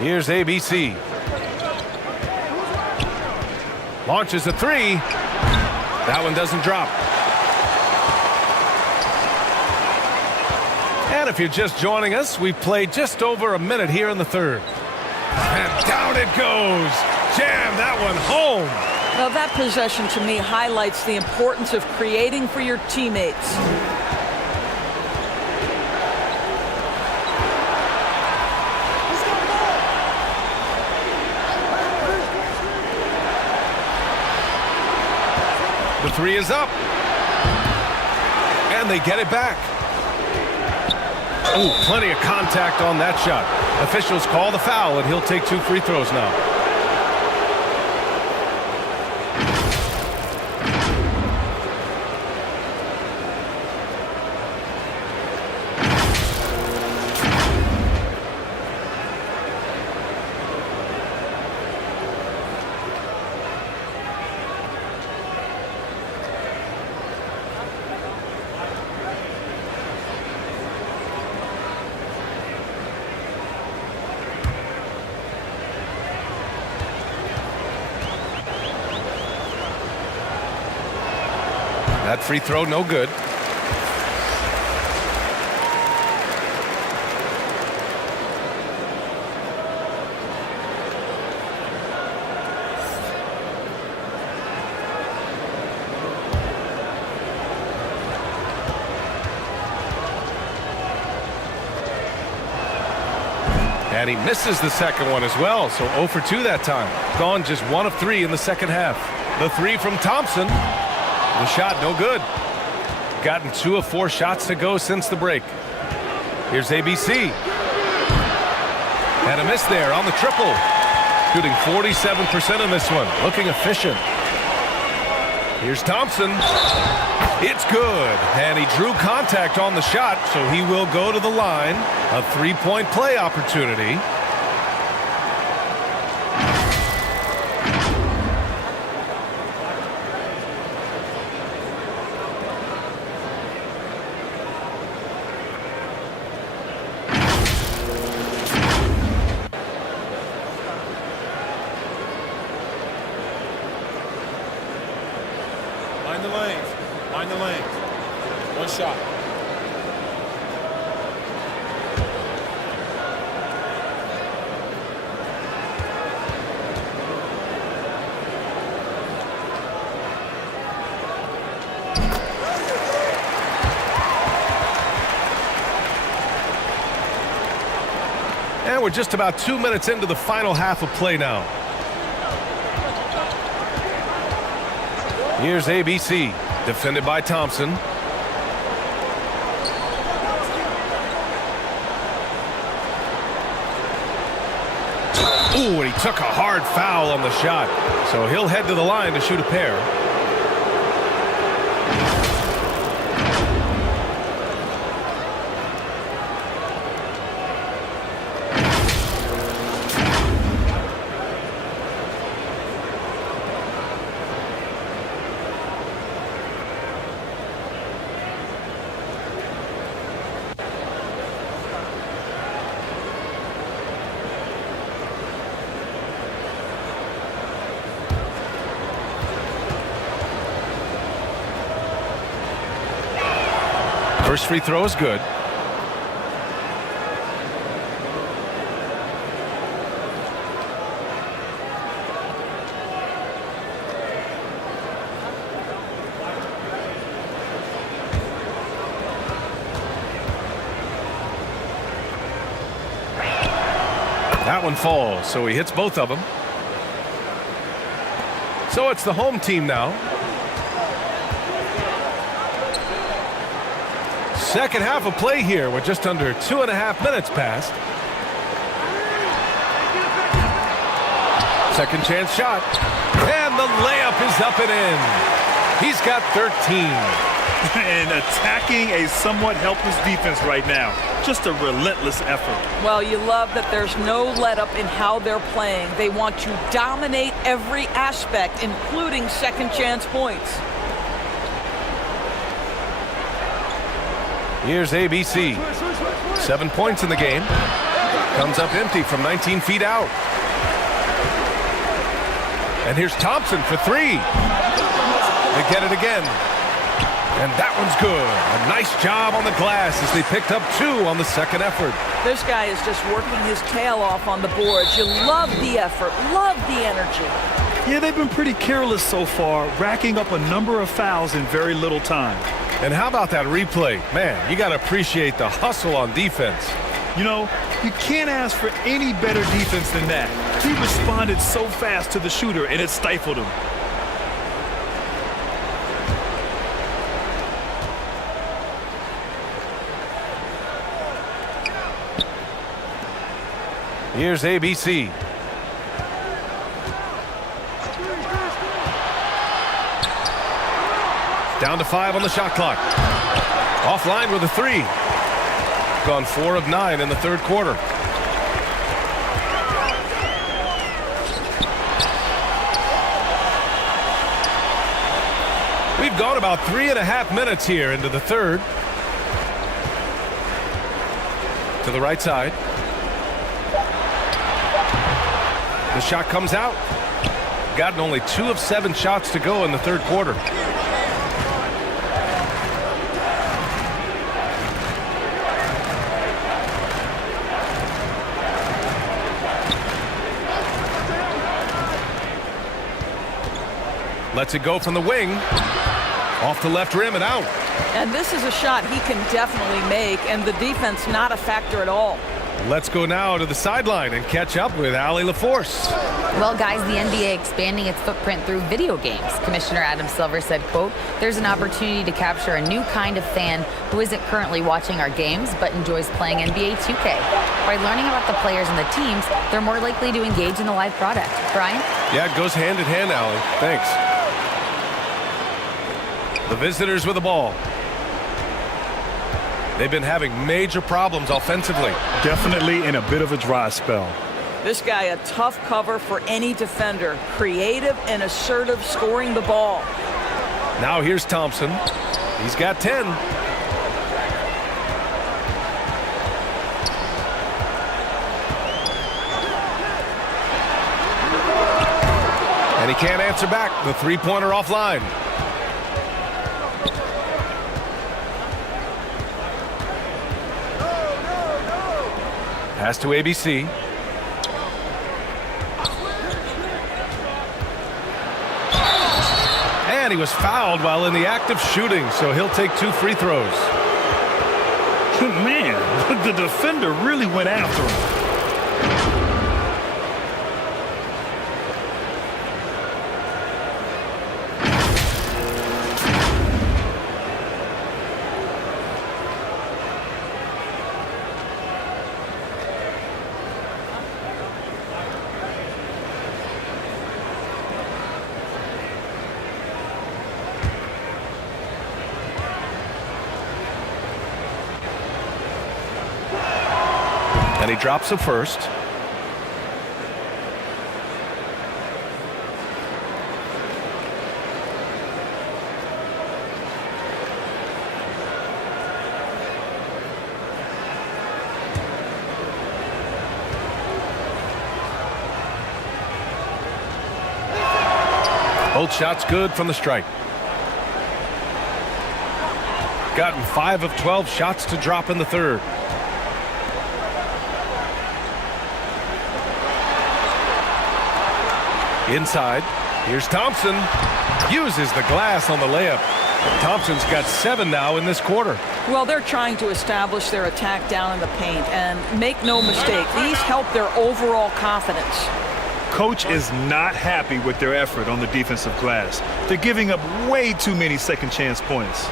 Here's ABC. Launches a three. That one doesn't drop. And if you're just joining us, we've played just over a minute here in the third. And down it goes. Jam that one home. Well, that possession to me highlights the importance of creating for your teammates. The three is up. And they get it back. Oh, plenty of contact on that shot. Officials call the foul, and he'll take 2 free throws now. That free throw, no good. And he misses the second one as well, so 0 for 2 that time. Gone just 1 of 3 in the second half. The three from Thompson. The shot, no good. Gotten 2 of 4 shots to go since the break. Here's ABC. And a miss there on the triple. Shooting 47% in this one. Looking efficient. Here's Thompson. It's good. And he drew contact on the shot, so he will go to the line. A 3-point play opportunity. Mind the lanes. Mind the lanes. One shot. And we're just about 2 minutes into the final half of play now. Here's ABC, defended by Thompson. Ooh, and he took a hard foul on the shot. So he'll head to the line to shoot a pair. First free throw is good. That one falls, so he hits both of them. So it's the home team now. Second half of play here. We're just under 2.5 minutes past. Second chance shot. And the layup is up and in. He's got 13. and attacking a somewhat helpless defense right now. Just a relentless effort. Well, you love that there's no let-up in how they're playing. They want to dominate every aspect, including second chance points. Here's ABC. 7 points in the game. Comes up empty from 19 feet out. And here's Thompson for 3. They get it again. And that one's good. A nice job on the glass as they picked up 2 on the second effort. This guy is just working his tail off on the boards. You love the effort, love the energy. Yeah, they've been pretty careless so far, racking up a number of fouls in very little time. And how about that replay? Man, you got to appreciate the hustle on defense. You know, you can't ask for any better defense than that. He responded so fast to the shooter, and it stifled him. Here's ABC. Down to 5 on the shot clock. Offline with a 3. Gone 4 of 9 in the third quarter. We've gone about 3.5 minutes here into the third. To the right side. The shot comes out. Gotten only 2 of 7 shots to go in the third quarter. Lets it go from the wing. Off the left rim and out. And this is a shot he can definitely make, and the defense not a factor at all. Let's go now to the sideline and catch up with Allie LaForce. Well, guys, the NBA expanding its footprint through video games. Commissioner Adam Silver said, quote, "There's an opportunity to capture a new kind of fan who isn't currently watching our games but enjoys playing NBA 2K. By learning about the players and the teams, they're more likely to engage in the live product." Brian? Yeah, it goes hand in hand, Allie. Thanks. The visitors with the ball. They've been having major problems offensively. Definitely in a bit of a dry spell. This guy a tough cover for any defender. Creative and assertive scoring the ball. Now here's Thompson. He's got 10. And he can't answer back. The three-pointer offline. Pass to ABC. And he was fouled while in the act of shooting, so he'll take 2 free throws. Man, the defender really went after him. And he drops the first. Both shots good from the stripe. Gotten 5 of 12 shots to drop in the third. Inside, here's Thompson. Uses the glass on the layup. Thompson's got 7 now in this quarter. Well, they're trying to establish their attack down in the paint, and make no mistake, these help their overall confidence. Coach is not happy with their effort on the defensive glass. They're giving up way too many second chance points.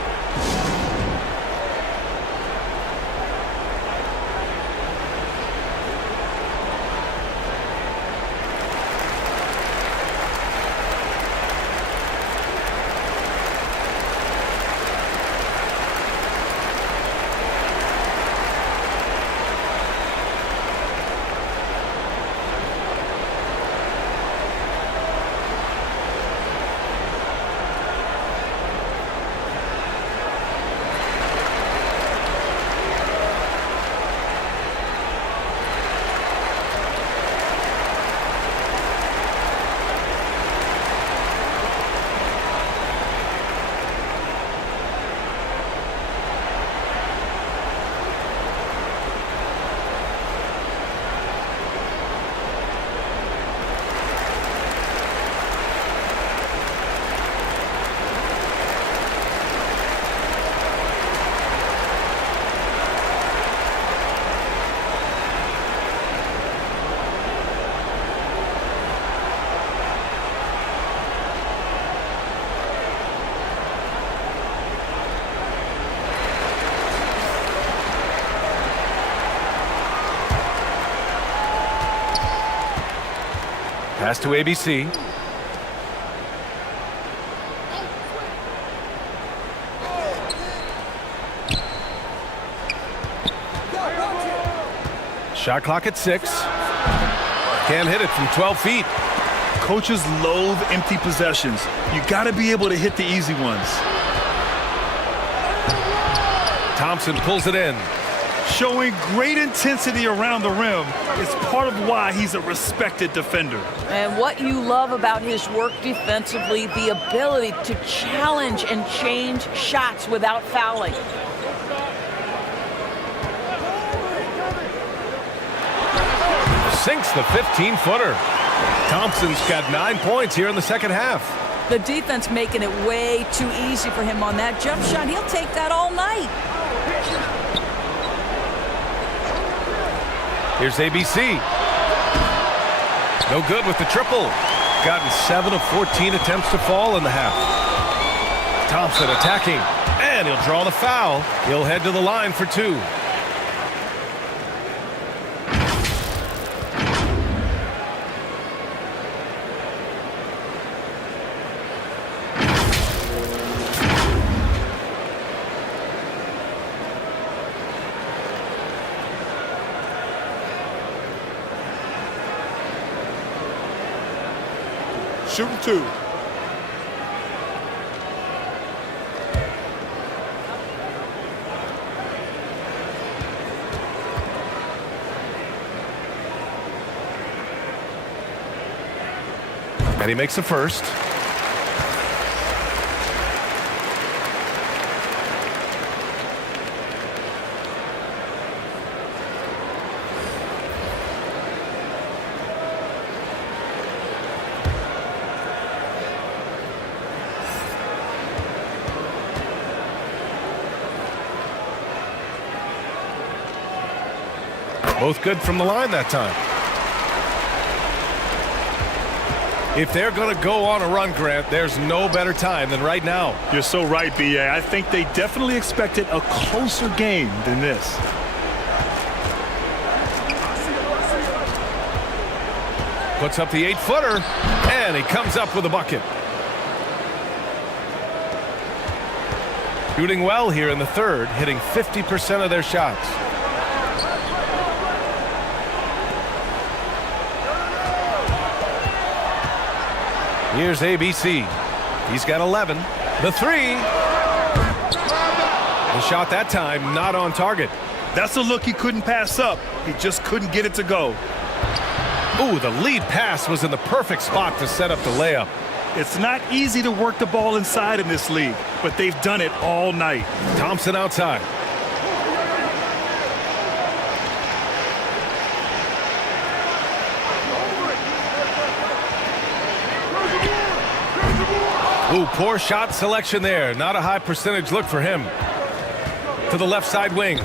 Pass to ABC. Shot clock at 6. Can't hit it from 12 feet. Coaches loathe empty possessions. You got to be able to hit the easy ones. Thompson pulls it in. Showing great intensity around the rim is part of why he's a respected defender. And what you love about his work defensively, the ability to challenge and change shots without fouling. Sinks the 15-footer. Thompson's got 9 points here in the second half. The defense making it way too easy for him on that jump shot. He'll take that all night. Here's ABC. No good with the triple. Gotten 7 of 14 attempts to fall in the half. Thompson attacking, and he'll draw the foul. He'll head to the line for 2. Shooting 2. And he makes the first. Both good from the line that time. If they're going to go on a run, Grant, there's no better time than right now. You're so right, B.A. I think they definitely expected a closer game than this. Puts up the 8-footer, and he comes up with a bucket. Shooting well here in the third, hitting 50% of their shots. Here's ABC. He's got 11. The 3. The shot that time not on target. That's a look he couldn't pass up. He just couldn't get it to go. Ooh, the lead pass was in the perfect spot to set up the layup. It's not easy to work the ball inside in this league, but they've done it all night. Thompson outside. Ooh, poor shot selection there. Not a high percentage look for him. To the left side wing.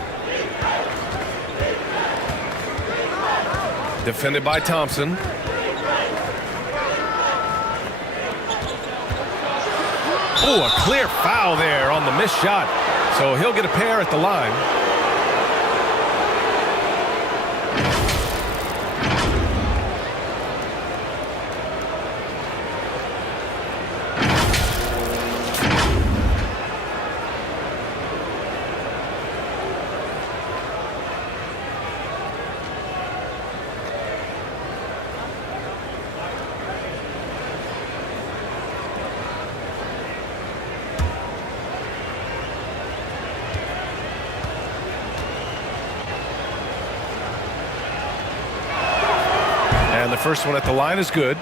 Defended by Thompson. Ooh, a clear foul there on the missed shot. So he'll get a pair at the line. And the first one at the line is good.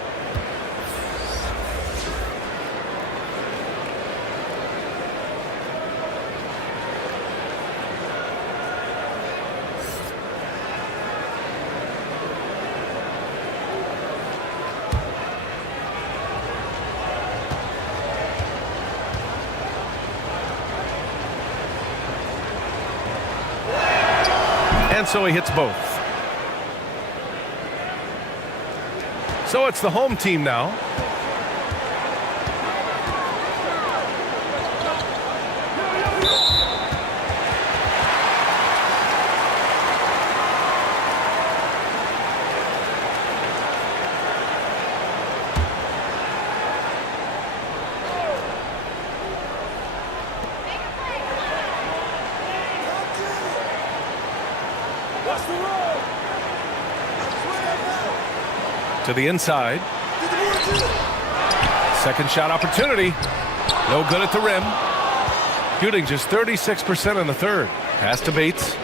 And so he hits both. So it's the home team now. To the inside. Second shot opportunity. No good at the rim. Shooting just 36% in the third. Pass to Bates.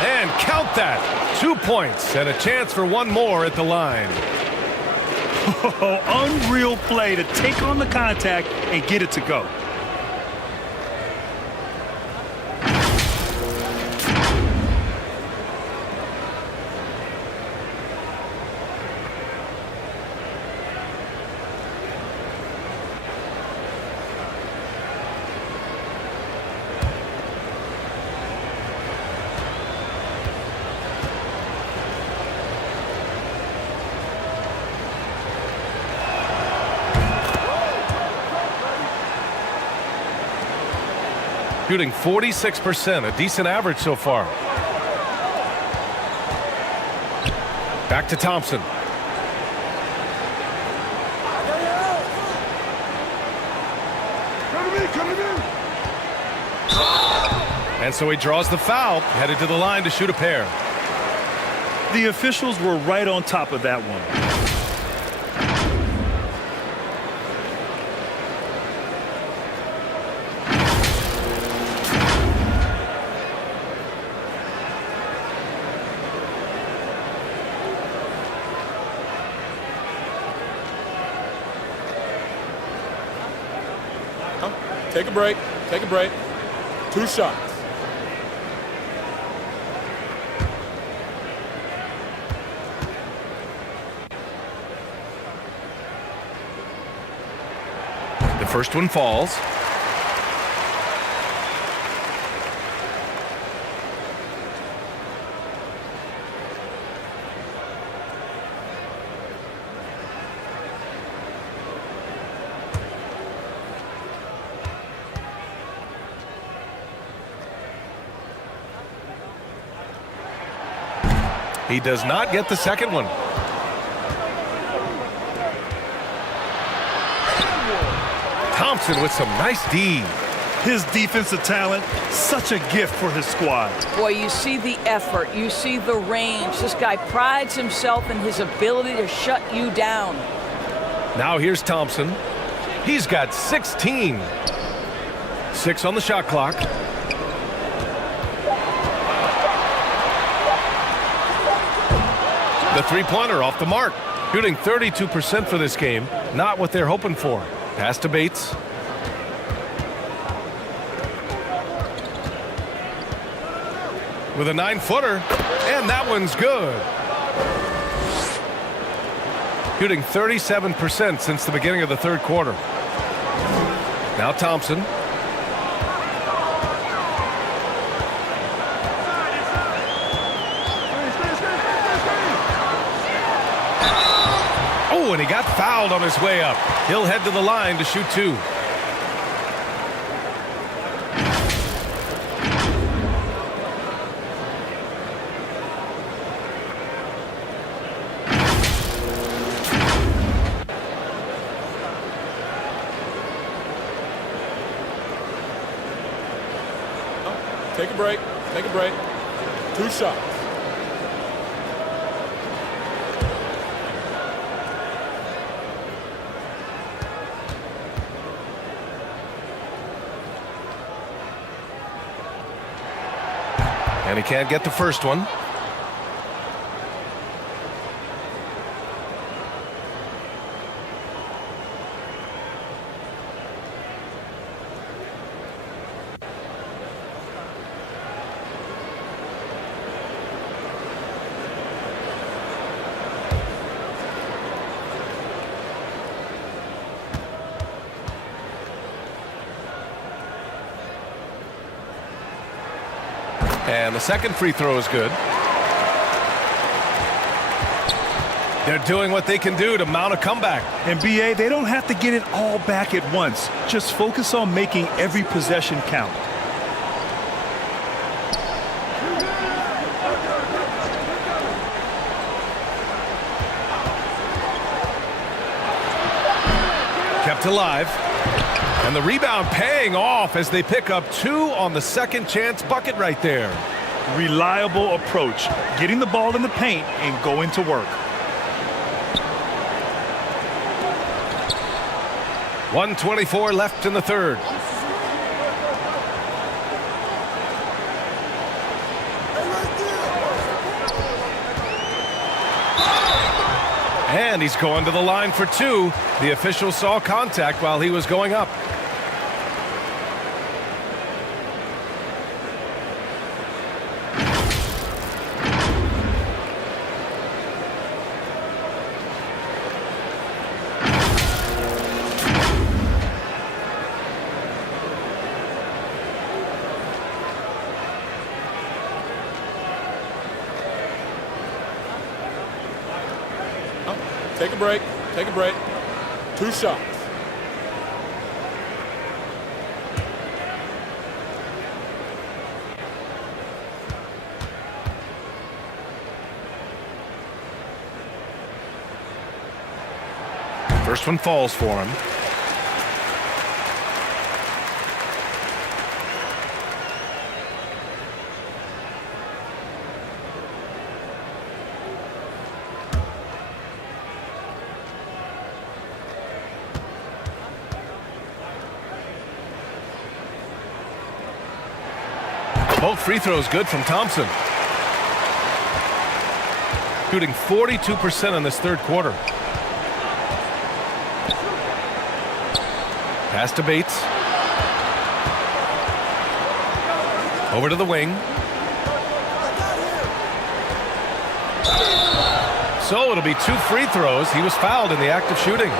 And count that. 2 points and a chance for one more at the line. Oh, unreal play to take on the contact and get it to go. Shooting 46%, a decent average so far. Back to Thompson. And so he draws the foul, headed to the line to shoot a pair. The officials were right on top of that one. Take a break. Take a break. 2 shots. The first one falls. He does not get the second one. Thompson with some nice D. His defensive talent, such a gift for his squad. Boy, you see the effort. You see the range. This guy prides himself in his ability to shut you down. Now here's Thompson. He's got 16. 6 on the shot clock. The three-pointer off the mark. Shooting 32% for this game. Not what they're hoping for. Pass to Bates. With a 9-footer. And that one's good. Shooting 37% since the beginning of the third quarter. Now Thompson. Oh, and he got fouled on his way up. He'll head to the line to shoot 2. Take a break. Take a break. 2 shots. And he can't get the first one. And the second free throw is good. They're doing what they can do to mount a comeback. And BA, they don't have to get it all back at once. Just focus on making every possession count. alive. And the rebound paying off as they pick up 2 on the second chance bucket right there. Reliable approach, getting the ball in the paint and going to work. 1:24 left in the third. And he's going to the line for 2. The official saw contact while he was going up. Take a break. Take a break. 2 shots. First one falls for him. Both free throws good from Thompson. Shooting 42% in this third quarter. Pass to Bates. Over to the wing. So it'll be 2 free throws. He was fouled in the act of shooting.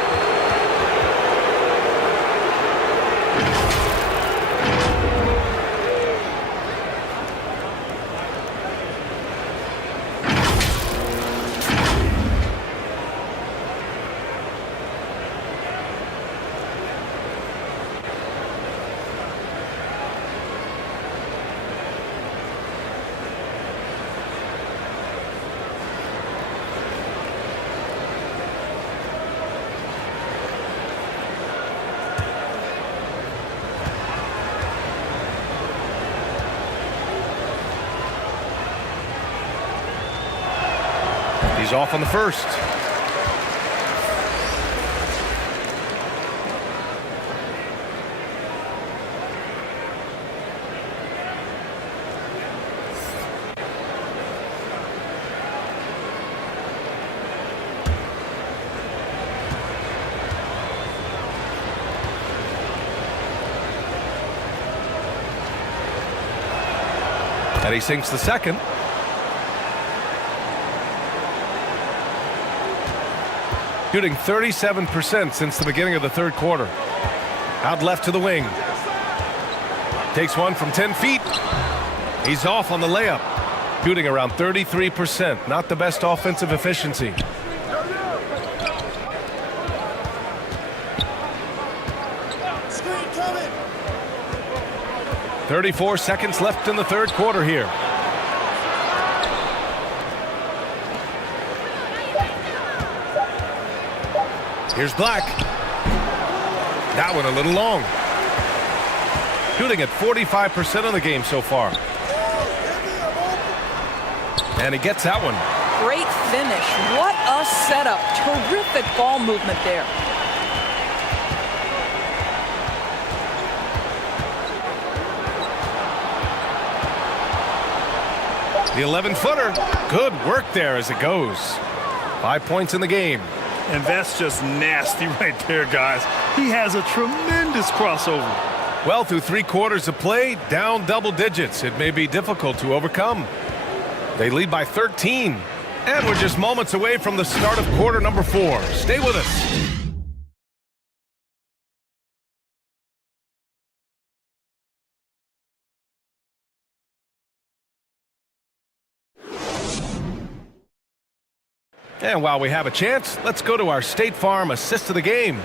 He's off on the first. And he sinks the second. Shooting 37% since the beginning of the third quarter. Out left to the wing. Takes one from 10 feet. He's off on the layup. Shooting around 33%. Not the best offensive efficiency. Screen coming. 34 seconds left in the third quarter here. Here's Black. That one a little long. Shooting at 45% of the game so far. And he gets that one. Great finish. What a setup. Terrific ball movement there. The 11-footer. Good work there as it goes. 5 points in the game. And that's just nasty right there, guys. He has a tremendous crossover. Well, through 3 quarters of play, down double digits. It may be difficult to overcome. They lead by 13. And we're just moments away from the start of quarter number 4. Stay with us. And while we have a chance, let's go to our State Farm assist of the game.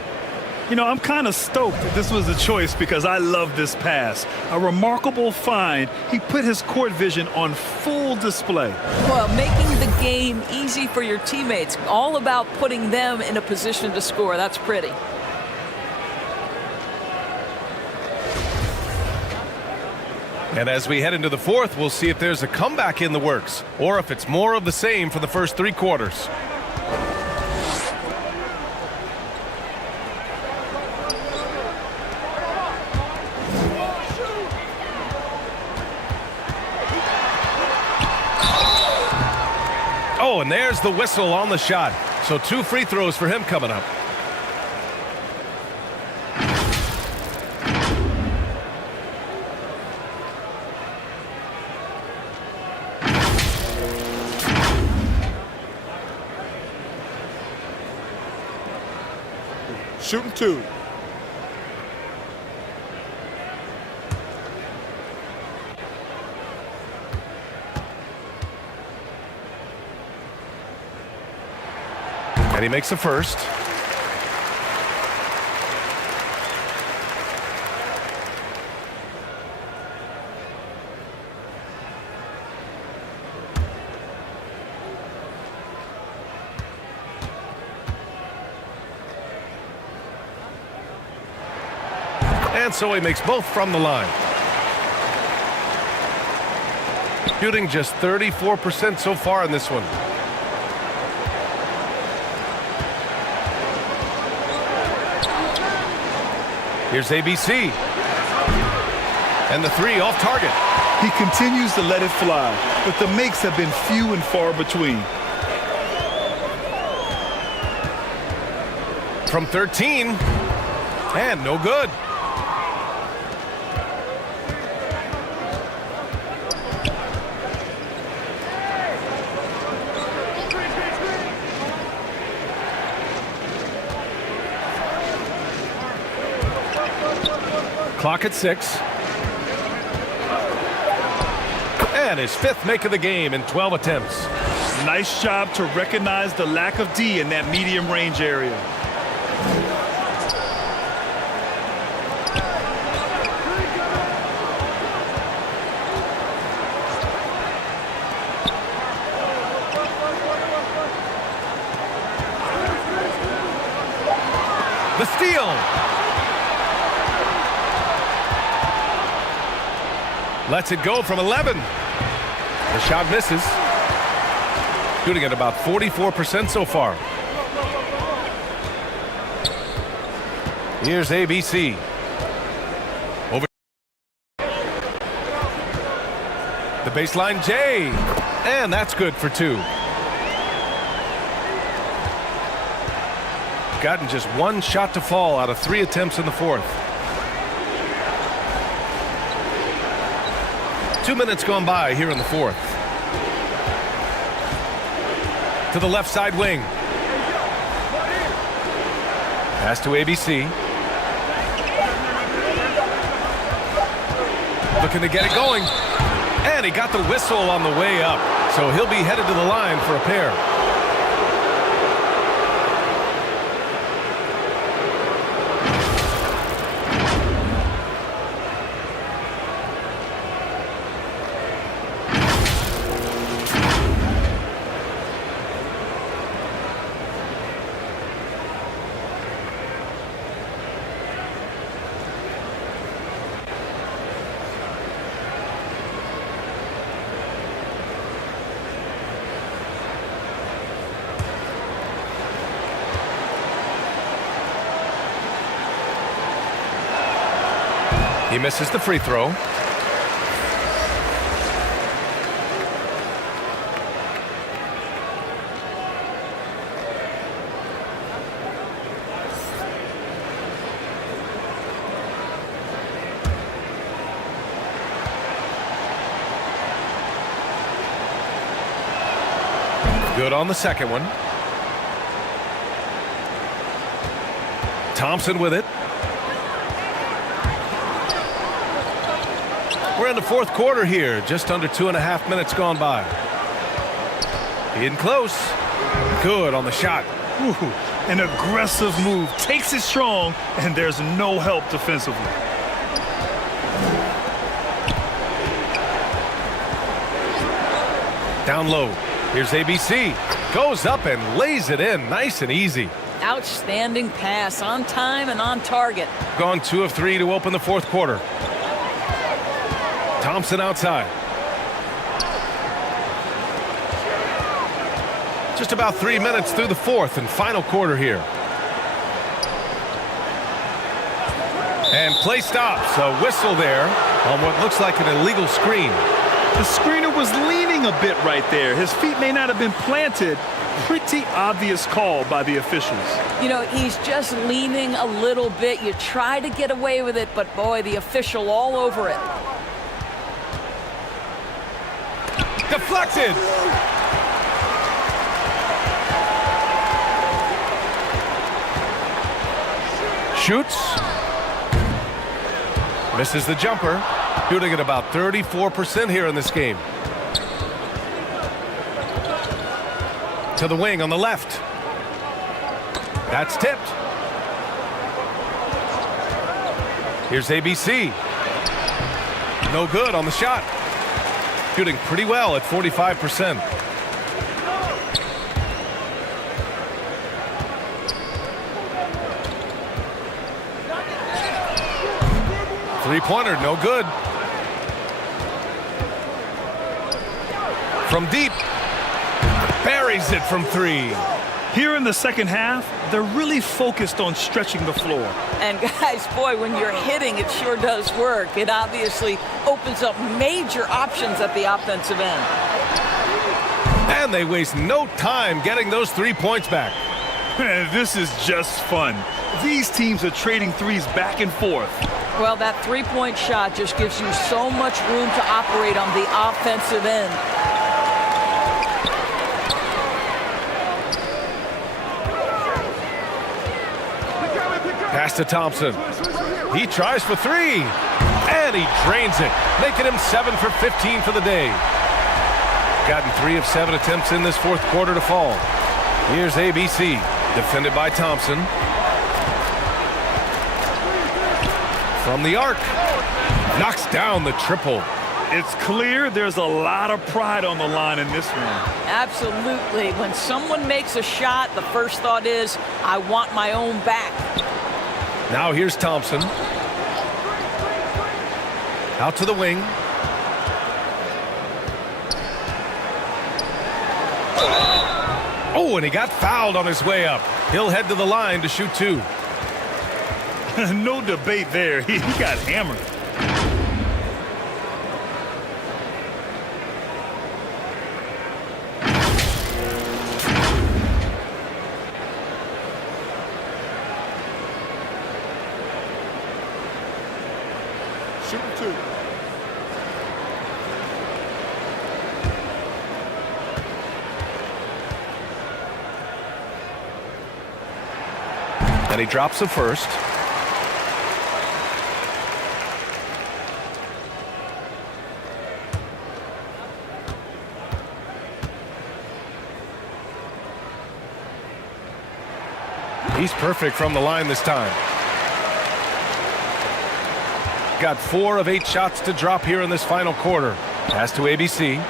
You know, I'm kind of stoked that this was a choice because I love this pass. A remarkable find. He put his court vision on full display. Well, making the game easy for your teammates. All about putting them in a position to score. That's pretty. And as we head into the fourth, we'll see if there's a comeback in the works or if it's more of the same for the first 3 quarters. Oh, and there's the whistle on the shot. So 2 free throws for him coming up. Shooting 2. And he makes the first. And so he makes both from the line. Shooting just 34% so far in this one. Here's ABC. And the 3 off target. He continues to let it fly, but the makes have been few and far between. From 13. And no good. Clock at 6. And his 5th make of the game in 12 attempts. Nice job to recognize the lack of D in that medium range area. The steal. Lets it go from 11. The shot misses. Shooting at about 44% so far. Here's ABC. Over. The baseline J. And that's good for 2. Gotten just 1 shot to fall out of 3 attempts in the fourth. 2 minutes gone by here in the fourth. To the left side wing. Pass to ABC. Looking to get it going. And he got the whistle on the way up. So he'll be headed to the line for a pair. He misses the free throw. Good on the second one. Thompson with it. We're in the fourth quarter here, just under 2.5 minutes gone by. In close. Good on the shot. Ooh, an aggressive move. Takes it strong, and there's no help defensively. Down low. Here's ABC. Goes up and lays it in. Nice and easy. Outstanding pass, on time and on target. Gone 2 of 3 to open the fourth quarter. Thompson outside. Just about 3 minutes through the fourth and final quarter here. And play stops. A whistle there on what looks like an illegal screen. The screener was leaning a bit right there. His feet may not have been planted. Pretty obvious call by the officials. You know, he's just leaning a little bit. You try to get away with it, but boy, the official all over it. Deflected. Shoots. Misses the jumper. Shooting at about 34% here in this game. To the wing on the left. That's tipped. Here's ABC. No good on the shot. Shooting pretty well at 45%. Three-pointer, no good. From deep. Buries it from three. Here in the second half, they're really focused on stretching the floor. And guys, boy, when you're hitting, it sure does work. It obviously opens up major options at the offensive end. And they waste no time getting those 3 points back. This is just fun. These teams are trading threes back and forth. Well, that three-point shot just gives you so much room to operate on the offensive end. Pass to Thompson. He tries for three. And he drains it, making him 7 for 15 for the day. Gotten 3 of 7 attempts in this fourth quarter to fall. Here's ABC, defended by Thompson. From the arc. Knocks down the triple. It's clear there's a lot of pride on the line in this one. Absolutely. When someone makes a shot, the first thought is, I want my own back. Now here's Thompson. Out to the wing. Oh, and he got fouled on his way up. He'll head to the line to shoot 2. No debate there. He got hammered. Shooting 2. And he drops the first. He's perfect from the line this time. Got 4 of 8 shots to drop here in this final quarter. Pass to ABC.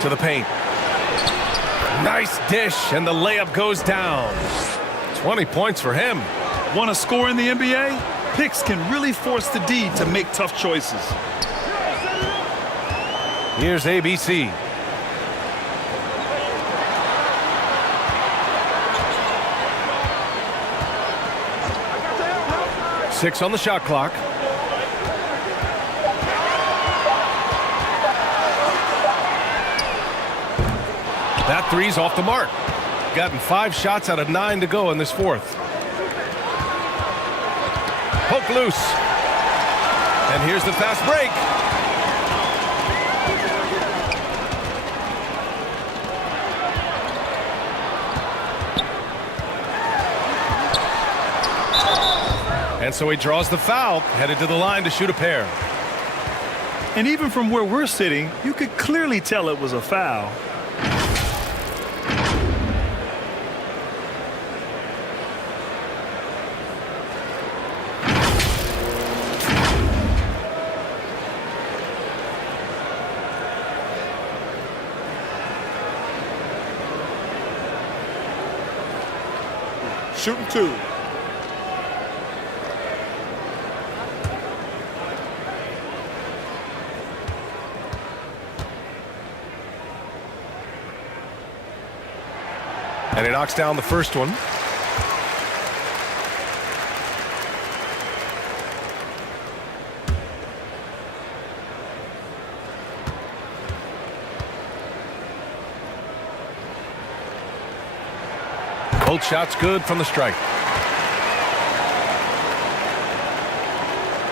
To the paint. Nice dish, and the layup goes down. 20 points for him. Want to score in the NBA? Picks can really force the D to make tough choices. Here's ABC. Six on the shot clock. That three's off the mark. Gotten 5 shots out of 9 to go in this fourth. Poke loose. And here's the fast break. And so he draws the foul, headed to the line to shoot a pair. And even from where we're sitting, you could clearly tell it was a foul. Shooting 2. And he knocks down the first one. Both shots good from the strike.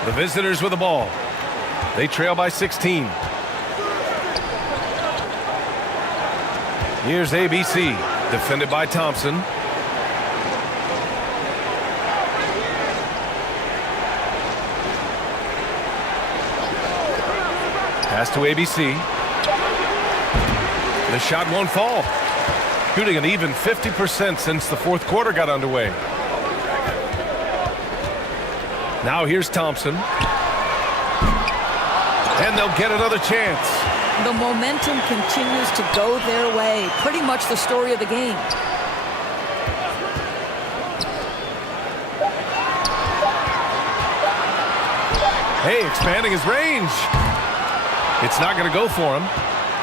The visitors with the ball. They trail by 16. Here's ABC, defended by Thompson. Pass to ABC. The shot won't fall. Shooting an even 50% since the fourth quarter got underway. Now here's Thompson. And they'll get another chance. The momentum continues to go their way. Pretty much the story of the game. Hey, expanding his range. It's not going to go for him.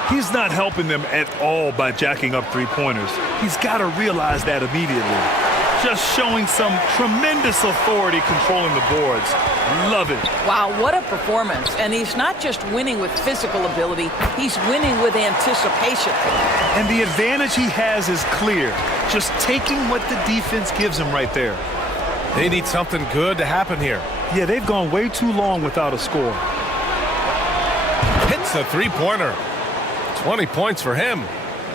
He's not helping them at all by jacking up three-pointers. He's got to realize that immediately. Just showing some tremendous authority controlling the boards. Love it. Wow, what a performance. And he's not just winning with physical ability, he's winning with anticipation. And the advantage he has is clear. Just taking what the defense gives him right there. They need something good to happen here. Yeah, they've gone way too long without a score. Hits a three-pointer. 20 points for him.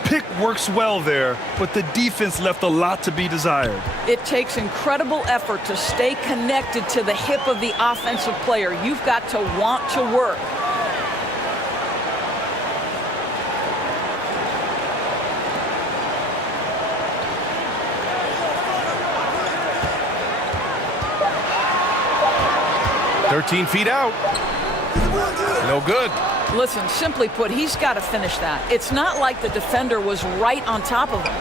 Pick works well there, but the defense left a lot to be desired. It takes incredible effort to stay connected to the hip of the offensive player. You've got to want to work. "13 feet out. No good." Listen, simply put, he's got to finish that. It's not like the defender was right on top of him.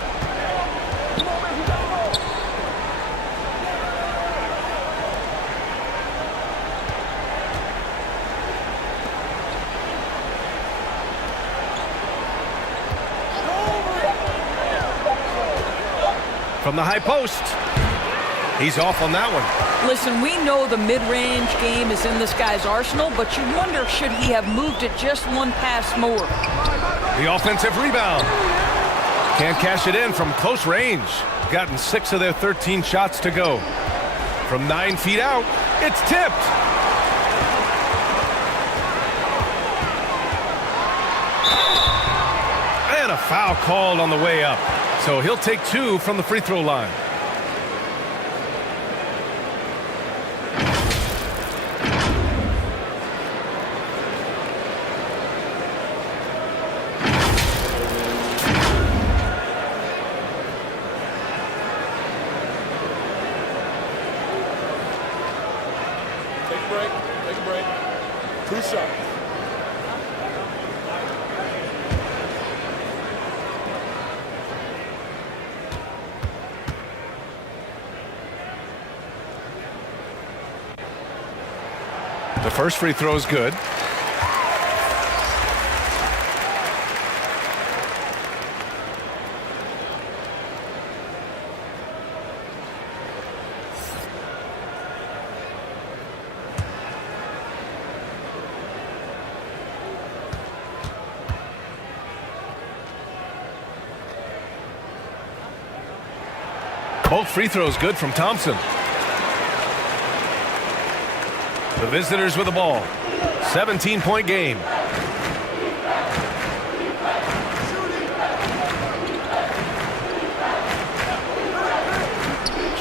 From the high post. He's off on that one. Listen, we know the mid-range game is in this guy's arsenal, but you wonder, should he have moved it just one pass more? The offensive rebound. Can't cash it in from close range. Gotten 6 of their 13 shots to go. From 9 feet out, it's tipped. And a foul called on the way up. So he'll take 2 from the free throw line. Take a break. 2 shots. The first free throw is good. Both free throws good from Thompson. The visitors with the ball. 17-point game.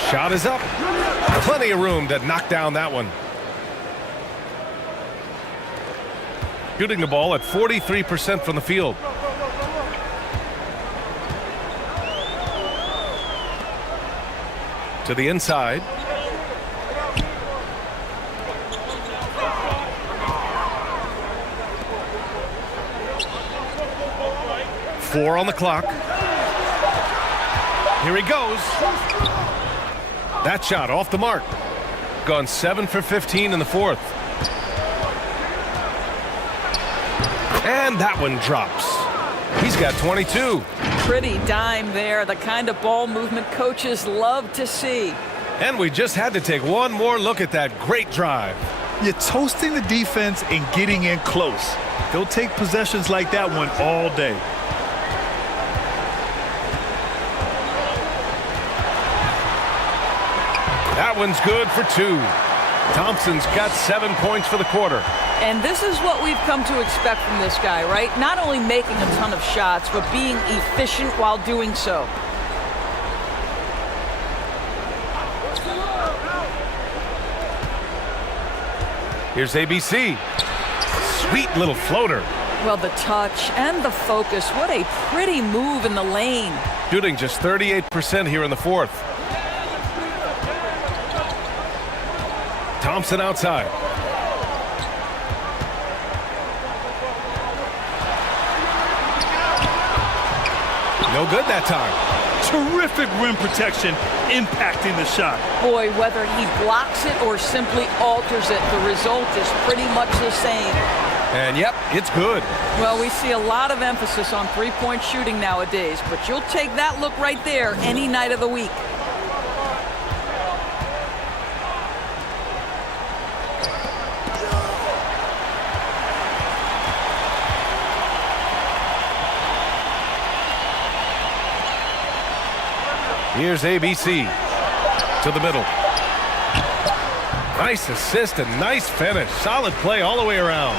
Shot is up. Plenty of room to knock down that one. Shooting the ball at 43% from the field. To the inside. Four on the clock. Here he goes. That shot off the mark. Gone 7 for 15 in the fourth. And that one drops. He's got 22. Pretty dime there, the kind of ball movement coaches love to see. And we just had to take one more look at that great drive. You're toasting the defense and getting in close. They'll take possessions like that one all day. That one's good for 2. Thompson's got 7 points for the quarter. And this is what we've come to expect from this guy, right? Not only making a ton of shots, but being efficient while doing so. Here's ABC. Sweet little floater. Well, the touch and the focus, what a pretty move in the lane. Shooting just 38% here in the fourth. Thompson outside. No good that time. Terrific rim protection impacting the shot. Boy, whether he blocks it or simply alters it, the result is pretty much the same. And yep, it's good. Well, we see a lot of emphasis on three-point shooting nowadays, but you'll take that look right there any night of the week. Here's ABC to the middle. Nice assist and nice finish. Solid play all the way around.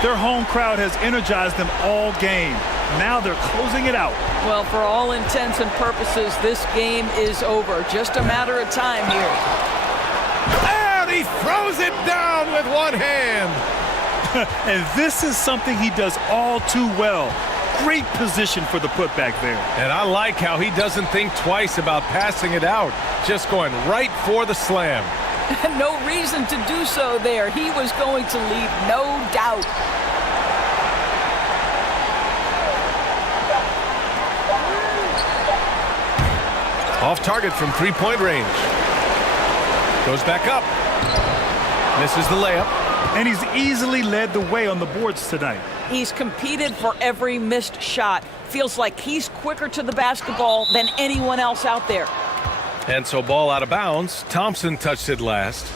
Their home crowd has energized them all game. Now they're closing it out. Well, for all intents and purposes, this game is over. Just a matter of time here. And he throws it down with one hand. And this is something he does all too well. Great position for the putback there. And I like how he doesn't think twice about passing it out. Just going right for the slam. No reason to do so there. He was going to leave no doubt. Off target from three-point range. Goes back up. Misses the layup. And he's easily led the way on the boards tonight. He's competed for every missed shot. Feels like he's quicker to the basketball than anyone else out there. And so ball out of bounds. Thompson touched it last.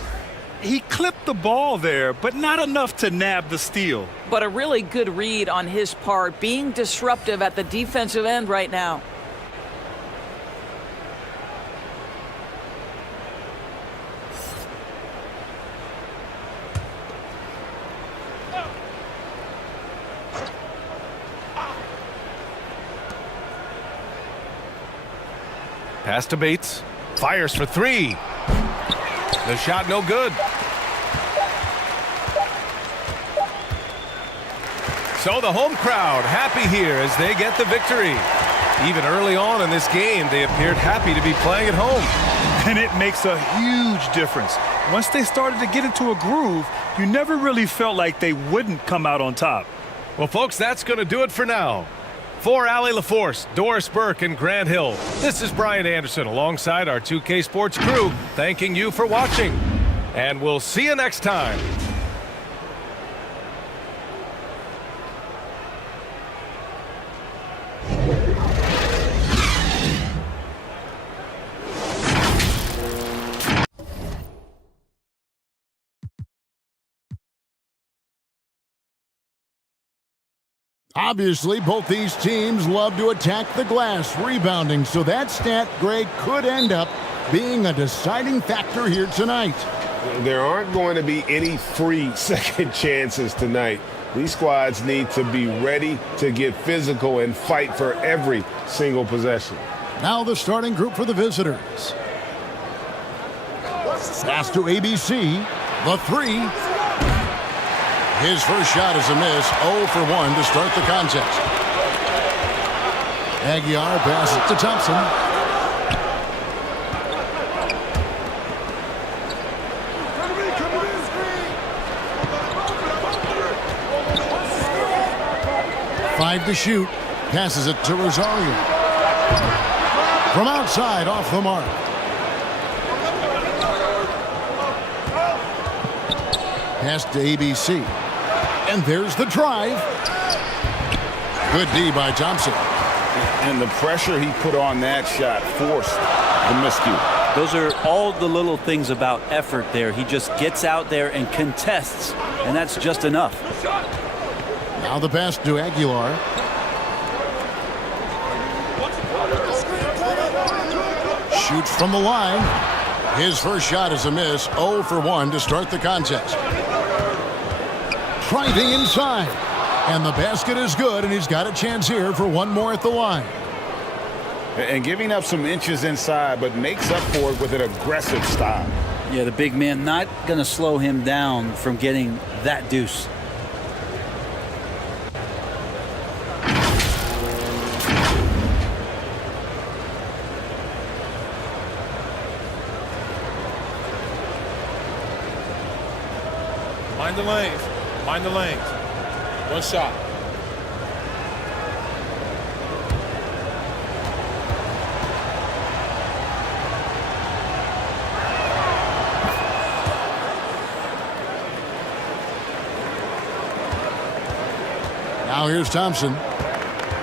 He clipped the ball there, but not enough to nab the steal. But a really good read on his part, being disruptive at the defensive end right now. Pass to Bates. Fires for 3. The shot no good. So the home crowd happy here as they get the victory. Even early on in this game, they appeared happy to be playing at home. And it makes a huge difference. Once they started to get into a groove, you never really felt like they wouldn't come out on top. Well, folks, that's going to do it for now. For Allie LaForce, Doris Burke, and Grant Hill, this is Brian Anderson alongside our 2K Sports crew, thanking you for watching. And we'll see you next time. Obviously, both these teams love to attack the glass, rebounding, so that stat, Greg, could end up being a deciding factor here tonight. There aren't going to be any free second chances tonight. These squads need to be ready to get physical and fight for every single possession. Now the starting group for the visitors. Pass to ABC, the 3. His first shot is a miss, 0 for 1 to start the contest. Aguiar passes to Thompson. Five to shoot, passes it to Rosario. From outside, off the mark. Pass to ABC. And there's the drive. Good D by Thompson. And the pressure he put on that shot forced the miscue. Those are all the little things about effort there. He just gets out there and contests, and that's just enough. Now the pass to Aguilar. Shoots from the line. His first shot is a miss. 0 for 1 to start the contest. Driving inside. And the basket is good, and he's got a chance here for one more at the line. And giving up some inches inside, but makes up for it with an aggressive style. Yeah, the big man not going to slow him down from getting that deuce. Mind the lanes. Mind the lanes. One shot. Now here's Thompson.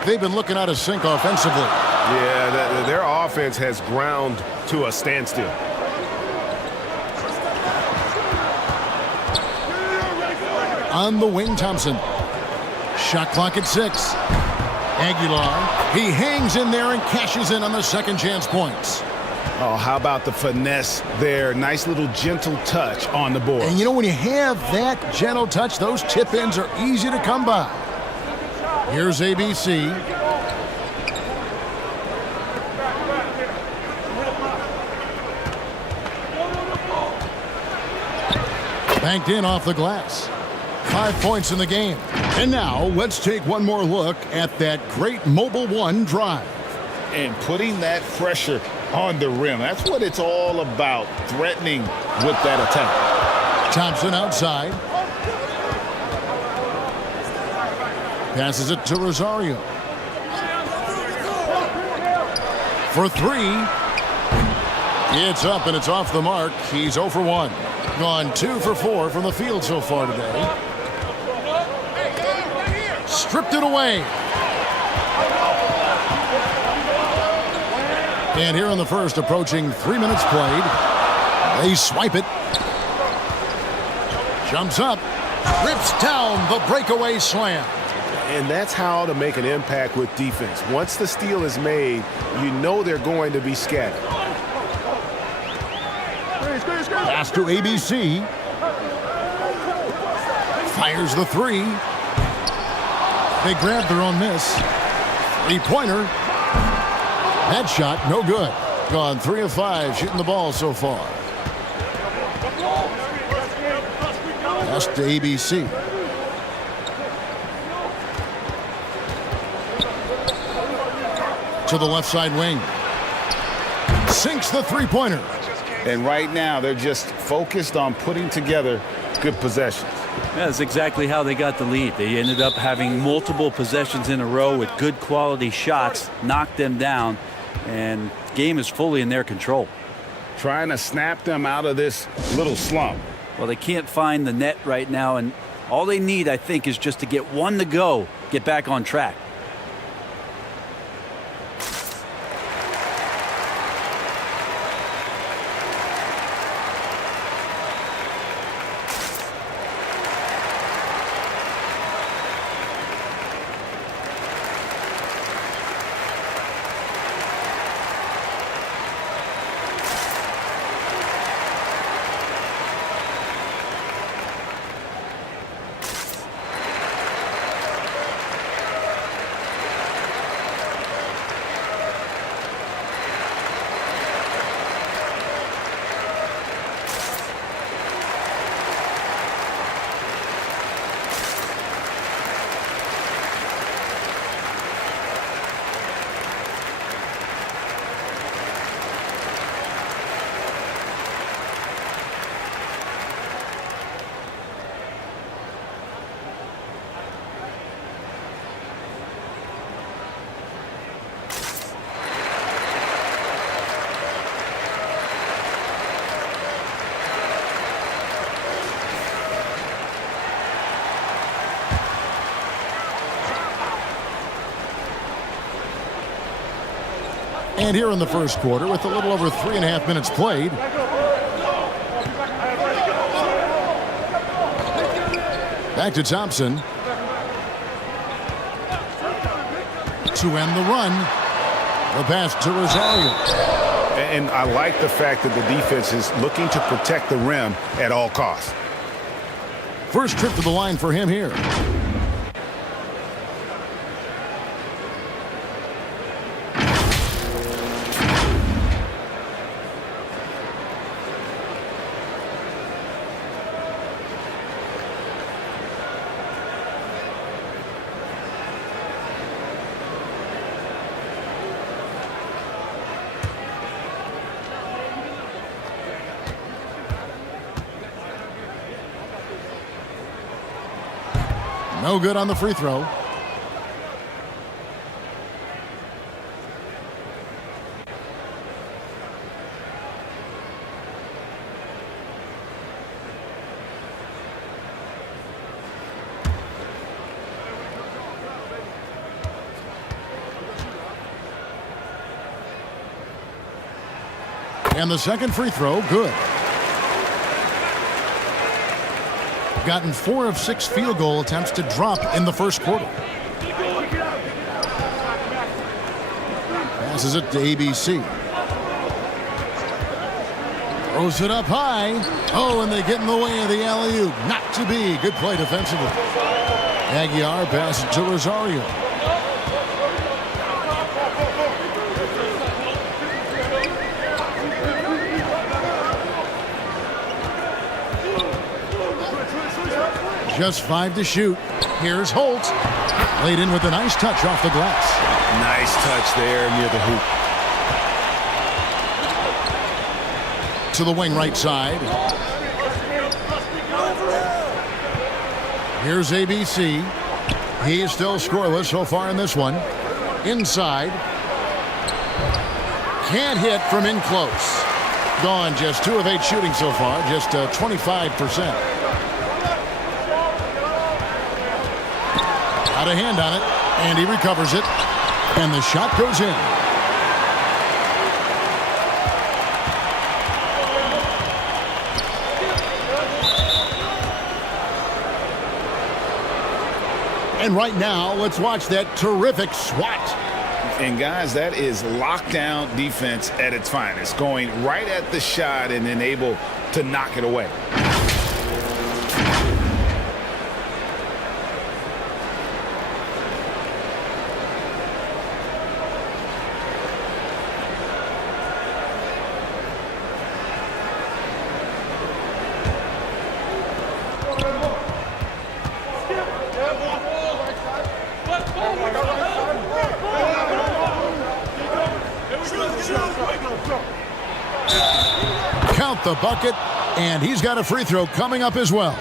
They've been looking out of sync offensively. Yeah, their offense has ground to a standstill. On the wing, Thompson. Shot clock at 6. Aguilar. He hangs in there and cashes in on the second chance points. Oh, how about the finesse there? Nice little gentle touch on the board. And you know, when you have that gentle touch, those tip-ins are easy to come by. Here's ABC. Banked in off the glass. 5 points in the game. And now let's take one more look at that great Mobile One drive. And putting that pressure on the rim. That's what it's all about, threatening with that attack. Thompson outside. Passes it to Rosario. For 3. It's up and it's off the mark. He's 0 for 1. Gone 2 for 4 from the field so far today. Stripped it away. And here in the first, approaching 3 minutes played. They swipe it. Jumps up. Rips down the breakaway slam. And that's how to make an impact with defense. Once the steal is made, you know they're going to be scattered. Pass to ABC. Fires the 3. They grab their own miss. 3-pointer. That shot, no good. Gone 3 of 5 shooting the ball so far. Pass to ABC. To the left side wing. Sinks the 3-pointer. And right now, they're just focused on putting together good possessions. Yeah, that's exactly how they got the lead. They ended up having multiple possessions in a row with good quality shots, knocked them down, and the game is fully in their control. Trying to snap them out of this little slump. Well, they can't find the net right now, and all they need, I think, is just to get one to go, get back on track. And here in the first quarter, with a little over 3.5 minutes played, back to Thompson to end the run. The pass to Rosario. And I like the fact that the defense is looking to protect the rim at all costs. First trip to the line for him here. No good on the free throw. And the second free throw, good. Gotten 4 of 6 field goal attempts to drop in the first quarter. Passes it to ABC. Throws it up high. Oh, and they get in the way of the alley-oop. Not to be. Good play defensively. Aguiar passes to Rosario. Just 5 to shoot. Here's Holt. Laid in with a nice touch off the glass. Nice touch there near the hoop. To the wing right side. Here's ABC. He is still scoreless so far in this one. Inside. Can't hit from in close. Gone just 2 of 8 shooting so far. Just 25%. Got a hand on it, and he recovers it, and the shot goes in. And right now, let's watch that terrific swat. And guys, that is lockdown defense at its finest, going right at the shot and then able to knock it away. Count the bucket, and he's got a free throw coming up as well.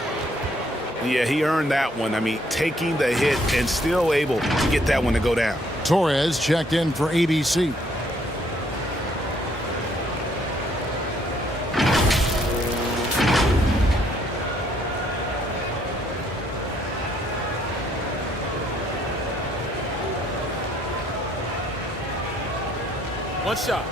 Yeah, he earned that one. I mean, taking the hit and still able to get that one to go down. Torres checked in for ABC. One shot.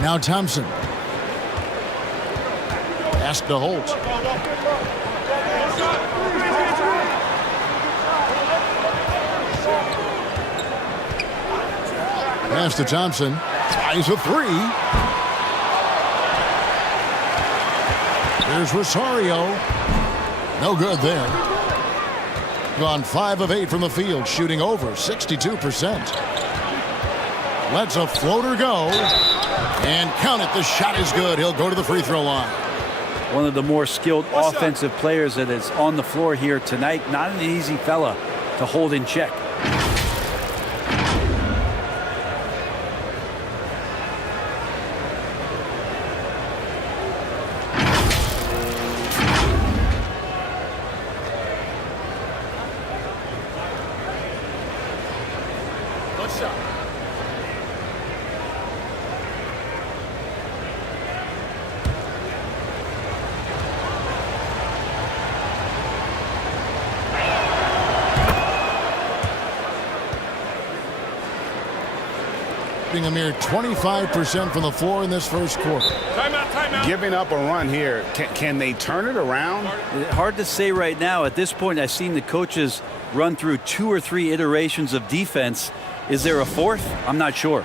Now Thompson. Pass to Holt. Pass to Thompson. Tries a 3. Here's Rosario. No good there. Gone 5 of 8 from the field, shooting over 62%. Lets a floater go. And count it, the shot is good. He'll go to the free throw line. One of the more skilled offensive players that is on the floor here tonight. Not an easy fella to hold in check. shooting a mere 25% from the floor in this first quarter. Timeout. Giving up a run here. Can they turn it around? Hard to say right now. At this point, I've seen the coaches run through 2 or 3 iterations of defense. Is there a fourth? I'm not sure.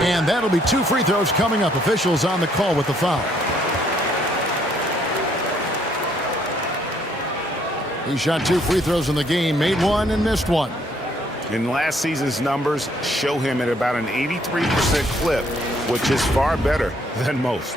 And that'll be 2 free throws coming up. Officials on the call with the foul. He shot 2 free throws in the game, made 1 and missed 1. In last season's numbers show him at about an 83% clip, which is far better than most.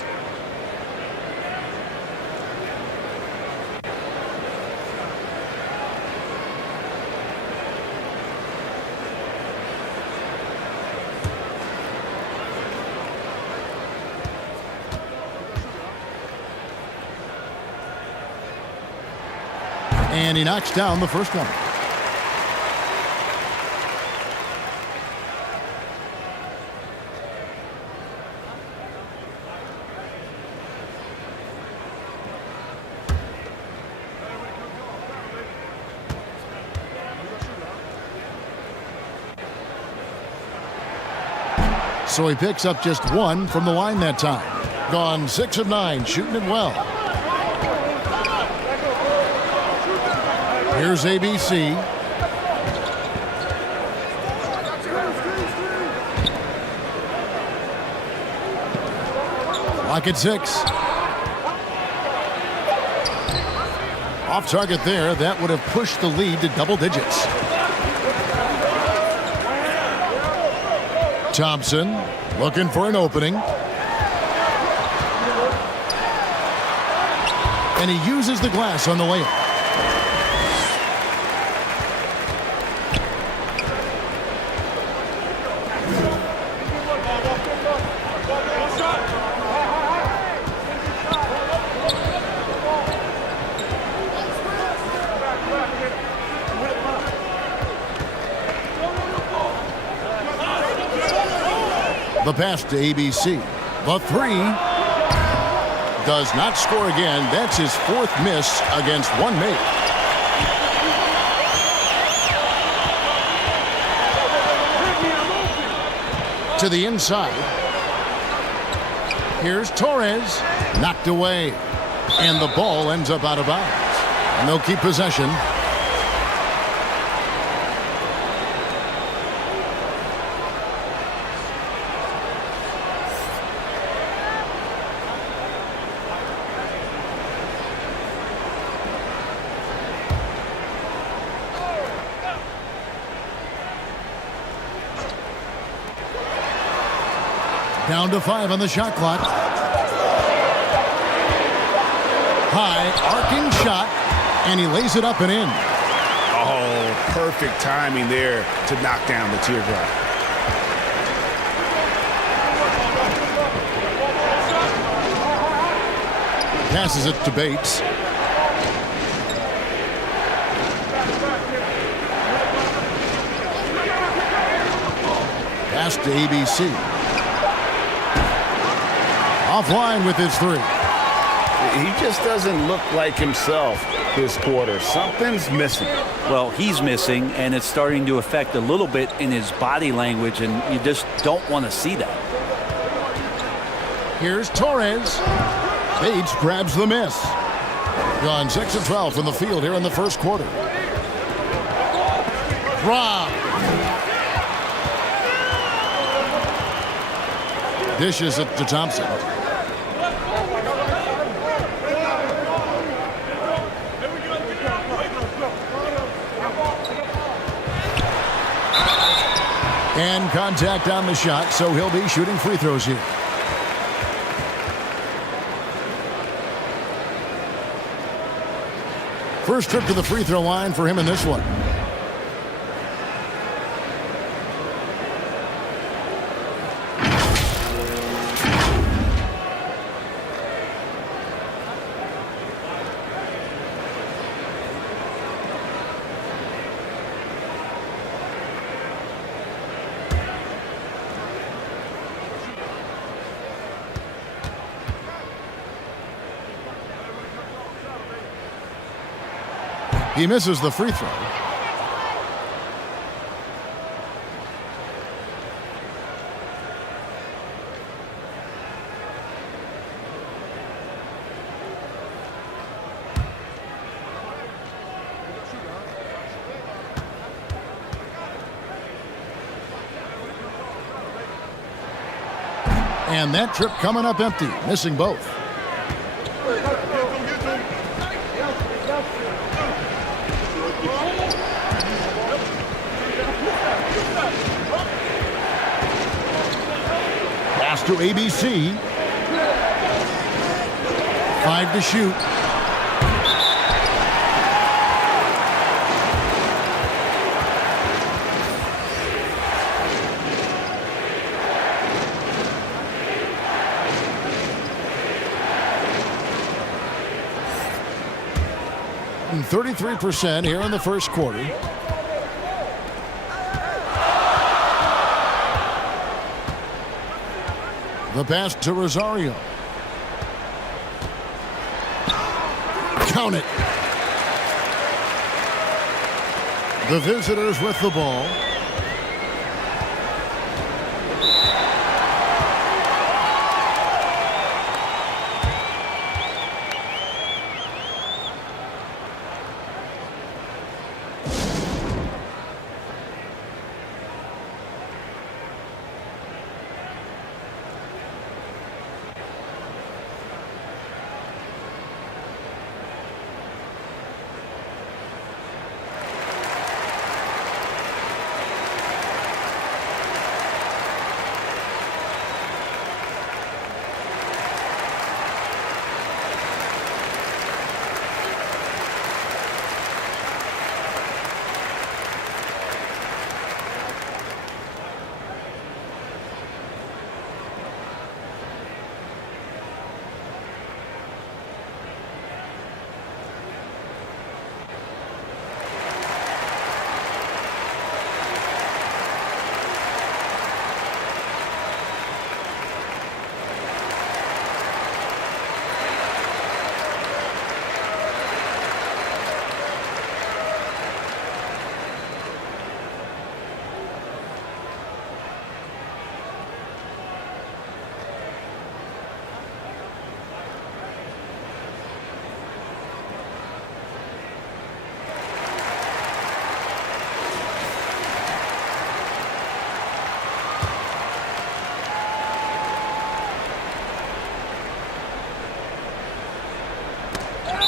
And he knocks down the first one. So he picks up just 1 from the line that time. Gone 6 of 9, shooting it well. Here's ABC. Lock at 6. Off target there. That would have pushed the lead to double digits. Thompson looking for an opening. And he uses the glass on the layup. The pass to ABC. The 3 does not score again. That's his 4th miss against 1 mate. To the inside. Here's Torres. Knocked away. And the ball ends up out of bounds. And they'll keep possession. Down to 5 on the shot clock. High arcing shot, and he lays it up and in. Oh, perfect timing there to knock down the teardrop. Passes it to Bates. Pass to ABC. Offline with his three. He just doesn't look like himself this quarter. Something's missing. Well, he's missing, and it's starting to affect a little bit in his body language, and you just don't want to see that. Here's Torres. Bates grabs the miss. Gone 6 of 12 from the field here in the first quarter. Rob. Dishes it to Thompson. And contact on the shot, so he'll be shooting free throws here. First trip to the free throw line for him in this one. He misses the free throw. And that trip coming up empty, missing both. Pass to ABC. 5 to shoot. And 33% here in the first quarter. The pass to Rosario. Count it. The visitors with the ball.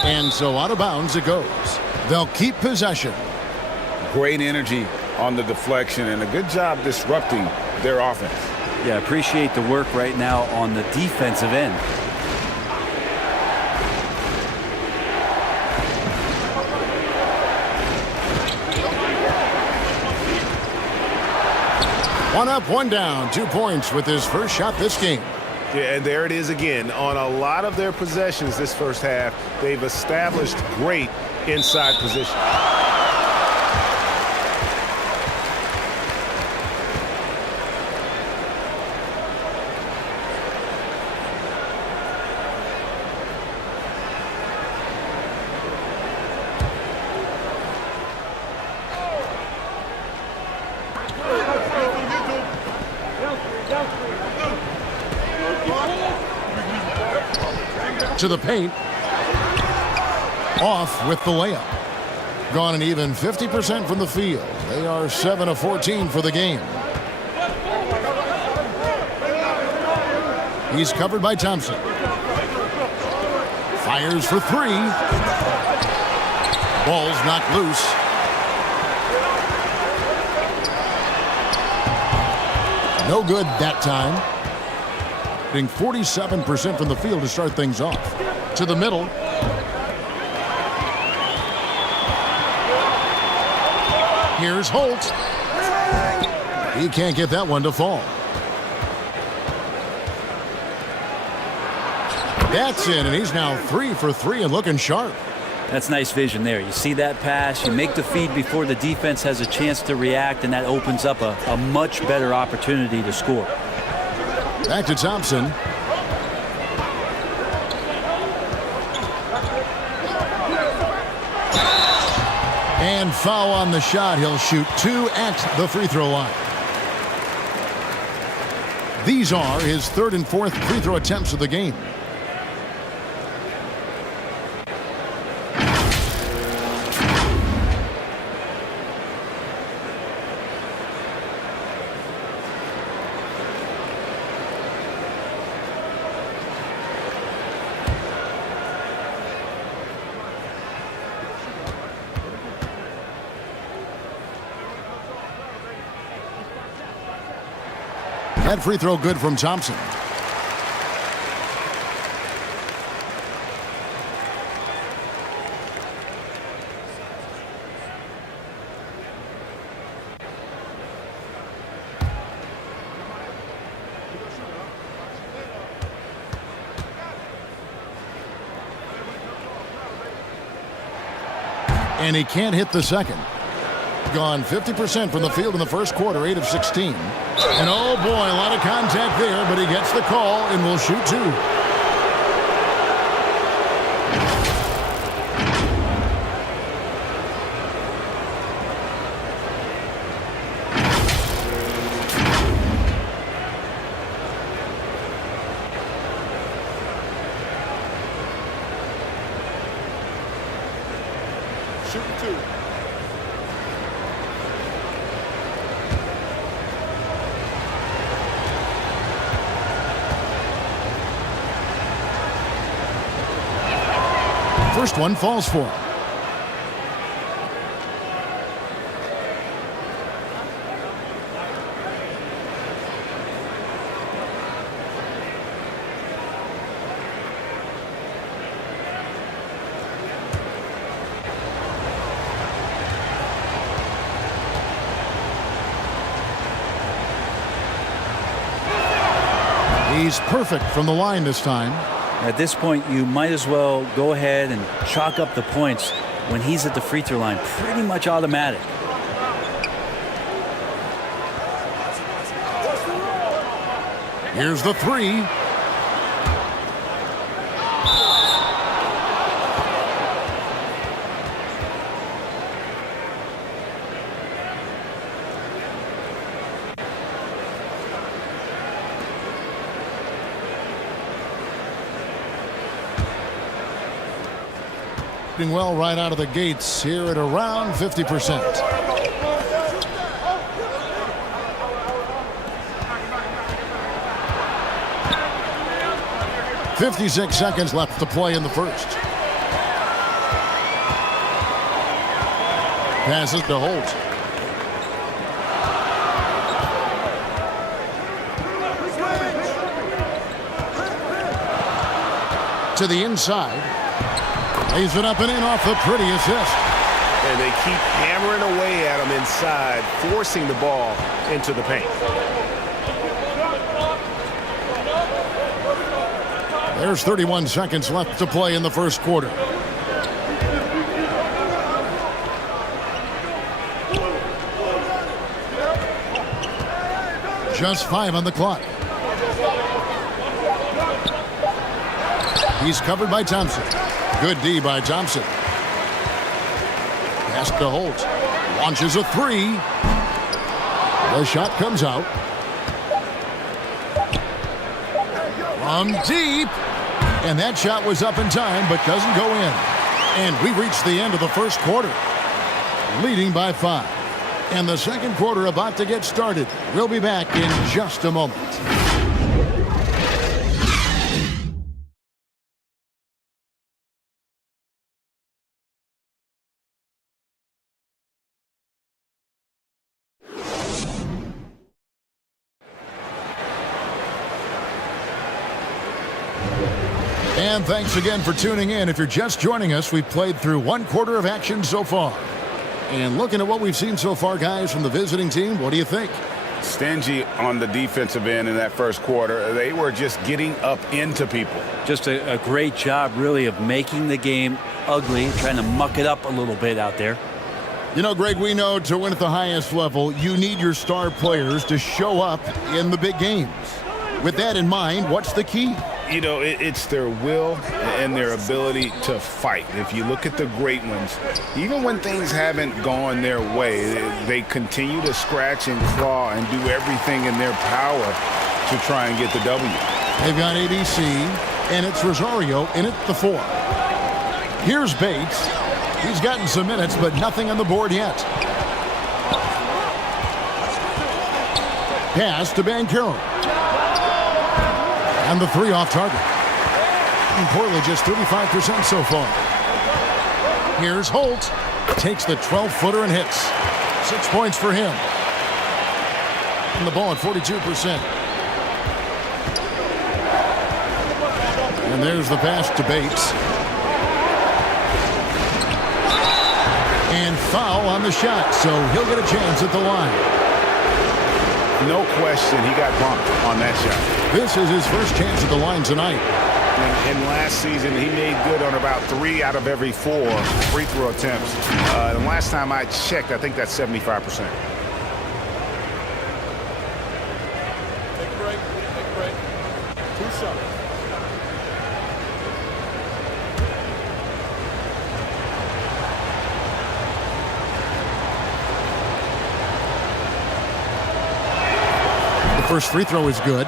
And so out of bounds it goes. They'll keep possession. Great energy on the deflection and a good job disrupting their offense. Yeah, appreciate the work right now on the defensive end. One up, one down. 2 points with his first shot this game. Yeah, and there it is again. On a lot of their possessions this first half, they've established great inside position. To the paint. Off with the layup. Gone an even 50% from the field. They are 7 of 14 for the game. He's covered by Thompson. Fires for three. Ball's knocked loose. No good that time. Hitting 47% from the field to start things off. To the middle. Here's Holt. He can't get that one to fall. That's in, and he's now 3 for 3 and looking sharp. That's nice vision there. You see that pass, you make the feed before the defense has a chance to react, and that opens up a much better opportunity to score. Back to Thompson. And foul on the shot. He'll shoot 2 at the free throw line. These are his 3rd and 4th free throw attempts of the game. That free throw good from Thompson. And he can't hit the second. Gone 50% from the field in the first quarter, 8 of 16. And oh boy, a lot of contact there, but he gets the call and will shoot 2. Shooting 2. First one falls for him. He's perfect from the line this time. At this point, you might as well go ahead and chalk up the points when he's at the free throw line. Pretty much automatic. Here's the 3. Well right out of the gates here at around 50%. "56 seconds left to play in the first." Passes to Holt. To the inside. Lays it up and in off the pretty assist. And they keep hammering away at him inside, forcing the ball into the paint. There's 31 seconds left to play in the first quarter. Just 5 on the clock. He's covered by Thompson. Good D by Thompson. Pass to Holt. Launches a 3. The shot comes out. from deep. And that shot was up in time, but doesn't go in. And we've reached the end of the first quarter, leading by 5. And the second quarter about to get started. We'll be back in just a moment. And thanks again for tuning in. If you're just joining us, we've played through one quarter of action so far. And looking at what we've seen so far, guys, from the visiting team, what do you think? Stingy on the defensive end in that first quarter. They were just getting up into people. Just a great job, really, of making the game ugly, trying to muck it up a little bit out there. You know, Greg, we know to win at the highest level, you need your star players to show up in the big games. With that in mind, what's the key? You know, it's their will and their ability to fight. If you look at the great ones, even when things haven't gone their way, they continue to scratch and claw and do everything in their power to try and get the W. They've got ABC, and it's Rosario in at the 4. Here's Bates. He's gotten some minutes, but nothing on the board yet. Pass to Banchero. And the 3 off target. And Portland just 35% so far. Here's Holt. Takes the 12-footer and hits. 6 points for him. And the ball at 42%. And there's the pass to Bates. And foul on the shot, so he'll get a chance at the line. No question he got bumped on that shot. This is his first chance at the line tonight. And last season, he made good on about 3 out of every 4 free throw attempts. And last time I checked, I think that's 75%. Take a break. Take a break. 2 shots. The first free throw is good.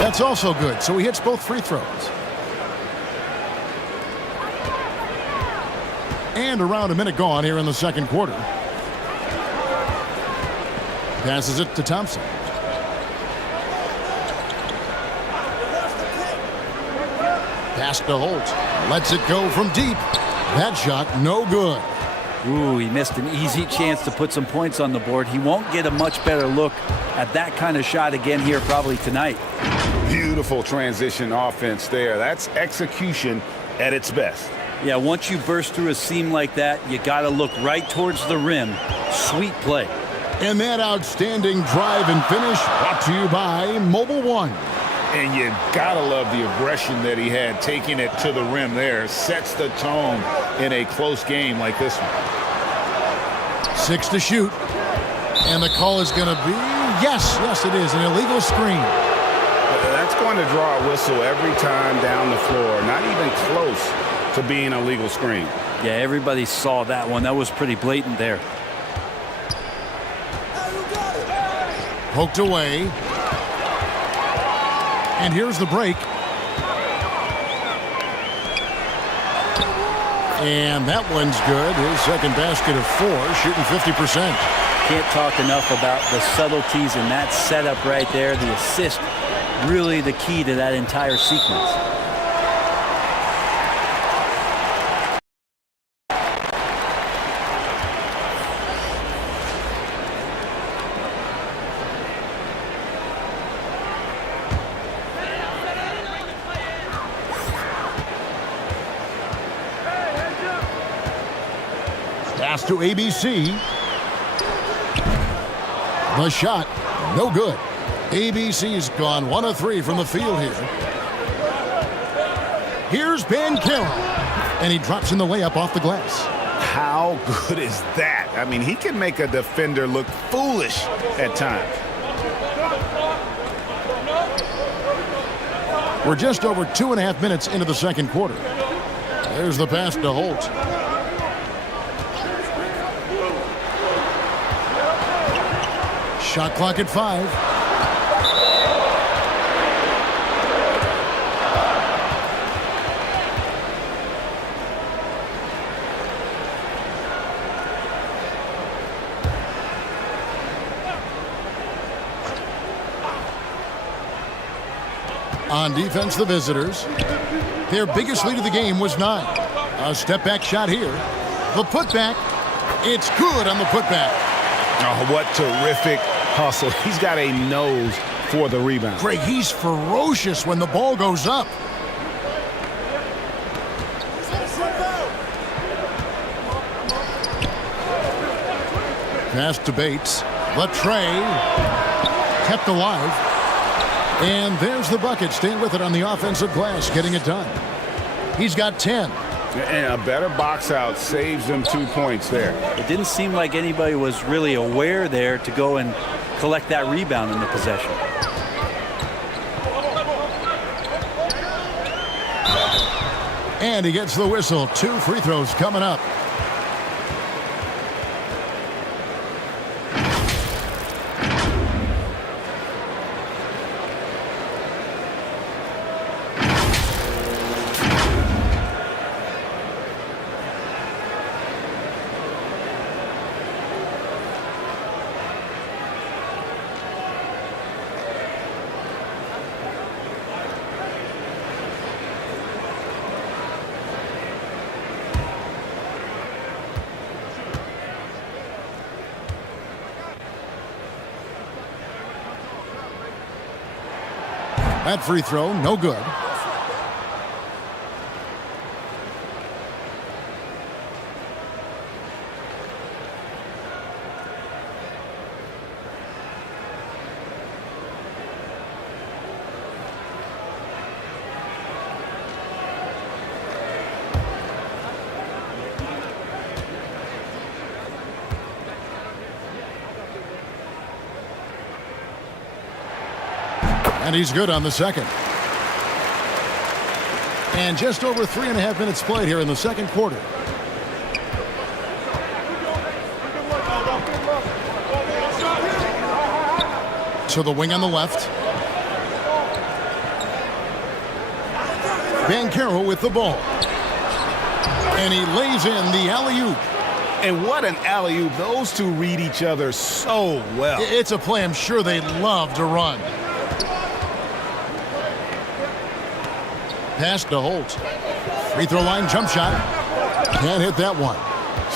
That's also good, so he hits both free throws. And around a minute gone here in the second quarter. Passes it to Thompson. Pass to Holt. Lets it go from deep. That shot, no good. Ooh, he missed an easy chance to put some points on the board. He won't get a much better look at that kind of shot again here probably tonight. Beautiful transition offense there. That's execution at its best. Yeah, once you burst through a seam like that, you got to look right towards the rim. Sweet play. And that outstanding drive and finish brought to you by Mobile One. And you gotta love the aggression that he had taking it to the rim there. Sets the tone in a close game like this one. 6 to shoot. And the call is going to be, yes, it is, an illegal screen. That's going to draw a whistle every time down the floor. Not even close to being a legal screen. Yeah, everybody saw that one. That was pretty blatant there. Poked away. And here's the break. And that one's good. His second basket of 4, shooting 50%. Can't talk enough about the subtleties in that setup right there. The assist, really the key to that entire sequence. Pass to ABC. The shot, no good. ABC's gone 1 of 3 from the field here. Here's Banchero. And he drops in the layup off the glass. How How good is that? I mean, he can make a defender look foolish at times. We're just over 2.5 minutes into the second quarter. There's the pass to Holt. Shot clock at 5. On defense, the visitors. Their biggest lead of the game was 9. A step-back shot here. The putback. It's good on the putback. Oh, what terrific hustle. He's got a nose for the rebound. Greg, he's ferocious when the ball goes up. Pass to Bates. Latrey kept alive. And there's the bucket. Staying with it on the offensive glass, getting it done. He's got 10. And a better box out saves them 2 points there. It didn't seem like anybody was really aware there to go and collect that rebound in the possession. And he gets the whistle. 2 free throws coming up. That free throw, no good. And he's good on the second. And just over 3.5 minutes played here in the second quarter. To the wing on the left. Banchero with the ball. And he lays in the alley-oop. And what an alley-oop. Those two read each other so well. It's a play I'm sure they love to run. Pass to Holt. Free throw line jump shot. Can't hit that one.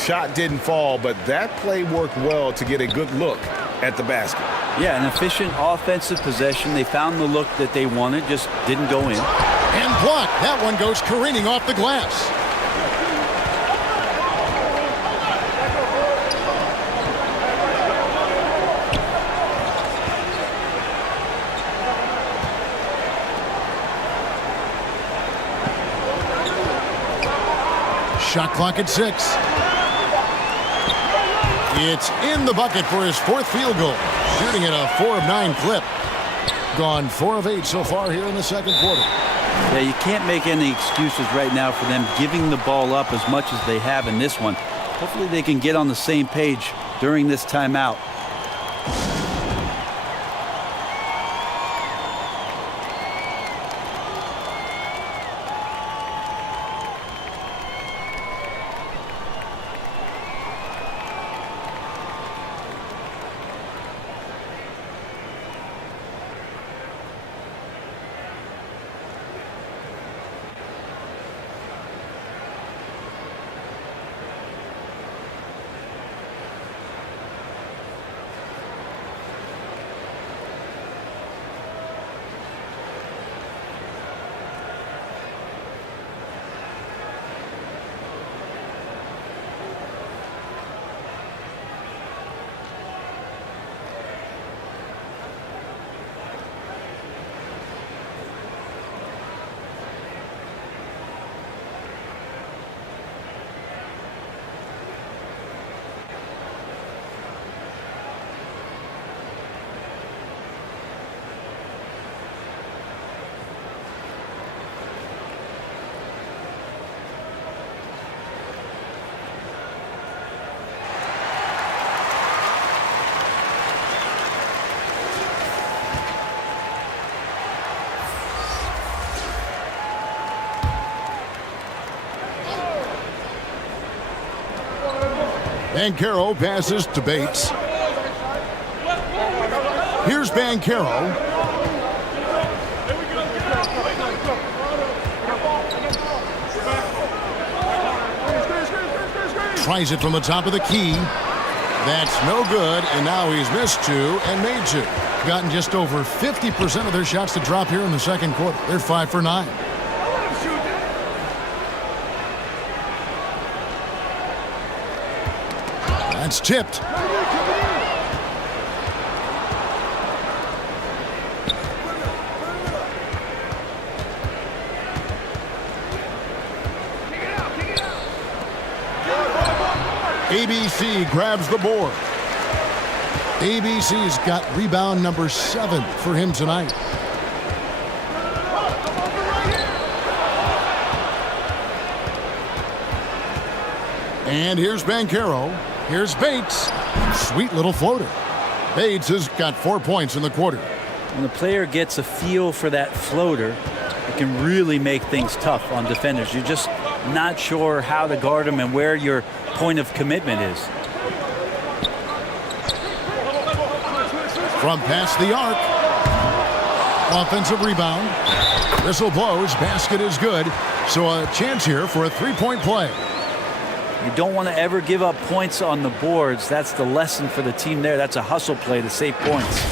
Shot didn't fall, but that play worked well to get a good look at the basket. Yeah, an efficient offensive possession. They found the look that they wanted, just didn't go in. And blocked. That one goes careening off the glass. Shot clock at 6. It's in the bucket for his 4th field goal. Shooting at a 4 of 9 clip. Gone 4 of 8 so far here in the second quarter. Yeah, you can't make any excuses right now for them giving the ball up as much as they have in this one. Hopefully they can get on the same page during this timeout. Banchero passes to Bates. Here's Banchero. Tries it from the top of the key. That's no good, and now he's missed 2 and made 2. Gotten just over 50% of their shots to drop here in the second quarter. They're 5 for 9. That's tipped. ABC grabs the board. ABC's got rebound number 7 for him tonight. And here's Banchero. Here's Bates. Sweet little floater. Bates has got 4 points in the quarter. When a player gets a feel for that floater, it can really make things tough on defenders. You're just not sure how to guard them and where your point of commitment is. From past the arc. Offensive rebound. Whistle blows. Basket is good. So a chance here for a three-point play. You don't want to ever give up points on the boards. That's the lesson for the team there. That's a hustle play to save points.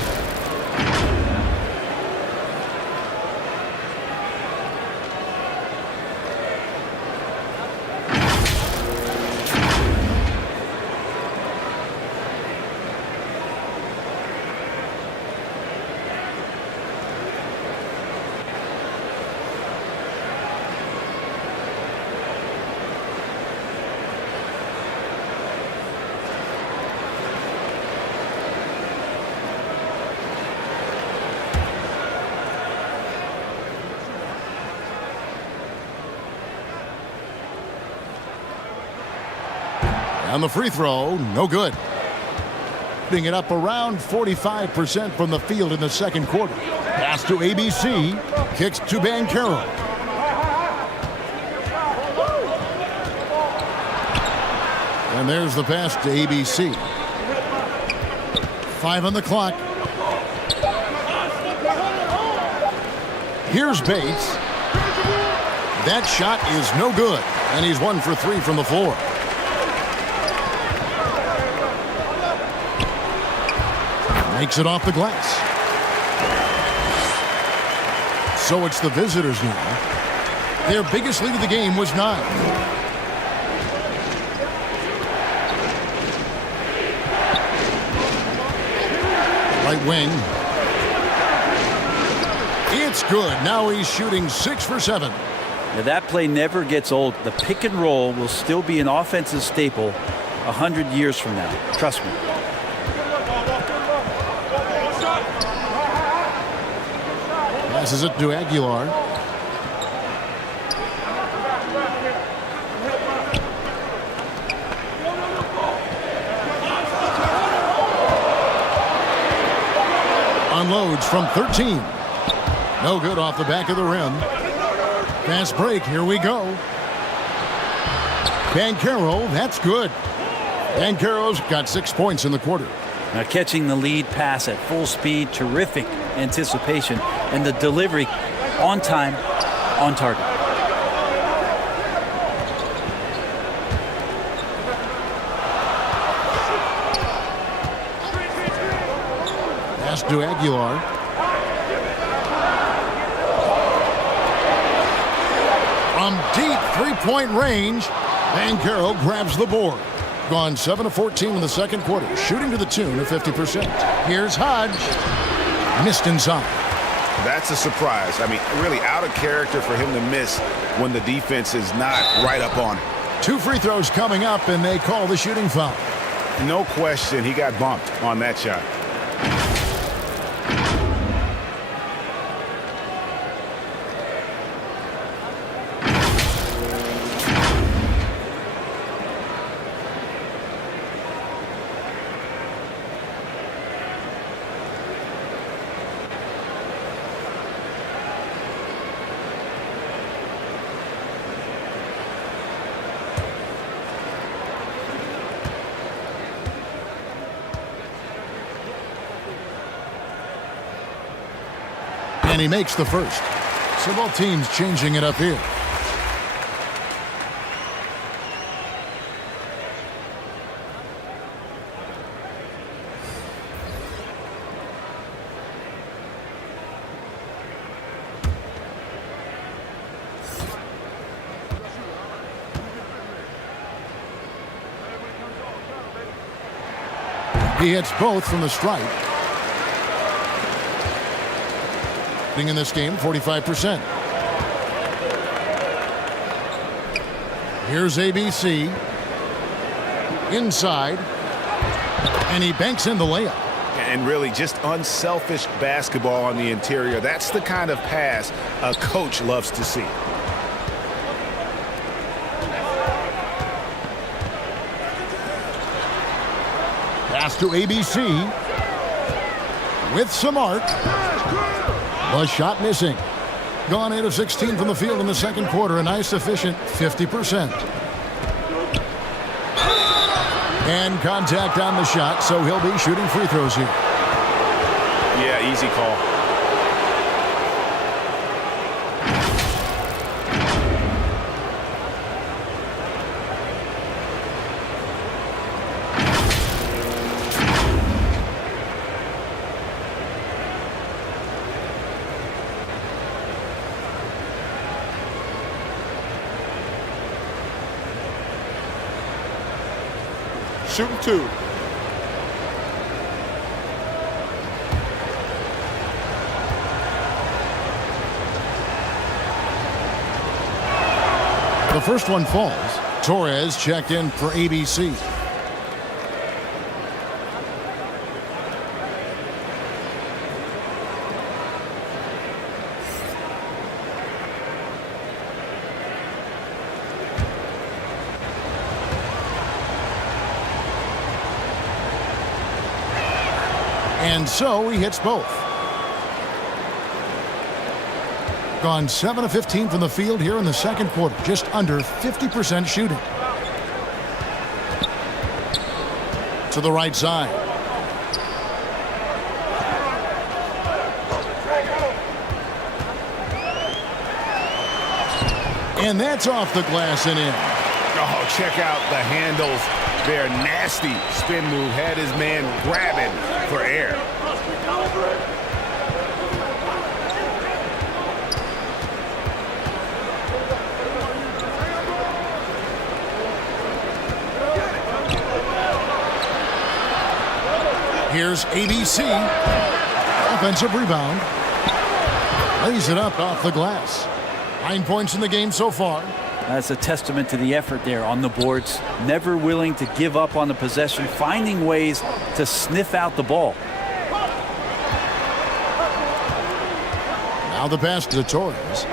On the free throw, no good. Putting it up around 45% from the field in the second quarter. Pass to ABC. Kicks to Banchero. And there's the pass to ABC. 5 on the clock. Here's Bates. That shot is no good. And he's 1 for 3 from the floor. Makes it off the glass. So it's the visitors now. Their biggest lead of the game was 9. Right wing. It's good. Now he's shooting 6 for 7. Now that play never gets old. The pick and roll will still be an offensive staple 100 years from now. Trust me. Passes it to Aguilar. Unloads from 13. No good off the back of the rim. Fast break. Here we go. Banchero. That's good. Banchero's got 6 points in the quarter. Now catching the lead pass at full speed, terrific anticipation, and the delivery on time, on target. Pass to Aguilar. From deep three-point range, Banchero grabs the board. Gone 7 of 14 in the second quarter, shooting to the tune of 50%. Here's Hodge. Missed inside. That's a surprise. I mean, really out of character for him to miss when the defense is not right up on him. 2 free throws coming up, and they call the shooting foul. No question, he got bumped on that shot. And he makes the first. So both teams changing it up here. He hits both from the stripe. In this game, 45%. Here's ABC. Inside. And he banks in the layup. And really just unselfish basketball on the interior. That's the kind of pass a coach loves to see. Pass to ABC. With some arc. The shot missing. Gone 8 of 16 from the field in the second quarter. A nice efficient 50%. And contact on the shot, so he'll be shooting free throws here. Yeah, easy call. Shooting 2. The first one falls. Torres checked in for ABC. And so he hits both. Gone 7 of 15 from the field here in the second quarter. Just under 50% shooting. To the right side. And that's off the glass and in. Oh, check out the handles. They're nasty. Spin move. Had his man grabbing for air. Here's ABC. Offensive rebound. Lays it up off the glass. 9 points in the game so far. That's a testament to the effort there on the boards. Never willing to give up on the possession, finding ways to sniff out the ball. Now the pass to Torres.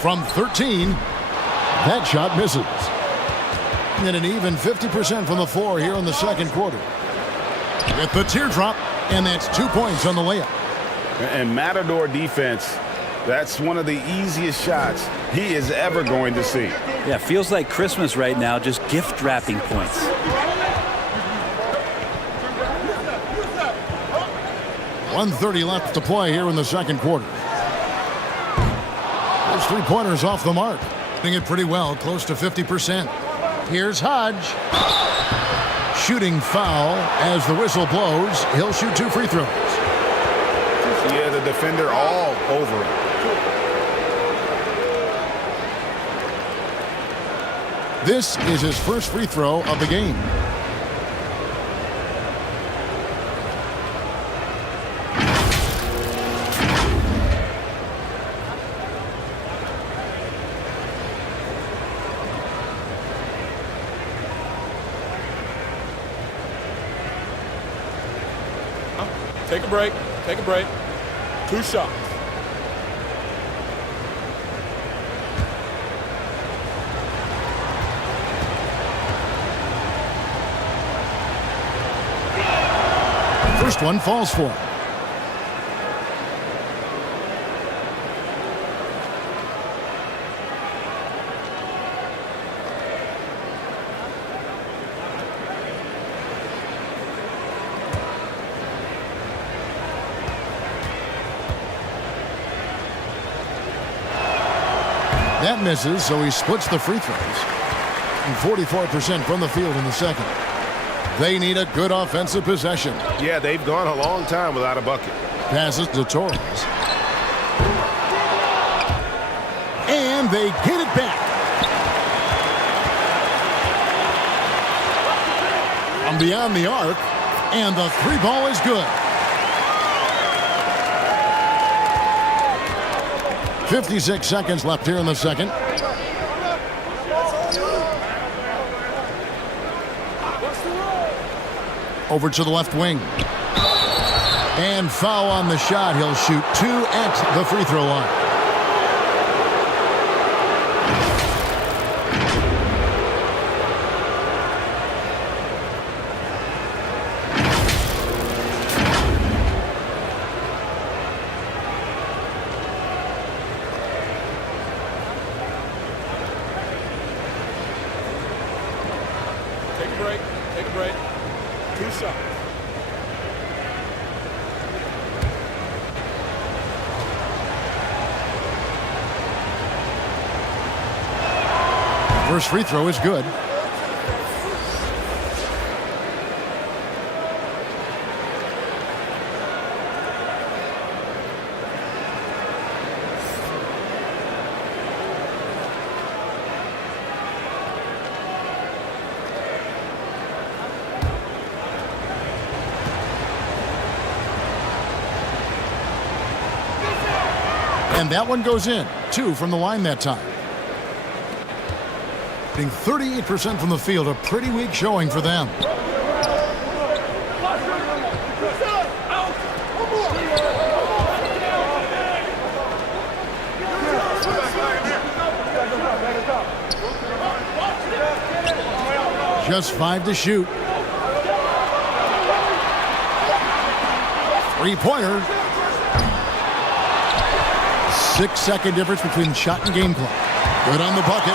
From 13, that shot misses. And an even 50% from the floor here in the second quarter. With the teardrop, and that's 2 points on the layup. And Matador defense, that's one of the easiest shots he is ever going to see. Yeah, feels like Christmas right now, just gift wrapping points. .130 left to play here in the second quarter. Those three-pointers off the mark. Doing it pretty well, close to 50%. Here's Hodge. Shooting foul as the whistle blows. He'll shoot 2 free throws. Yeah, the defender all over him. This is his first free throw of the game. Take a break. Take a break. 2 shots. First one falls for him. That misses, so he splits the free throws. And 44% from the field in the second. They need a good offensive possession. Yeah, they've gone a long time without a bucket. Passes to Torres. And they get it back. From beyond the arc, and the three ball is good. 56 seconds left here in the second. Over to the left wing. And foul on the shot. He'll shoot 2 at the free throw line. Take a break. 2 shots. First free throw is good. And that one goes in. 2 from the line that time. Being 38% from the field, a pretty weak showing for them. Just 5 to shoot. 3-pointer. 6-second difference between shot and game clock. Good on the bucket.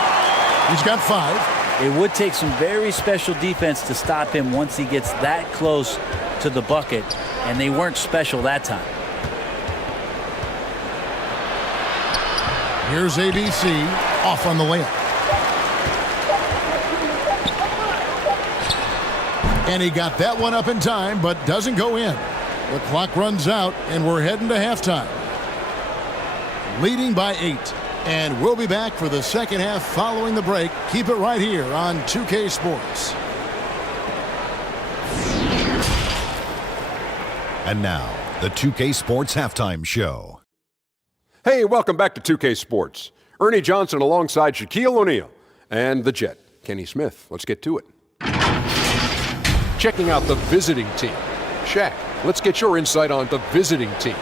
He's got 5. It would take some very special defense to stop him once he gets that close to the bucket, and they weren't special that time. Here's ABC off on the layup. And he got that one up in time, but doesn't go in. The clock runs out, and we're heading to halftime. Leading by 8. And we'll be back for the second half following the break. Keep it right here on 2K Sports. And now, the 2K Sports Halftime Show. Hey, welcome back to 2K Sports. Ernie Johnson alongside Shaquille O'Neal and the Jet, Kenny Smith. Let's get to it. Checking out the visiting team. Shaq, let's get your insight on the visiting team.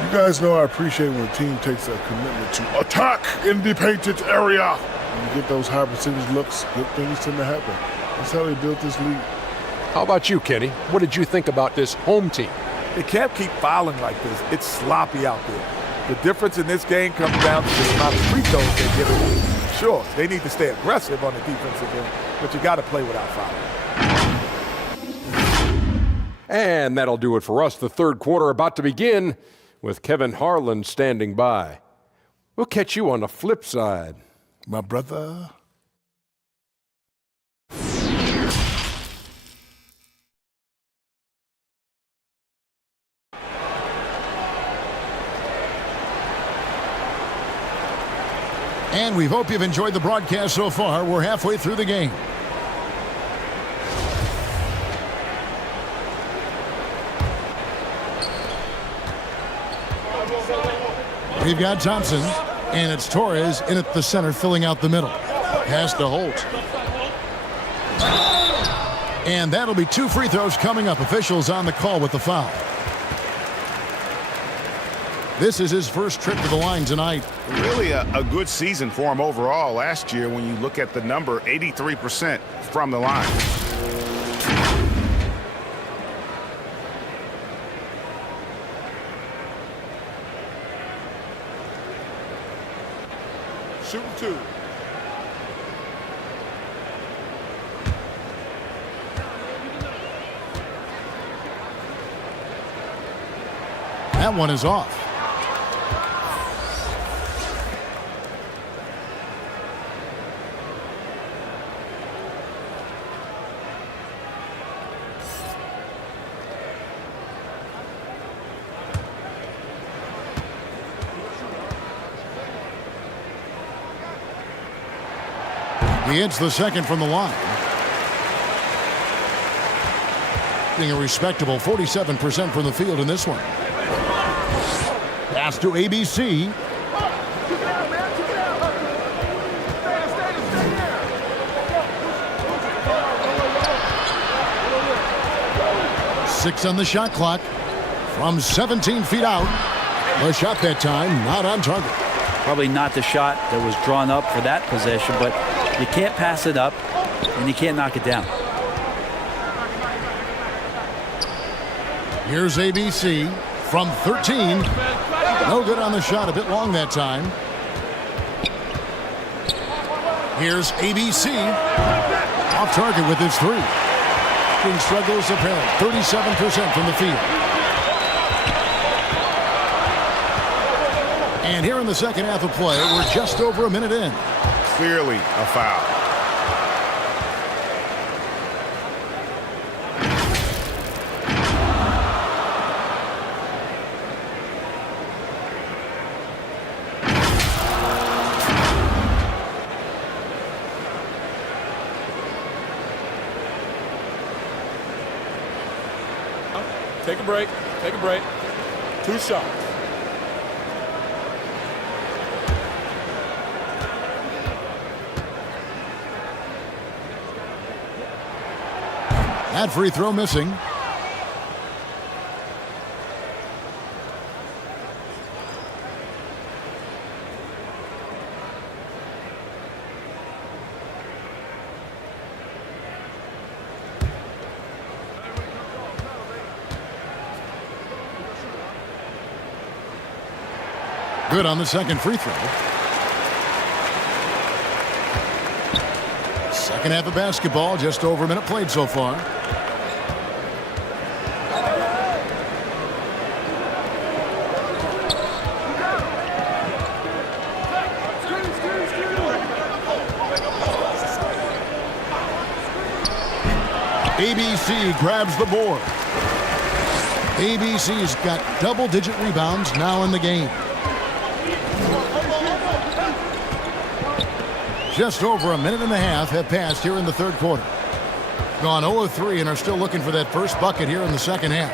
You guys know I appreciate when a team takes a commitment to attack in the painted area. When you get those high percentage looks, good things tend to happen. That's how they built this league. How about you, Kenny? What did you think about this home team? They can't keep fouling like this. It's sloppy out there. The difference in this game comes down to the amount of free throws they give it. Sure, they need to stay aggressive on the defensive end, but you got to play without fouling. And that'll do it for us. The third quarter about to begin with Kevin Harlan standing by. We'll catch you on the flip side, my brother. And we hope you've enjoyed the broadcast so far. We're halfway through the game. We've got Thompson, and it's Torres in at the center, filling out the middle. Pass to Holt. And that'll be 2 free throws coming up. Officials on the call with the foul. This is his first trip to the line tonight. Really a good season for him overall last year when you look at the number, 83% from the line. Shooting 2. That one is off. He hits the second from the line. Being a respectable 47% from the field in this one. Pass to ABC. Six on the shot clock from 17 feet out. The shot that time not on target. Probably not the shot that was drawn up for that possession, but you can't pass it up and you can't knock it down. Here's ABC from 13. No good on the shot, a bit long that time. Here's ABC. Off target with his three. Struggles apparent. 37% from the field. And here in the second half of play, we're just over a minute in. Clearly a foul. Take a break. Take a break. 2 shots. That free throw missing. Good on the second free throw. Second half of basketball, just over a minute played so far. ABC grabs the board. ABC's got double-digit rebounds now in the game. Just over a minute and a half have passed here in the third quarter. Gone 0 of 3 and are still looking for that first bucket here in the second half.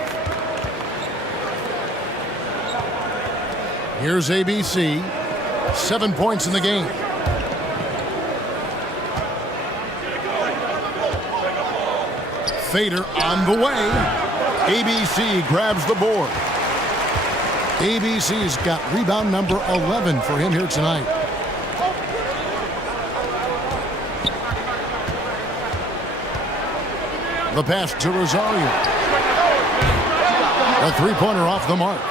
Here's ABC. 7 points in the game. Fader on the way. ABC grabs the board. ABC's got rebound number 11 for him here tonight. The pass to Rosario. A three-pointer off the mark.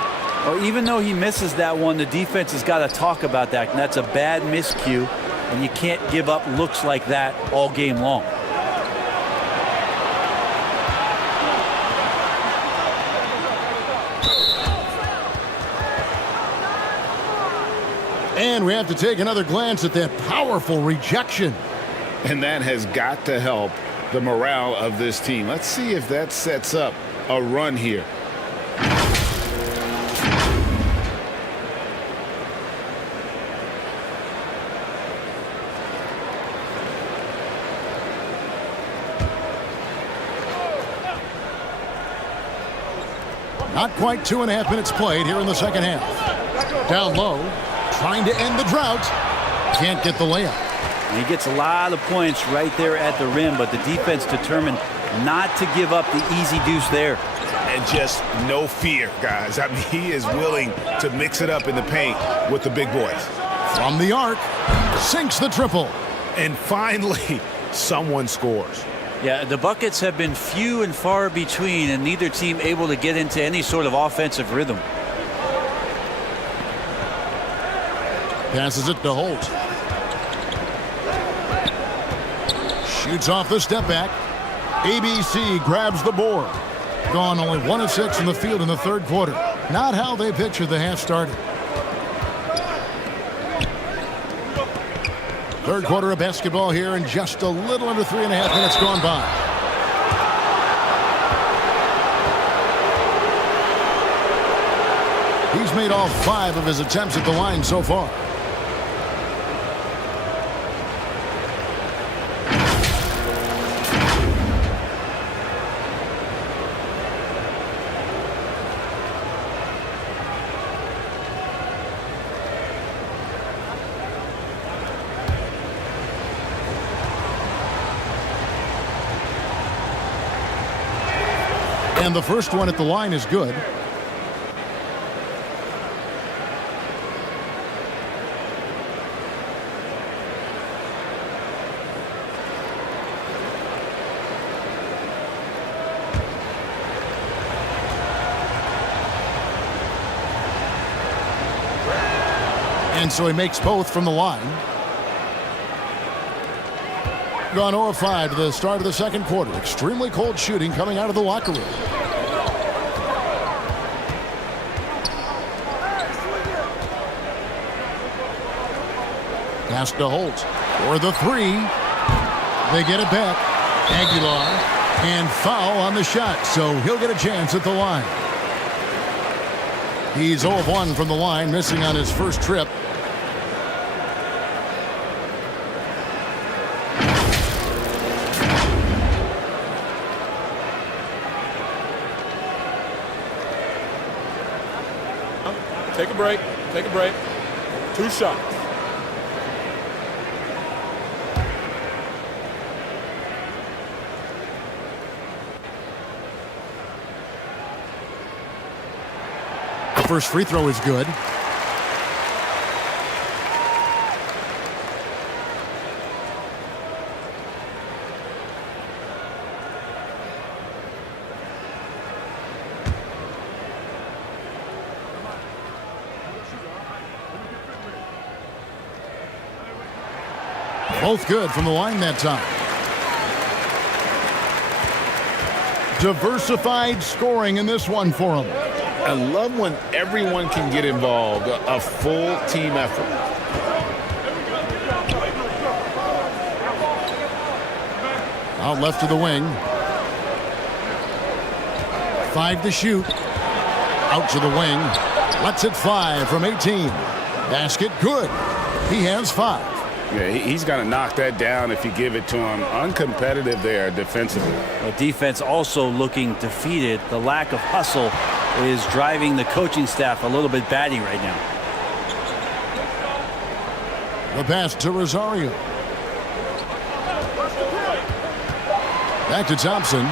Well, even though he misses that one, the defense has got to talk about that, and that's a bad miscue, and you can't give up looks like that all game long. And we have to take another glance at that powerful rejection. And that has got to help the morale of this team. Let's see if that sets up a run here. Not quite 2.5 minutes played here in the second half. Down low, trying to end the drought. Can't get the layup. And he gets a lot of points right there at the rim, but the defense determined not to give up the easy deuce there. And just no fear, guys. I mean, he is willing to mix it up in the paint with the big boys. From the arc, sinks the triple. And finally, someone scores. Yeah, the buckets have been few and far between, and neither team able to get into any sort of offensive rhythm. Passes it to Holt. Shoots off the step back. ABC grabs the board. Gone only 1 of 6 in the field in the third quarter. Not how they pictured the half started. Third quarter of basketball here, and just a little under 3.5 minutes gone by. He's made all 5 of his attempts at the line so far. And the first one at the line is good. And so he makes both from the line. Gone 0 of 5 to the start of the second quarter. Extremely cold shooting coming out of the locker room. Pass to Holt for the three. They get it back. Aguilar, and foul on the shot, so he'll get a chance at the line. He's 0 of 1 from the line, missing on his first trip. Take a break. Take a break. 2 shots. The first free throw is good. Both good from the line that time. Diversified scoring in this one for him. I love when everyone can get involved, a full team effort. Out left to the wing. 5 to shoot. Out to the wing. Lets it fly from 18. Basket good. He has 5. Yeah, he's got to knock that down if you give it to him. Uncompetitive there defensively. Well, defense also looking defeated. The lack of hustle is driving the coaching staff a little bit batty right now. The pass to Rosario. Back to Thompson.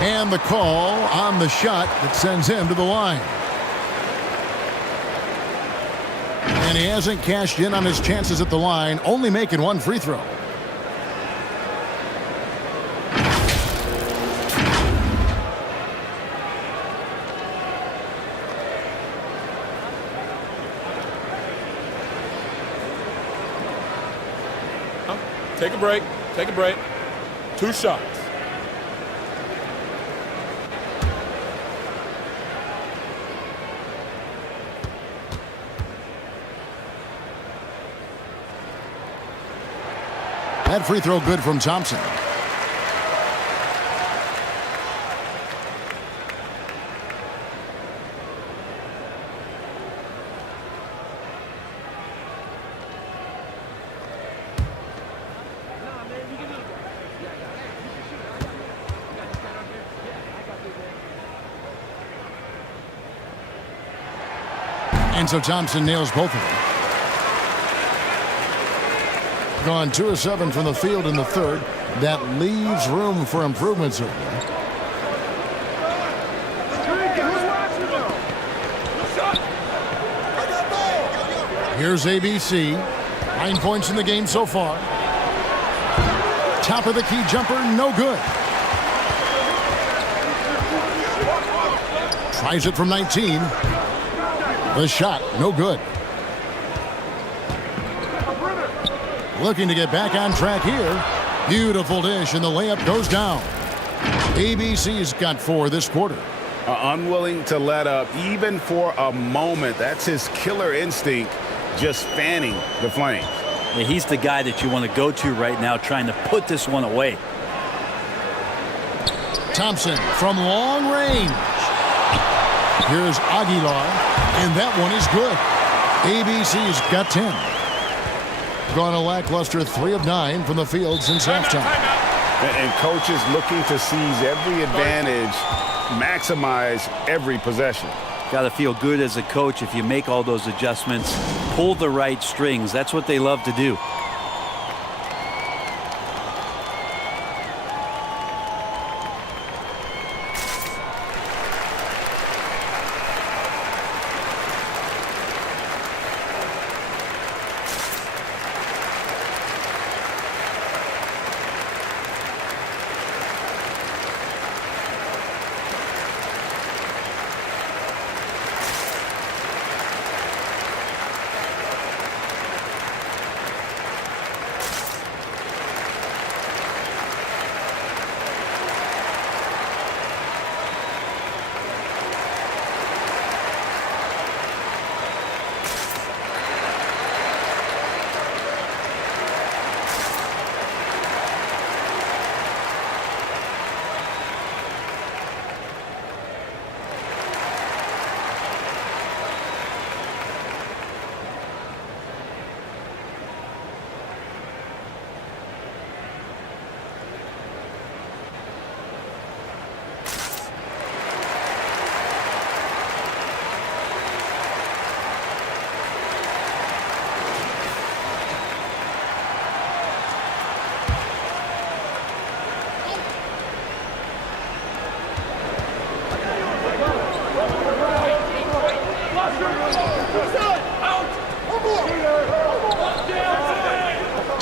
And the call on the shot that sends him to the line. And he hasn't cashed in on his chances at the line, only making 1 free throw. Take a break. Take a break. 2 shots. That free throw good from Thompson. And so Thompson nails both of them. Gone 2 of 7 from the field in the third. That leaves room for improvement, certainly. Here's ABC. 9 points in the game so far. Top of the key jumper, no good. Tries it from 19. The shot, no good. Looking to get back on track here. Beautiful dish, and the layup goes down. ABC's got 4 this quarter. Unwilling to let up, even for a moment. That's his killer instinct, just fanning the flames. Yeah, he's the guy that you want to go to right now, trying to put this one away. Thompson from long range. Here's Aguilar, and that one is good. ABC's got 10. Gone a lackluster 3 of 9 from the field since halftime. And coaches looking to seize every advantage, maximize every possession. Got to feel good as a coach if you make all those adjustments, pull the right strings. That's what they love to do.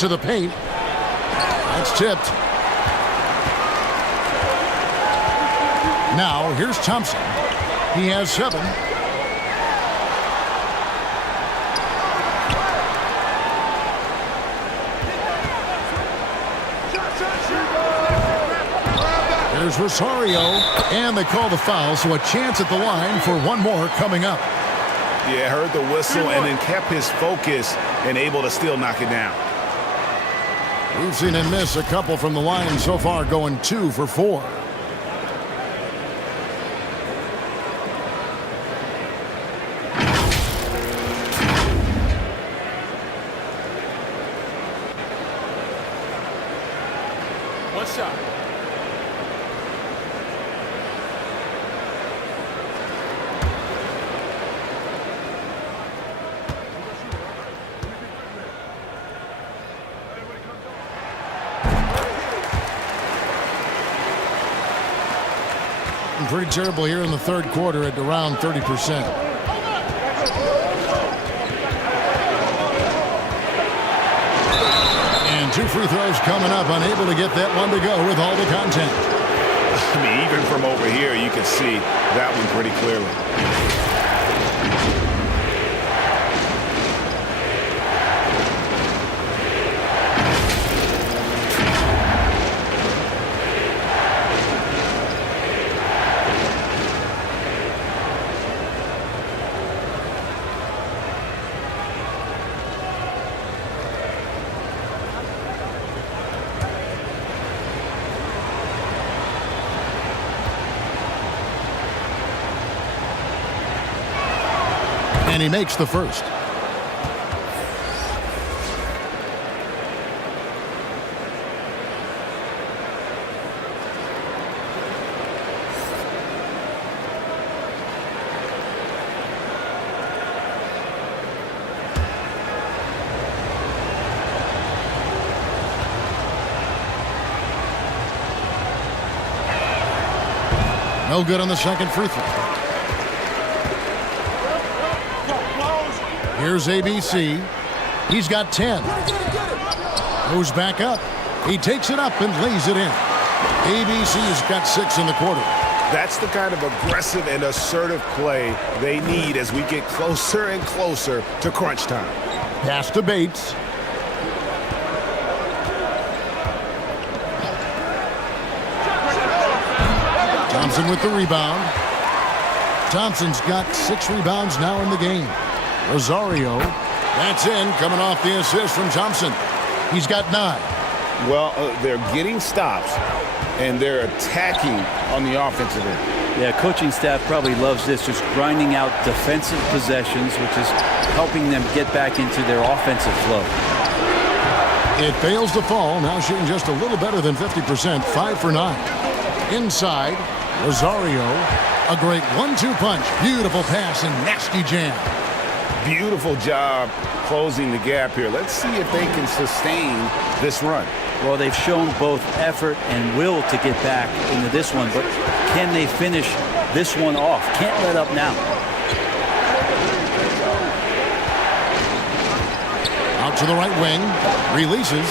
to the paint. That's tipped. Now, here's Thompson. He has 7. There's Rosario, and they call the foul, so a chance at the line for one more coming up. Yeah, heard the whistle and then kept his focus and able to still knock it down. We've seen him miss a couple from the line so far, going 2 for 4. One shot. Pretty terrible here in the third quarter at around 30%. And 2 free throws coming up, unable to get that one to go with all the content. I mean, even from over here, you can see that one pretty clearly. And he makes the first. No good on the second free throw. Here's ABC. He's got 10. Goes back up. He takes it up and lays it in. ABC's got 6 in the quarter. That's the kind of aggressive and assertive play they need as we get closer and closer to crunch time. Pass to Bates. Thompson with the rebound. Thompson's got 6 rebounds now in the game. Rosario, that's in, coming off the assist from Thompson. He's got 9. Well, they're getting stops, and they're attacking on the offensive end. Yeah, coaching staff probably loves this, just grinding out defensive possessions, which is helping them get back into their offensive flow. It fails to fall, now shooting just a little better than 50%, 5 for 9. Inside, Rosario, a great 1-2 punch. Beautiful pass and nasty jam. Beautiful job closing the gap here. Let's see if they can sustain this run. Well, they've shown both effort and will to get back into this one, but can they finish this one off? Can't let up now. Out to the right wing, releases.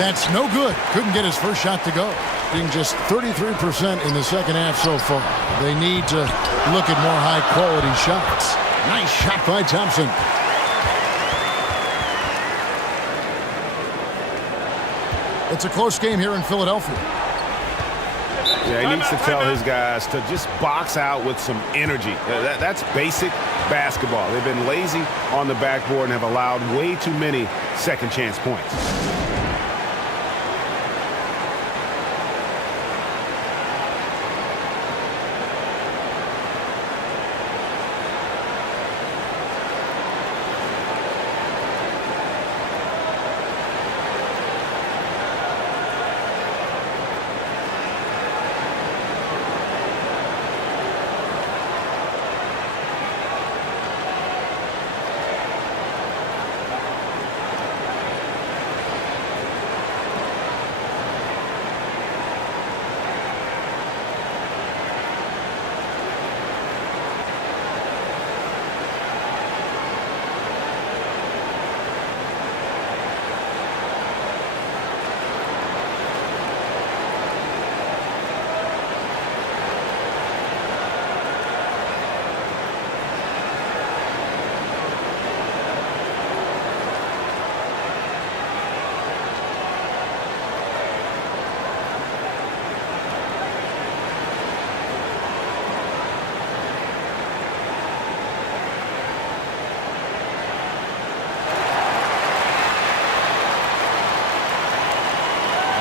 That's no good. Couldn't get his first shot to go. Being just 33% in the second half so far. They need to look at more high-quality shots. Nice shot by Thompson. It's a close game here in Philadelphia. Yeah, he needs to tell his guys to just box out with some energy. That's basic basketball. They've been lazy on the backboard and have allowed way too many second chance points.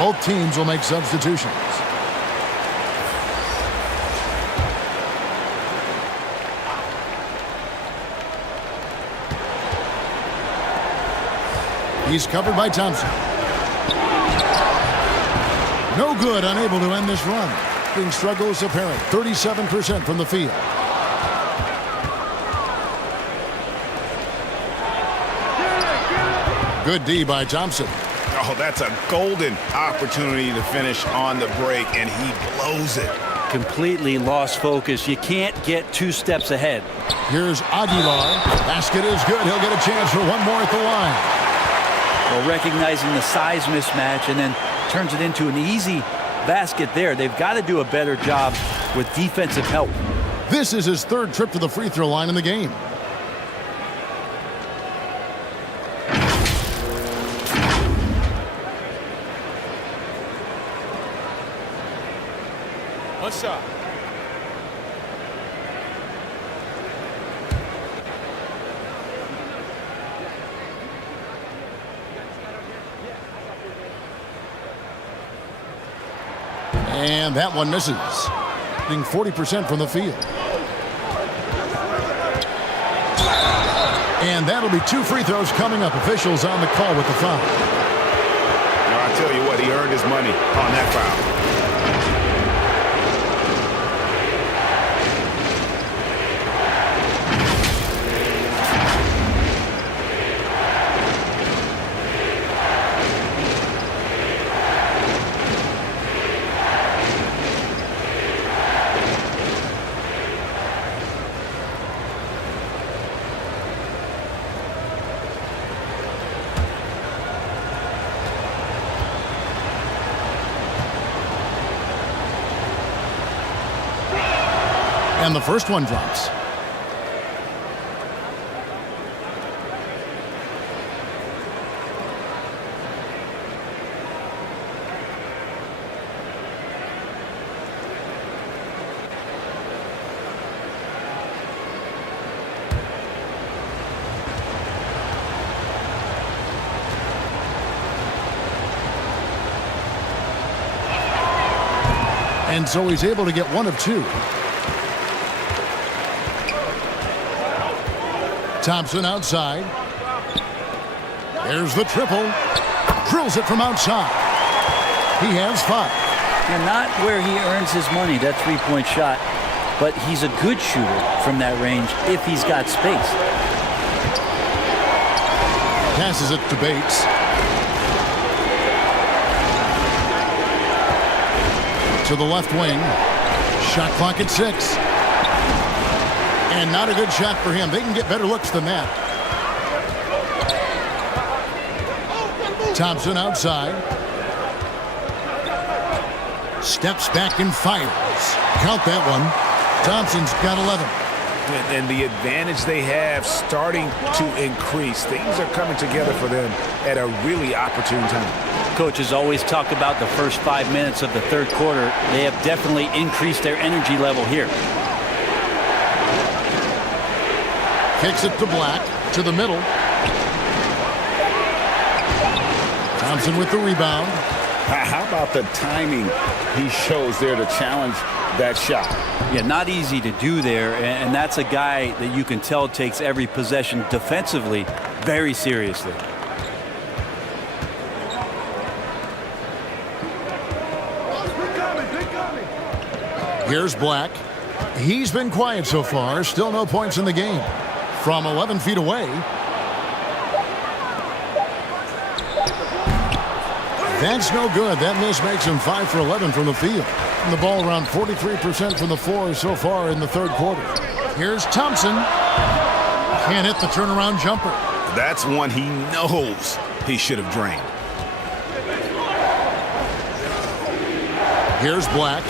Both teams will make substitutions. He's covered by Thompson. No good, unable to end this run. Being struggles apparent, 37% from the field. Good D by Thompson. Oh, that's a golden opportunity to finish on the break, and he blows it. Completely lost focus. You can't get 2 steps ahead. Here's Aguilar. Basket is good. He'll get a chance for one more at the line. Well, recognizing the size mismatch and then turns it into an easy basket there. They've got to do a better job with defensive help. This is his 3rd trip to the free throw line in the game. One shot. And that one misses. Being 40% from the field. And that'll be 2 free throws coming up. Officials on the call with the foul. Now, I tell you what, he earned his money on that foul. And the first one drops. And so he's able to get 1 of 2. Thompson outside. There's the triple. Drills it from outside. He has 5. And not where he earns his money, that 3-point shot, but he's a good shooter from that range if he's got space. Passes it to Bates. To the left wing. Shot clock at 6. And not a good shot for him. They can get better looks than that. Thompson outside. Steps back and fires. Count that one. Thompson's got 11. And the advantage they have starting to increase. Things are coming together for them at a really opportune time. Coaches always talk about the first 5 minutes of the 3rd quarter. They have definitely increased their energy level here. Kicks it to Black, to the middle. Thompson with the rebound. How about the timing he shows there to challenge that shot? Yeah, not easy to do there, and that's a guy that you can tell takes every possession defensively very seriously. Here's Black. He's been quiet so far. Still no points in the game. From 11 feet away. That's no good. That miss makes him 5 for 11 from the field. And the ball around 43% from the floor so far in the 3rd quarter. Here's Thompson. Can't hit the turnaround jumper. That's one he knows he should have drained. Here's Black.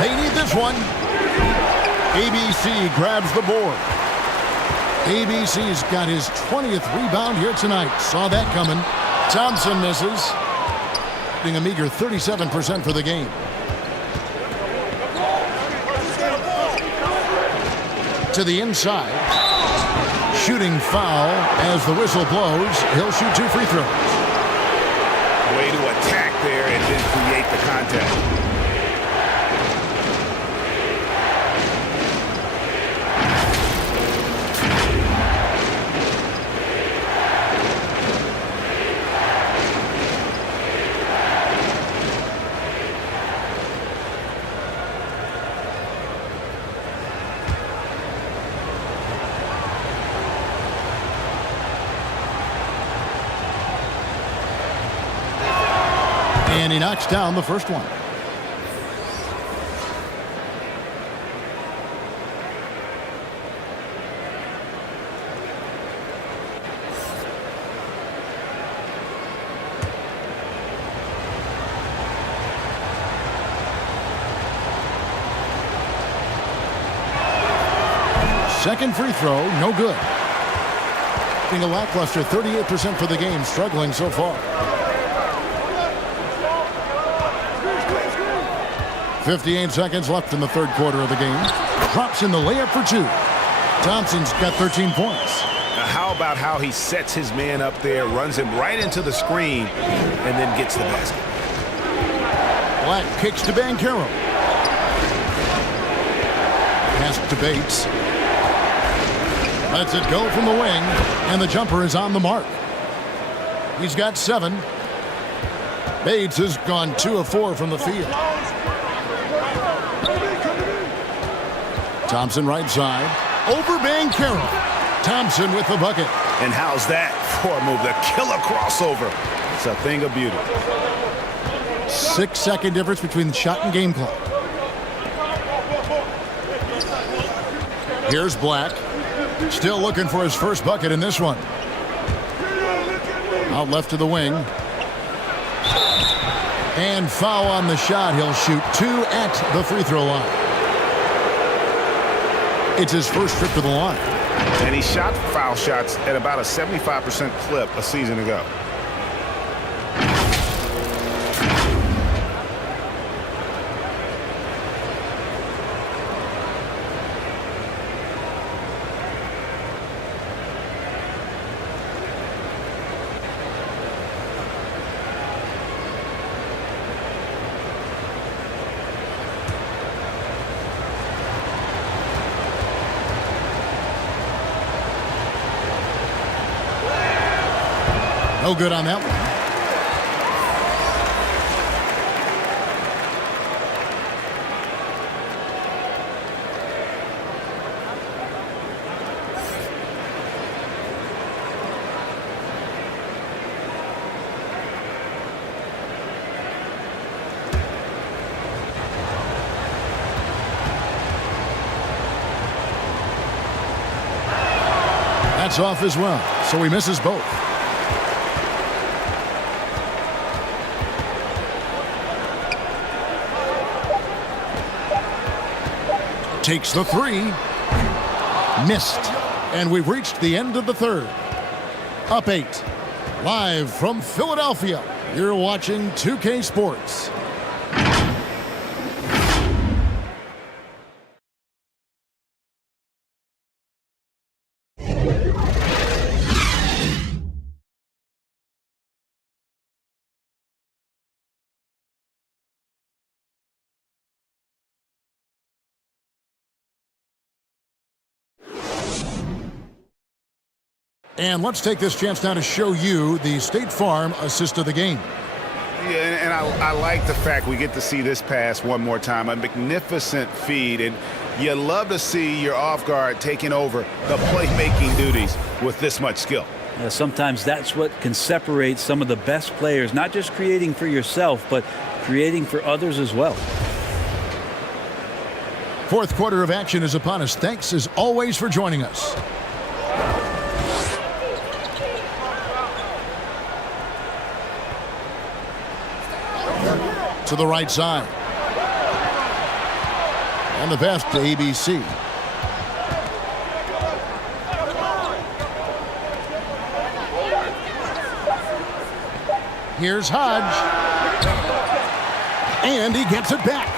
They need this one. ABC grabs the board. ABC's got his 20th rebound here tonight. Saw that coming. Thompson misses. Being a meager 37% for the game. to the inside. Shooting foul as the whistle blows. He'll shoot 2 free throws. Way to attack there and then create the contact. And he knocks down the first one. Second free throw, no good. Being a lackluster 38% for the game, struggling so far. 58 seconds left in the third quarter of the game. Drops in the layup for 2. Thompson's got 13 points. Now how about how he sets his man up there, runs him right into the screen, and then gets the basket. Black kicks to Banchero. Pass to Bates. Lets it go from the wing, and the jumper is on the mark. He's got 7. Bates has gone 2 of 4 from the field. Thompson right side. Over Banchero. Thompson with the bucket. And how's that for a move? The killer crossover. It's a thing of beauty. 6-second difference between the shot and game clock. Here's Black. Still looking for his first bucket in this one. Out left to the wing. And foul on the shot. He'll shoot 2 at the free throw line. It's his first trip to the line. And he shot foul shots at about a 75% clip a season ago. No good on that one. That's off as well, so he misses both. Takes the 3. Missed. And we've reached the end of the third. Up 8. Live from Philadelphia, you're watching 2K Sports. And let's take this chance now to show you the State Farm assist of the game. Yeah, and I like the fact we get to see this pass one more time. A magnificent feed, and you love to see your off guard taking over the playmaking duties with this much skill. Yeah, sometimes that's what can separate some of the best players, not just creating for yourself, but creating for others as well. Fourth quarter of action is upon us. Thanks as always for joining us. To the right side. And the pass to ABC. Here's Hodge. And he gets it back.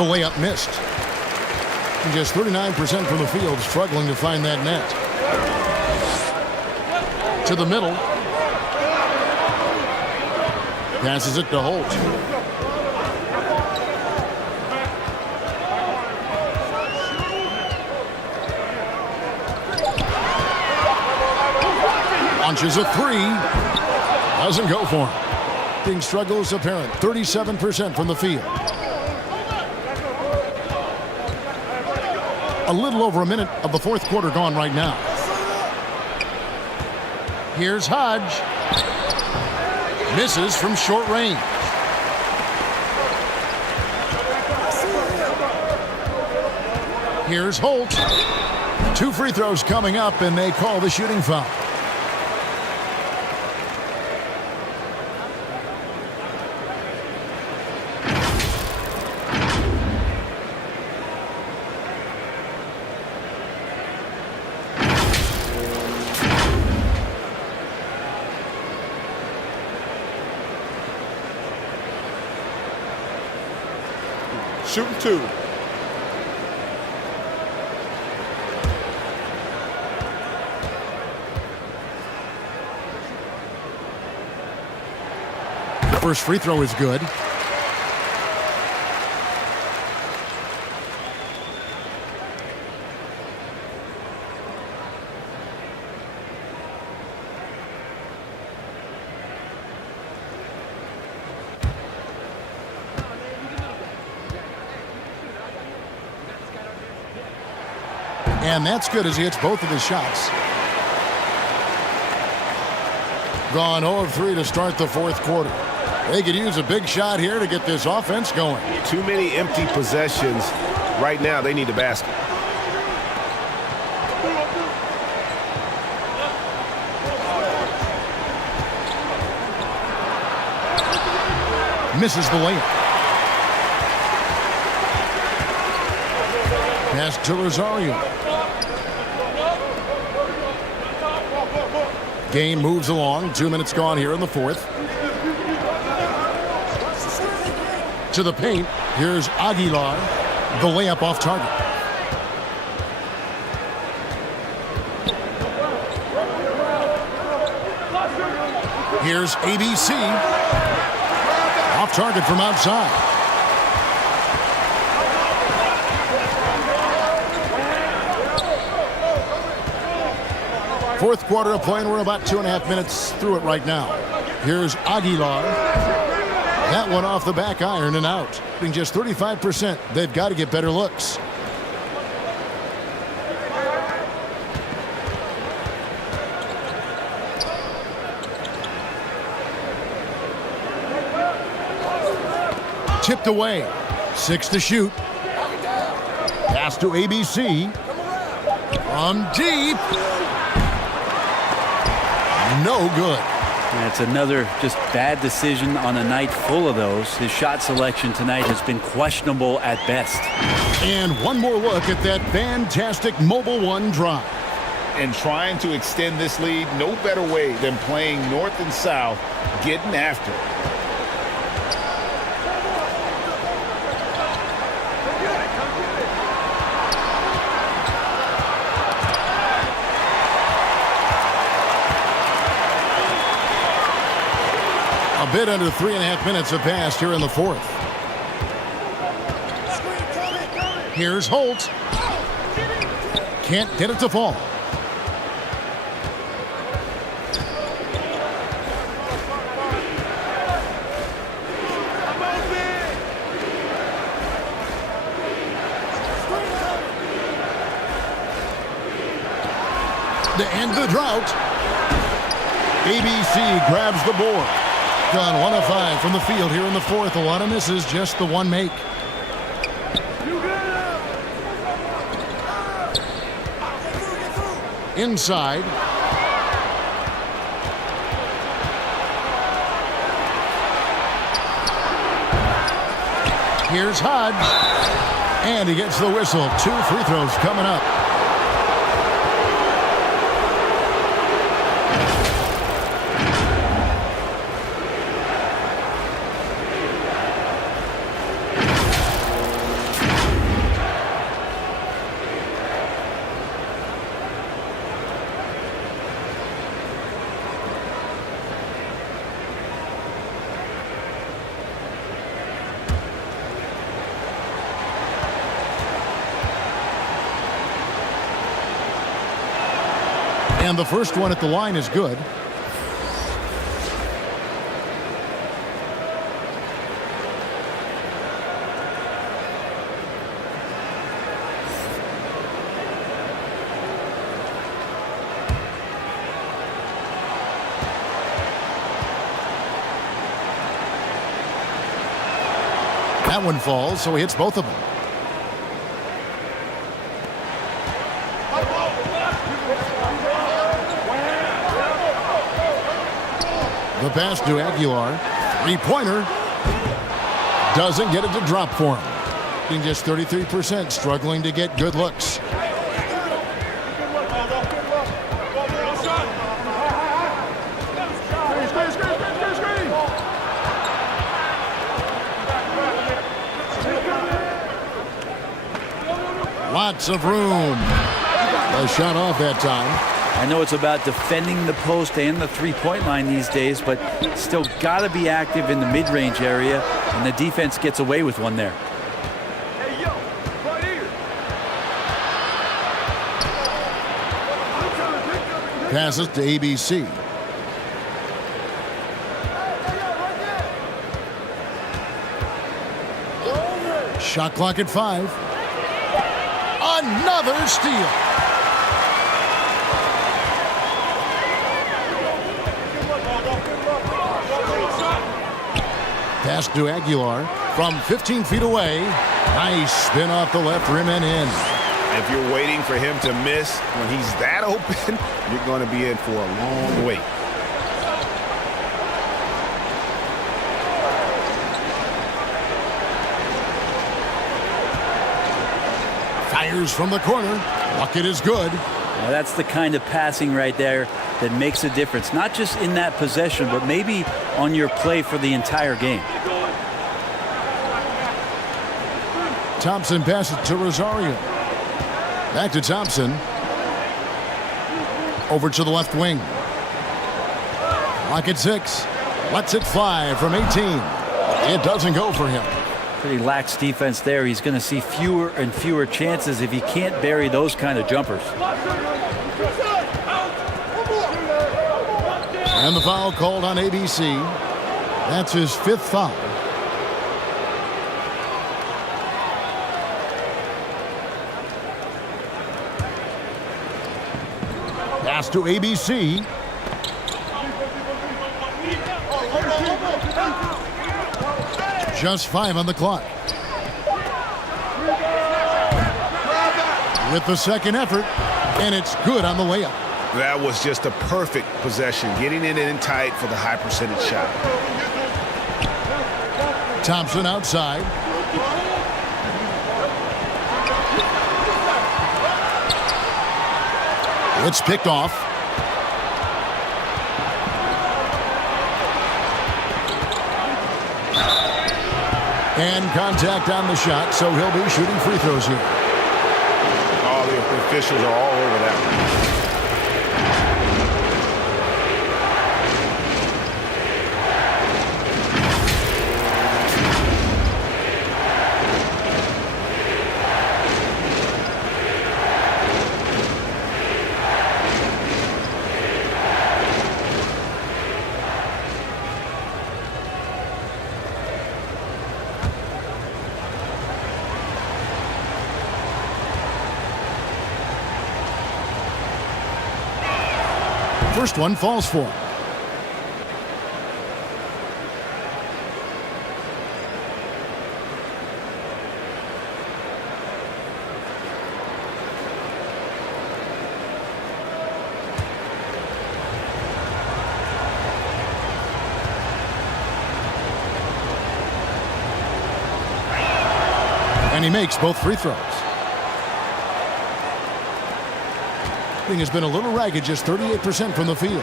The layup missed. And just 39% from the field, struggling to find that net. To the middle. Passes it to Holt. Launches a three. Doesn't go for him. Being struggle is apparent. 37% from the field. A little over a minute of the fourth quarter gone right now. Here's Hodge. Misses from short range. Here's Holt. 2 free throws coming up, and they call the shooting foul. Shooting 2. First free throw is good. And that's good as he hits both of his shots. Gone 0 of 3 to start the fourth quarter. They could use a big shot here to get this offense going. Too many empty possessions. Right now, they need a basket. Misses the layup. Pass to Rosario. Game moves along. 2 minutes gone here in the fourth. To the paint. Here's Aguilar. The layup off target. Here's ABC. Off target from outside. Fourth quarter of play, and we're about 2.5 minutes through it right now. Here's Aguilar. That one off the back iron and out. Being just 35%. They've got to get better looks. Tipped away. 6 to shoot. Pass to ABC. From deep. No good. That's another just bad decision on a night full of those. His shot selection tonight has been questionable at best. And one more look at that fantastic Mobile One drive. And trying to extend this lead, no better way than playing north and south, getting after it. A bit under 3.5 minutes have passed here in the fourth. Here's Holt. Can't get it to fall. To end the drought, ABC grabs the board. Gone 1 of 5 from the field here in the fourth. A lot of misses, just the one make. Inside. Here's Hodge. And he gets the whistle. 2 free throws coming up. And the first one at the line is good. That one falls, so he hits both of them. The pass to Aguilar. Three-pointer. Doesn't get it to drop for him. Being just 33%, struggling to get good looks. Lots of room. A shot off that time. I know it's about defending the post and the three-point line these days, but still got to be active in the mid-range area, and the defense gets away with one there. Hey, yo, right here. Passes to ABC. Shot clock at 5. Another steal. Pass to Aguilar from 15 feet away. Nice spin off the left rim and in. If you're waiting for him to miss when he's that open, you're going to be in for a long wait. Fires from the corner. Bucket is good. Now that's the kind of passing right there that makes a difference, not just in that possession, but maybe on your play for the entire game. Thompson passes to Rosario. Back to Thompson. Over to the left wing. Clock at 6. Lets it fly from 18. It doesn't go for him. Pretty lax defense there. He's going to see fewer and fewer chances if he can't bury those kind of jumpers. And the foul called on ABC. That's his 5th foul. Pass to ABC. Just 5 on the clock. With the second effort, and it's good on the layup. That was just a perfect possession, getting it in tight for the high percentage shot. Thompson outside. It's picked off. And contact on the shot, so he'll be shooting free throws here. All the officials are all over that one. First one falls for him. And he makes both free throws. Has been a little ragged, just 38% from the field.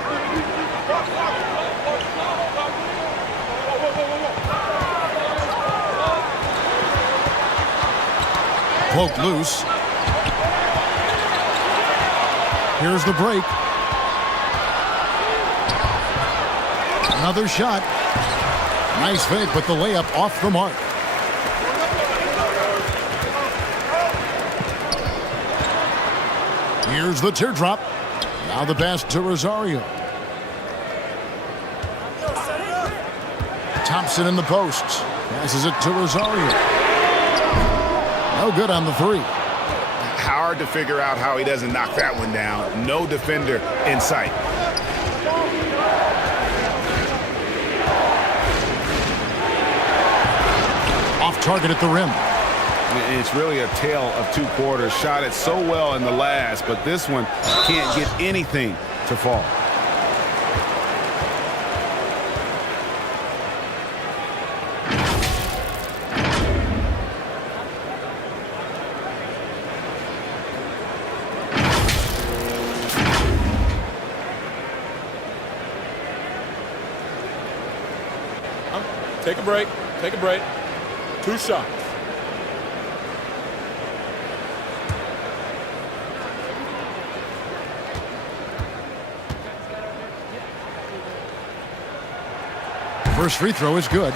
Poked loose. Here's the break. Another shot. Nice fake, but the layup off the mark. Here's the teardrop. Now the pass to Rosario. Thompson in the post. Passes it to Rosario. No good on the three. Hard to figure out how he doesn't knock that one down. No defender in sight. Off target at the rim. It's really a tale of two quarters. Shot it so well in the last, but this one can't get anything to fall. Take a break. Take a break. 2 shots. First free throw is good.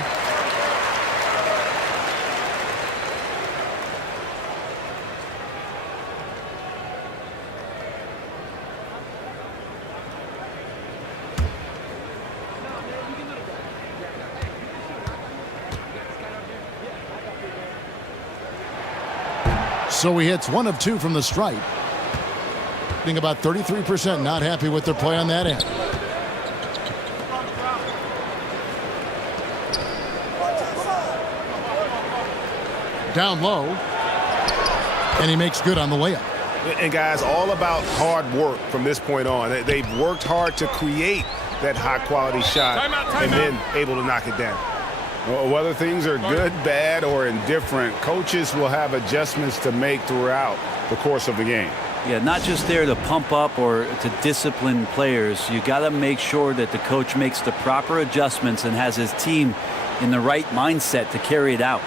So he hits 1 of 2 from the stripe. Being about 33%, not happy with their play on that end. Down low. And he makes good on the layup. And guys, all about hard work from this point on. They've worked hard to create that high-quality shot and then able to knock it down. Whether things are good, bad, or indifferent, coaches will have adjustments to make throughout the course of the game. Yeah, not just there to pump up or to discipline players. You got to make sure that the coach makes the proper adjustments and has his team in the right mindset to carry it out.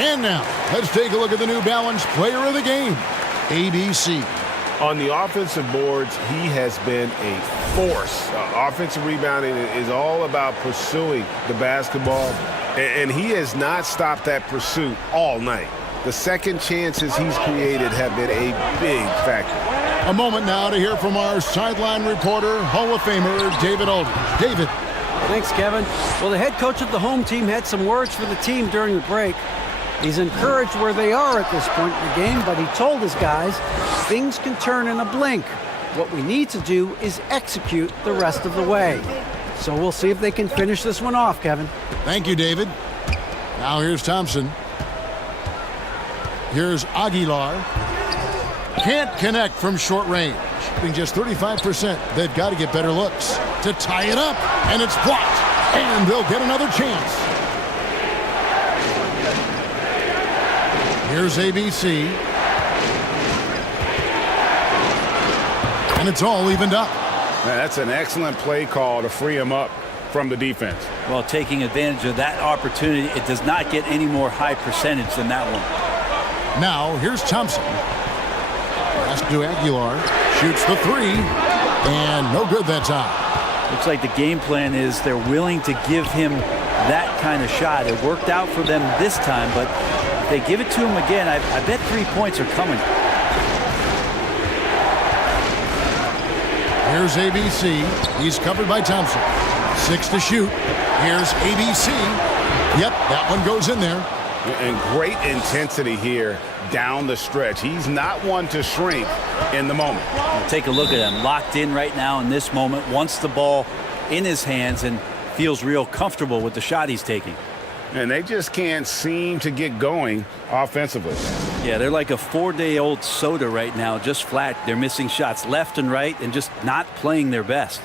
And now, let's take a look at the New Balance Player of the Game, ABC. On the offensive boards, he has been a force. Offensive rebounding is all about pursuing the basketball, and he has not stopped that pursuit all night. The second chances he's created have been a big factor. A moment now to hear from our sideline reporter, Hall of Famer David Aldridge. David. Thanks, Kevin. Well, the head coach of the home team had some words for the team during the break. He's encouraged where they are at this point in the game, but he told his guys things can turn in a blink. What we need to do is execute the rest of the way. So we'll see if they can finish this one off, Kevin. Thank you, David. Now here's Thompson. Here's Aguilar. Can't connect from short range. Being just 35%, they've got to get better looks to tie it up. And it's blocked. And they'll get another chance. Here's ABC. And it's all evened up. That's an excellent play call to free him up from the defense. Well, taking advantage of that opportunity, it does not get any more high percentage than that one. Now, here's Thompson. Pass to Aguilar. Shoots the three. And no good that time. Looks like the game plan is they're willing to give him that kind of shot. It worked out for them this time, but if they give it to him again, I bet 3 points are coming. Here's ABC. He's covered by Thompson. 6 to shoot. Here's ABC. Yep, that one goes in there. And great intensity here down the stretch. He's not one to shrink in the moment. Take a look at him, locked in right now in this moment, wants the ball in his hands and feels real comfortable with the shot he's taking. And they just can't seem to get going offensively. Yeah, they're like a 4-day-old soda right now, just flat. They're missing shots left and right and just not playing their best.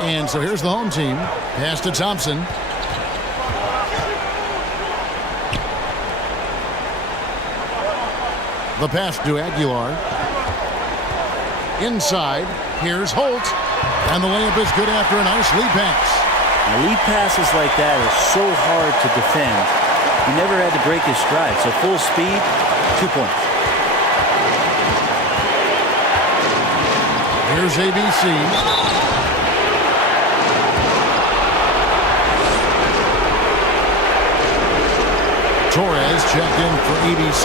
And so here's the home team. Pass to Thompson. The pass to Aguilar. Inside. Here's Holt. And the layup is good after a nice lead pass. Now, lead passes like that are so hard to defend. He never had to break his stride. So full speed, 2 points. Here's ABC. Torres checked in for ABC.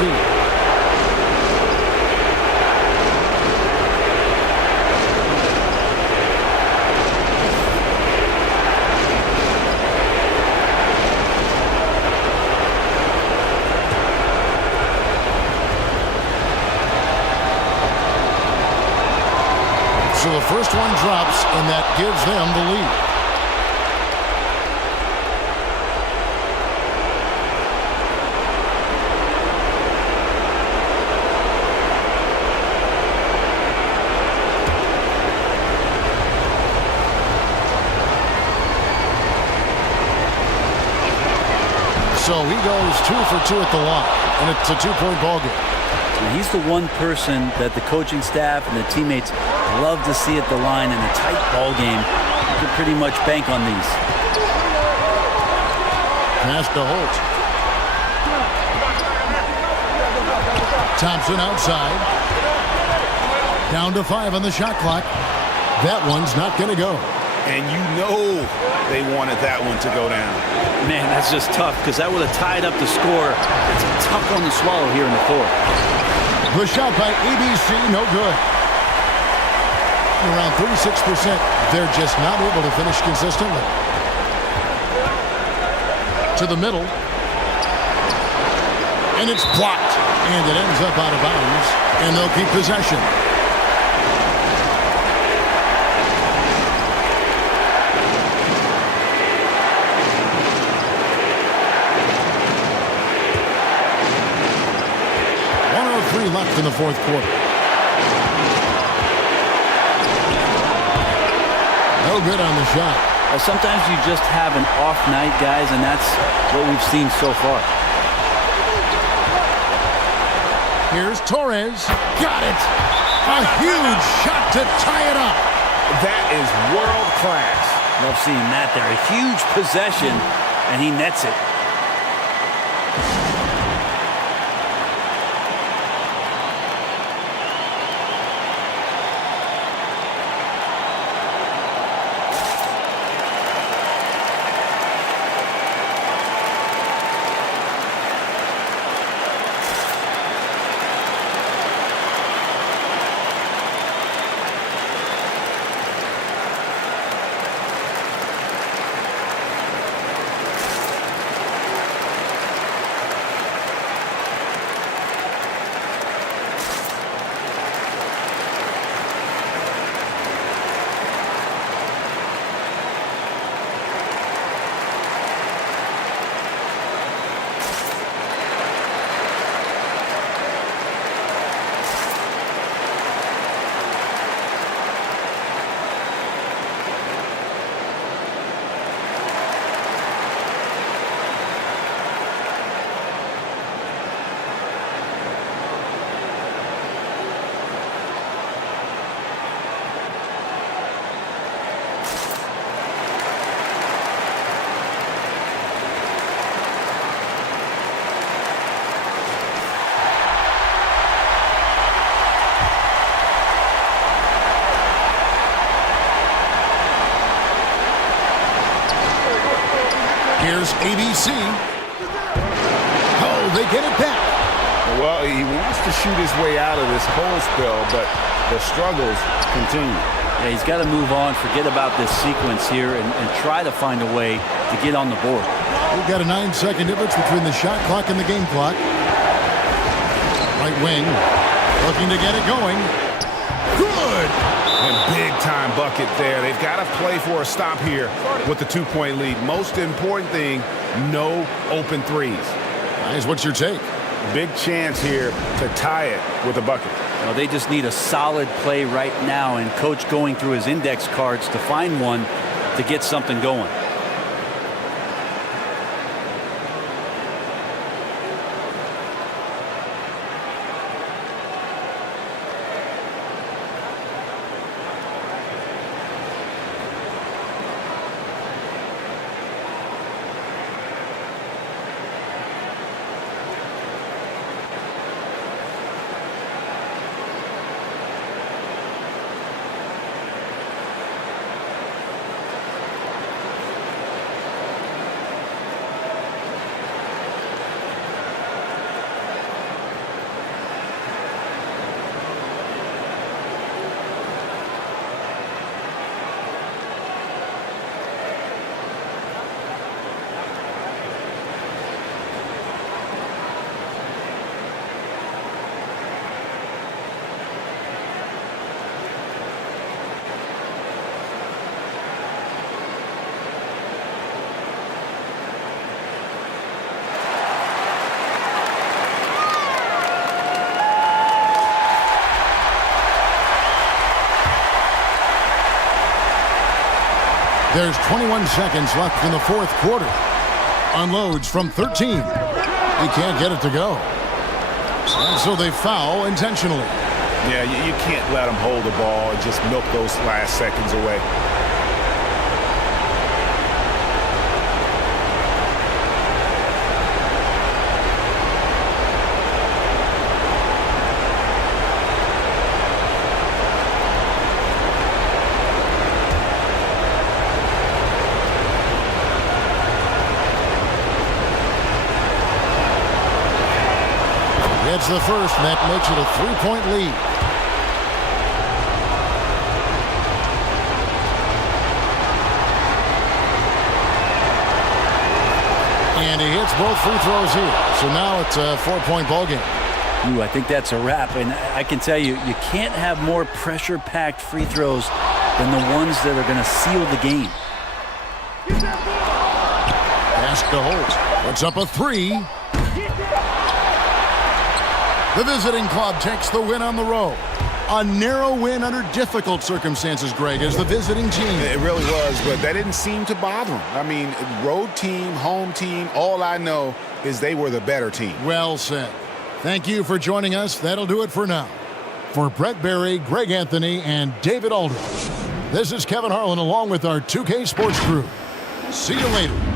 So the first one drops, and that gives them the lead. So he goes 2 for 2 at the line, and it's a 2-point ball game. And he's the one person that the coaching staff and the teammates love to see at the line in a tight ball game. You can pretty much bank on these. Pass to Holt. Thompson outside. Down to 5 on the shot clock. That one's not going to go. And you know they wanted that one to go down. Man, that's just tough because that would have tied up the score. It's a tough one to swallow here in the fourth. The shot by ABC, no good. Around 36%. They're just not able to finish consistently. To the middle. And it's blocked. And it ends up out of bounds. And they'll keep possession. Left in the fourth quarter. No good on the shot. Well, sometimes you just have an off night, guys, and that's what we've seen so far. Here's Torres. Got it. A huge shot to tie it up. That is world class. Love seeing that there. A huge possession, and he nets it. ABC. Oh, they get it back. Well, he wants to shoot his way out of this cold spell, but the struggles continue. Yeah, he's got to move on, forget about this sequence here, and try to find a way to get on the board. We've got a 9-second difference between the shot clock and the game clock. Right wing, looking to get it going. Good! And big-time bucket there. They've got to play for a stop here with the 2-point lead. Most important thing, no open threes. Guys, what's your take? Big chance here to tie it with a bucket. Well, they just need a solid play right now, and coach going through his index cards to find one to get something going. There's 21 seconds left in the fourth quarter. Unloads from 13. He can't get it to go. And so they foul intentionally. Yeah, you can't let them hold the ball and just milk those last seconds away. It's the first, and that makes it a 3-point lead. And he hits both free throws here. So now it's a 4-point ball game. Ooh, I think that's a wrap. And I can tell you, you can't have more pressure-packed free throws than the ones that are going to seal the game. Pass to Holt. Puts up a 3. The visiting club takes the win on the road. A narrow win under difficult circumstances, Greg, as the visiting team. It really was, but that didn't seem to bother them. I mean, road team, home team, all I know is they were the better team. Well said. Thank you for joining us. That'll do it for now. For Brett Berry, Greg Anthony, and David Aldridge, this is Kevin Harlan along with our 2K Sports crew. See you later.